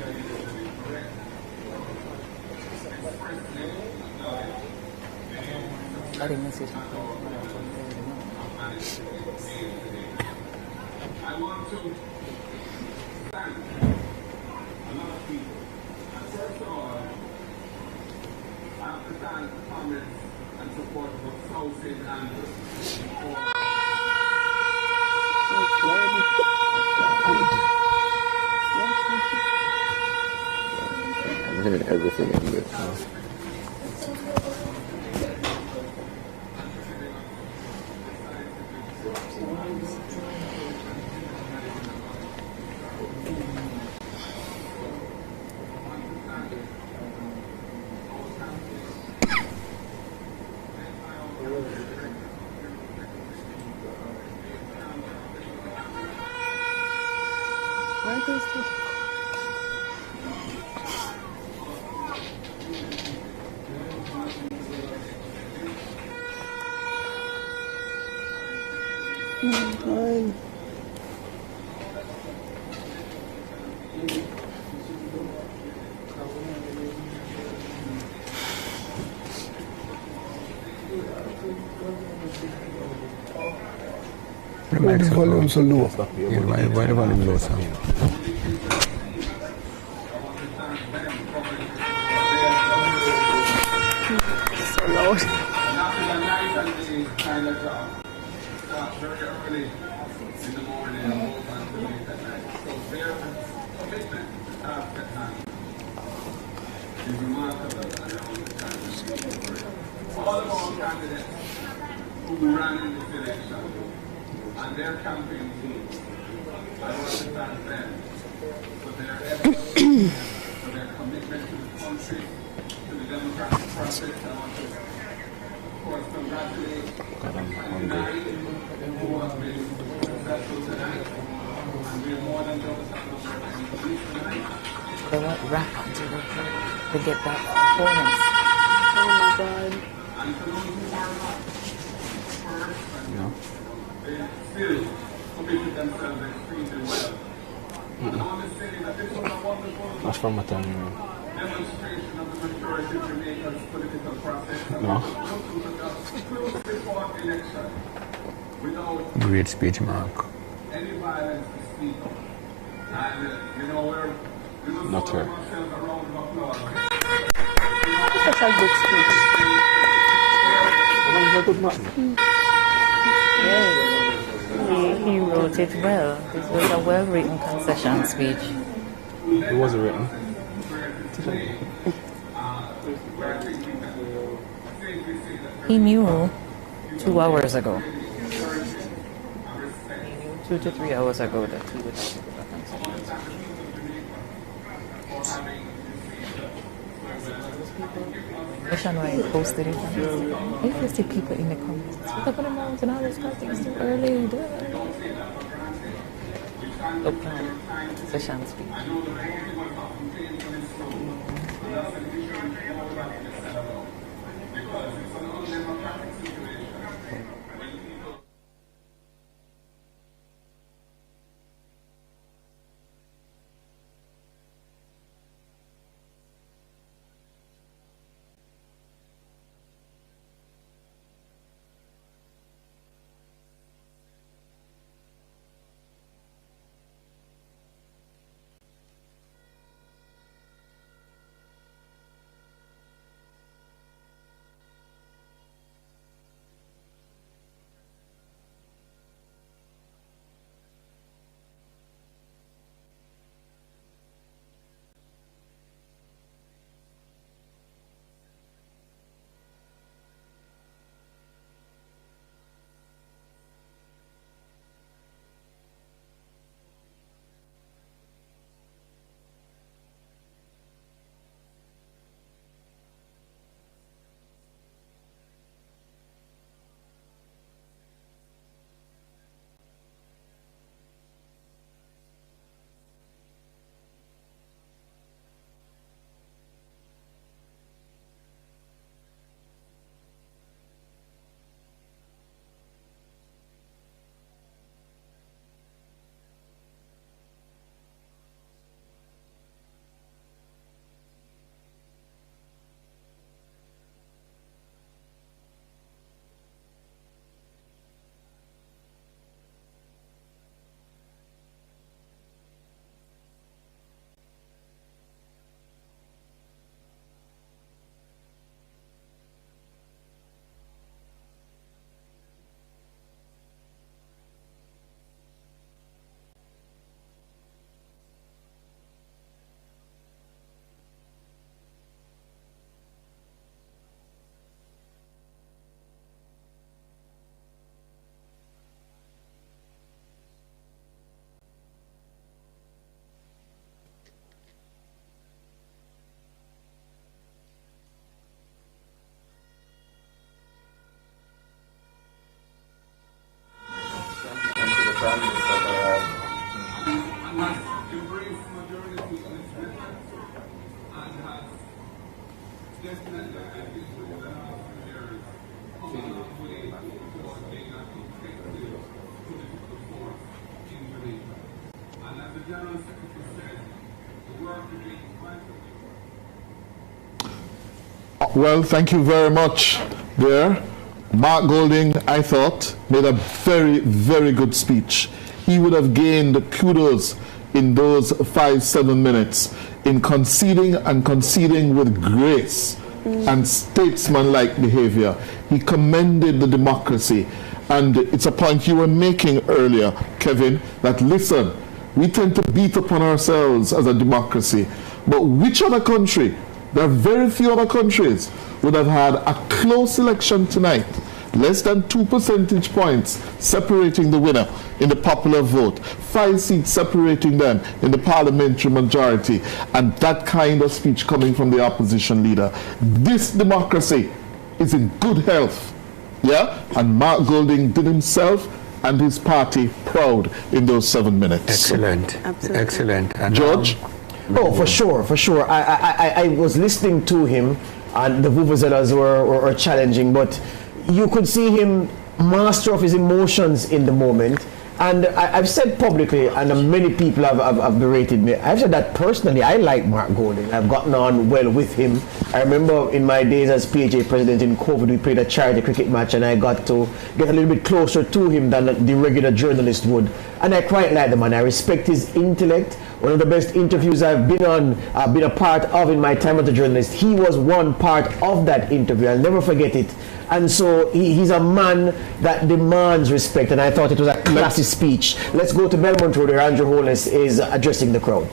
Everything in this. Why the volume so low? Why the volume low, sir? So loud. All of our candidates who ran in this election and their campaign team, I want to thank them for their efforts, for their commitment to the country, to the democratic process. I want to, of course, congratulate who have been successful tonight. And we are more than just tonight. They won't rap until they get that performance. Oh my God. And for those who are not first, they still committed themselves extremely well. And I want to say that this was a wonderful That's from Matang. demonstration of the maturity of Jamaica's political process. No. Close before election, without Great speech, Mark. any violence to speak of. And, we will Not her. ourselves a round of applause. Such a good speech. Yes. He wrote it well. This was a well-written concession speech. It wasn't written. He knew 2 hours ago. He knew 2 to 3 hours ago that he would have to give a concession speech. Nationwide posted it. And if you see people in the comments, what up on the mountain, all this stuff, it's too early. Look now, session speak. Well, thank you very much there. Mark Golding, I thought, made a very, very good speech. He would have gained kudos in those 5-7 minutes in conceding and conceding with grace and statesmanlike behavior. He commended the democracy. And it's a point you were making earlier, Kevin, that listen, we tend to beat upon ourselves as a democracy. But which other country, there are very few other countries, would have had a close election tonight, less than 2 percentage points separating the winner in the popular vote, 5 seats separating them in the parliamentary majority, and that kind of speech coming from the opposition leader. This democracy is in good health, yeah? And Mark Golding did himself and his party proud in those 7 minutes. Excellent. Absolutely. Excellent. And George? Oh, for sure, for sure. I was listening to him, and the vuvuzelas were challenging, but you could see him master of his emotions in the moment. And I've said publicly, and many people have berated me, I've said that personally, I like Mark Golding. I've gotten on well with him. I remember in my days as PHA president in COVID, we played a charity cricket match, and I got to get a little bit closer to him than the regular journalist would. And I quite like the man. I respect his intellect. One of the best interviews I've been on, been a part of in my time as a journalist. He was one part of that interview. I'll never forget it. And so he's a man that demands respect, and I thought it was a classy speech. Let's go to Belmont Road, where Andrew Holness is addressing the crowd.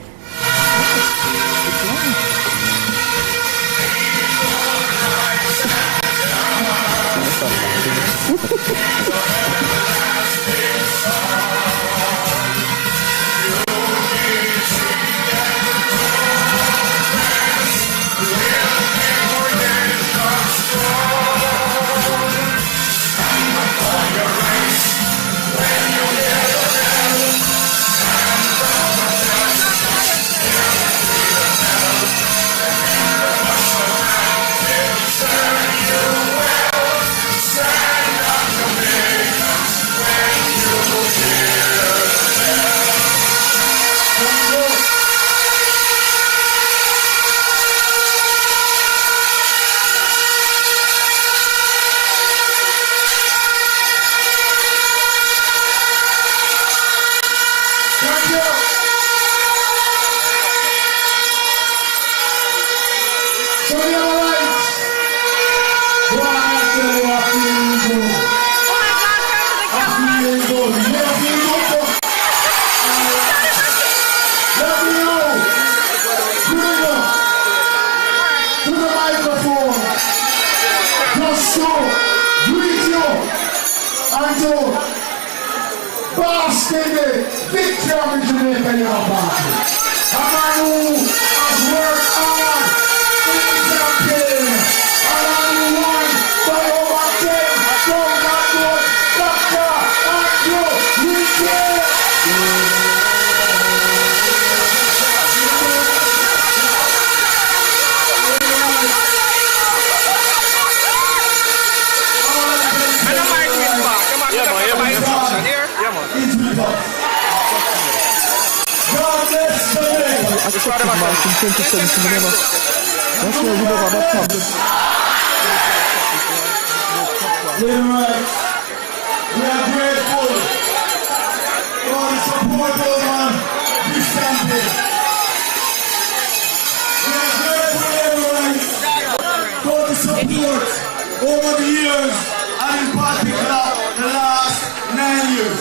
Over the years, and in particular, the last 9 years.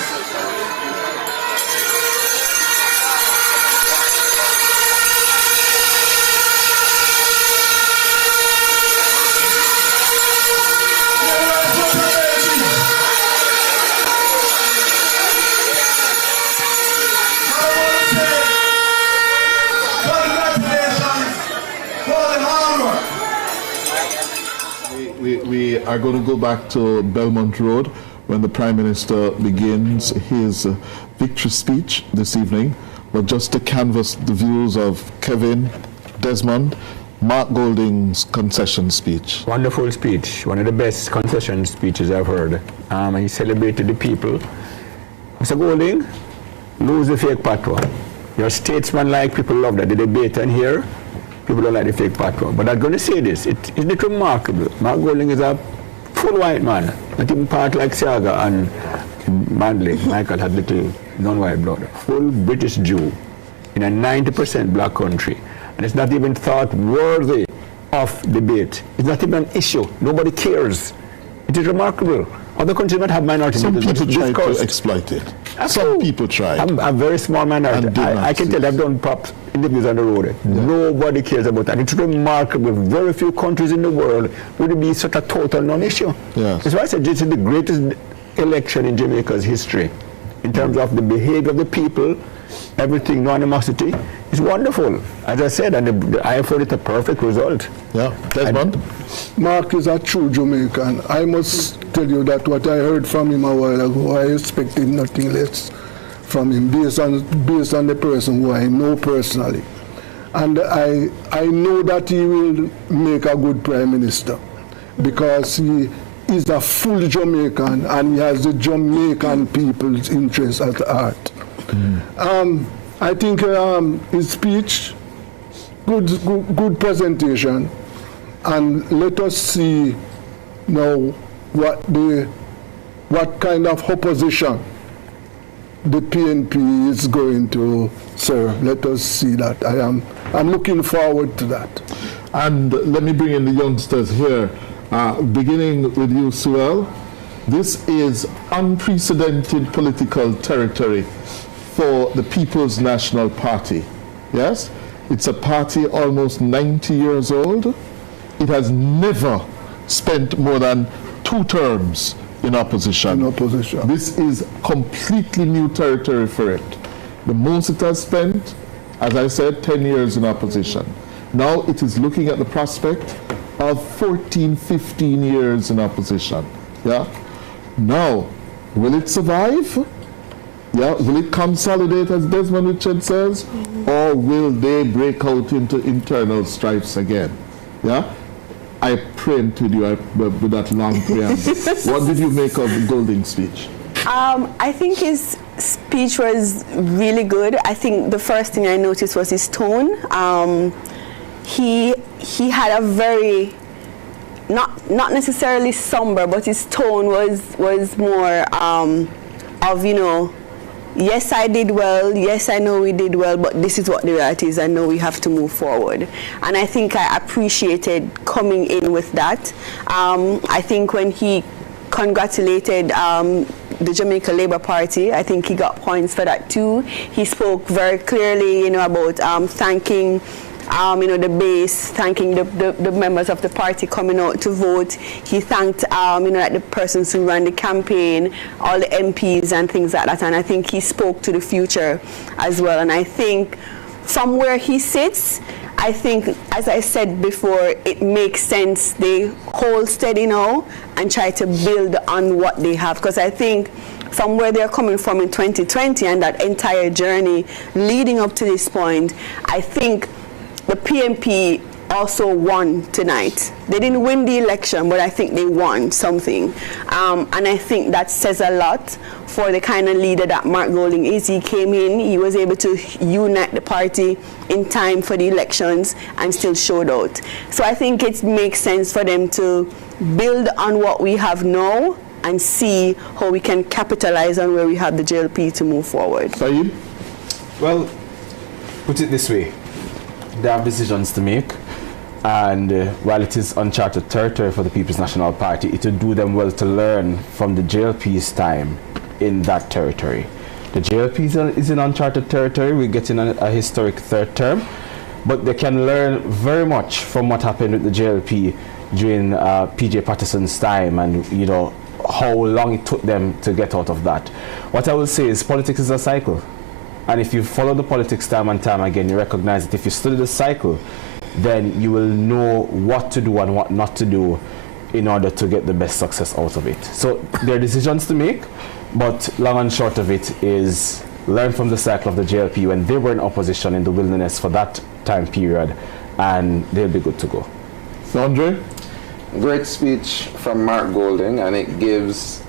We are going to go back to Belmont Road when the Prime Minister begins his victory speech this evening, but just to canvass the views of Kevin, Desmond, Mark Golding's concession speech. Wonderful speech, one of the best concession speeches I've heard. He celebrated the people. Mr. Golding, lose the fake patois. You're statesman-like, people love that. The debate and here, people don't like the fake patois. But I'm going to say this, isn't it remarkable? Mark Golding is a full white man, not even part like Siaga and Manley. Michael had little non-white blood. Full British Jew in a 90% black country. And it's not even thought worthy of debate. It's not even an issue. Nobody cares. It is remarkable. Other countries might have minorities. Some people try to exploit it. Some people try. I'm a very small minority. I can tell I've done pop interviews on the road. Yeah. Nobody cares about that. It's remarkable. Very few countries in the world would be such a total non-issue. Yes. That's why I said this is the greatest election in Jamaica's history. In terms of the behavior of the people, everything, no animosity, is wonderful. As I said, and I thought it a perfect result. Yeah. Desmond? Mark is a true Jamaican. I must tell you that what I heard from him a while ago, I expected nothing less from him based on the person who I know personally. And I know that he will make a good Prime Minister because he is a full Jamaican and he has the Jamaican people's interests at heart. I think his speech, good presentation, and let us see now what kind of opposition the PNP is going to serve. Let us see that. I'm looking forward to that. And let me bring in the youngsters here, beginning with you, Suel. This is unprecedented political territory for the People's National Party. Yes? It's a party almost 90 years old. It has never spent more than 2 terms in opposition. This is completely new territory for it. The most it has spent, as I said, 10 years in opposition. Now it is looking at the prospect of 14, 15 years in opposition. Yeah? Now, will it survive? Yeah, will it consolidate, as Desmond Richard says, or will they break out into internal strifes again? Yeah, I preempted you with that long preamble. What did you make of Golding's speech? I think his speech was really good. I think the first thing I noticed was his tone. He had a very not necessarily somber, but his tone was more of, you know, yes, I did well, yes, I know we did well, but this is what the reality is. I know we have to move forward. And I think I appreciated coming in with that. I think when he congratulated the Jamaica Labour Party, I think he got points for that too. He spoke very clearly, about thanking the base, thanking the members of the party coming out to vote. He thanked, like the persons who ran the campaign, all the MPs and things like that. And I think he spoke to the future as well. And I think from where he sits, I think, as I said before, it makes sense they hold steady now and try to build on what they have. Because I think from where they're coming from in 2020 and that entire journey leading up to this point, I think the PNP also won tonight. They didn't win the election, but I think they won something. And I think that says a lot for the kind of leader that Mark Golding is. He came in, he was able to unite the party in time for the elections and still showed out. So I think it makes sense for them to build on what we have now and see how we can capitalize on where we have the JLP to move forward. Saeed? Well, put it this way. They have decisions to make, and while it is uncharted territory for the People's National Party, it would do them well to learn from the JLP's time in that territory. The JLP is in uncharted territory. We're getting a historic third term, but they can learn very much from what happened with the JLP during P.J. Patterson's time, and how long it took them to get out of that. What I will say is politics is a cycle. And if you follow the politics time and time again, you recognize that if you study the cycle, then you will know what to do and what not to do in order to get the best success out of it. So there are decisions to make, but long and short of it is learn from the cycle of the JLP when they were in opposition in the wilderness for that time period, and they'll be good to go. So Andre? Great speech from Mark Golding, and it gives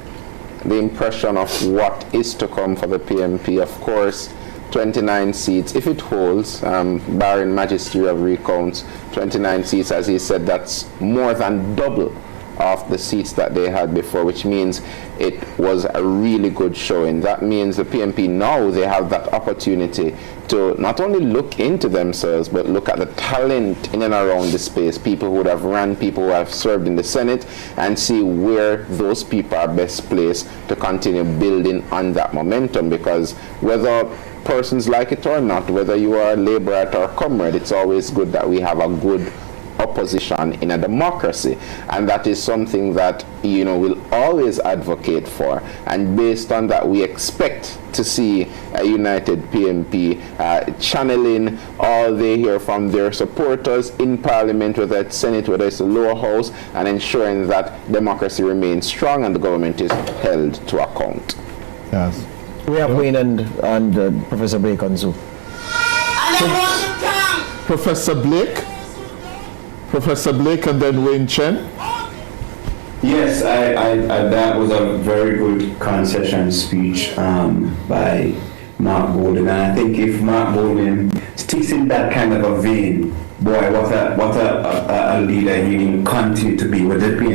the impression of what is to come for the PNP. Of course, 29 seats, if it holds, barring magisterial recounts, 29 seats, as he said, that's more than double of the seats that they had before, which means it was a really good showing. That means the PNP now, they have that opportunity to not only look into themselves, but look at the talent in and around the space, people who would have run, people who have served in the Senate, and see where those people are best placed to continue building on that momentum. Because whether persons like it or not, whether you are a labourite or a comrade, it's always good that we have a good opposition in a democracy, and that is something that we'll always advocate for. And based on that, we expect to see a united PNP channeling all they hear from their supporters in Parliament, whether it's Senate, whether it's the lower house, and ensuring that democracy remains strong and the government is held to account. Yes. We have Wayne and Professor Blake on Zoom. Professor Blake? Professor Blake and then Wayne Chen. Yes, I that was a very good concession speech by Mark Golding, and I think if Mark Golding sticks in that kind of a vein, boy, what a leader he will continue to be with the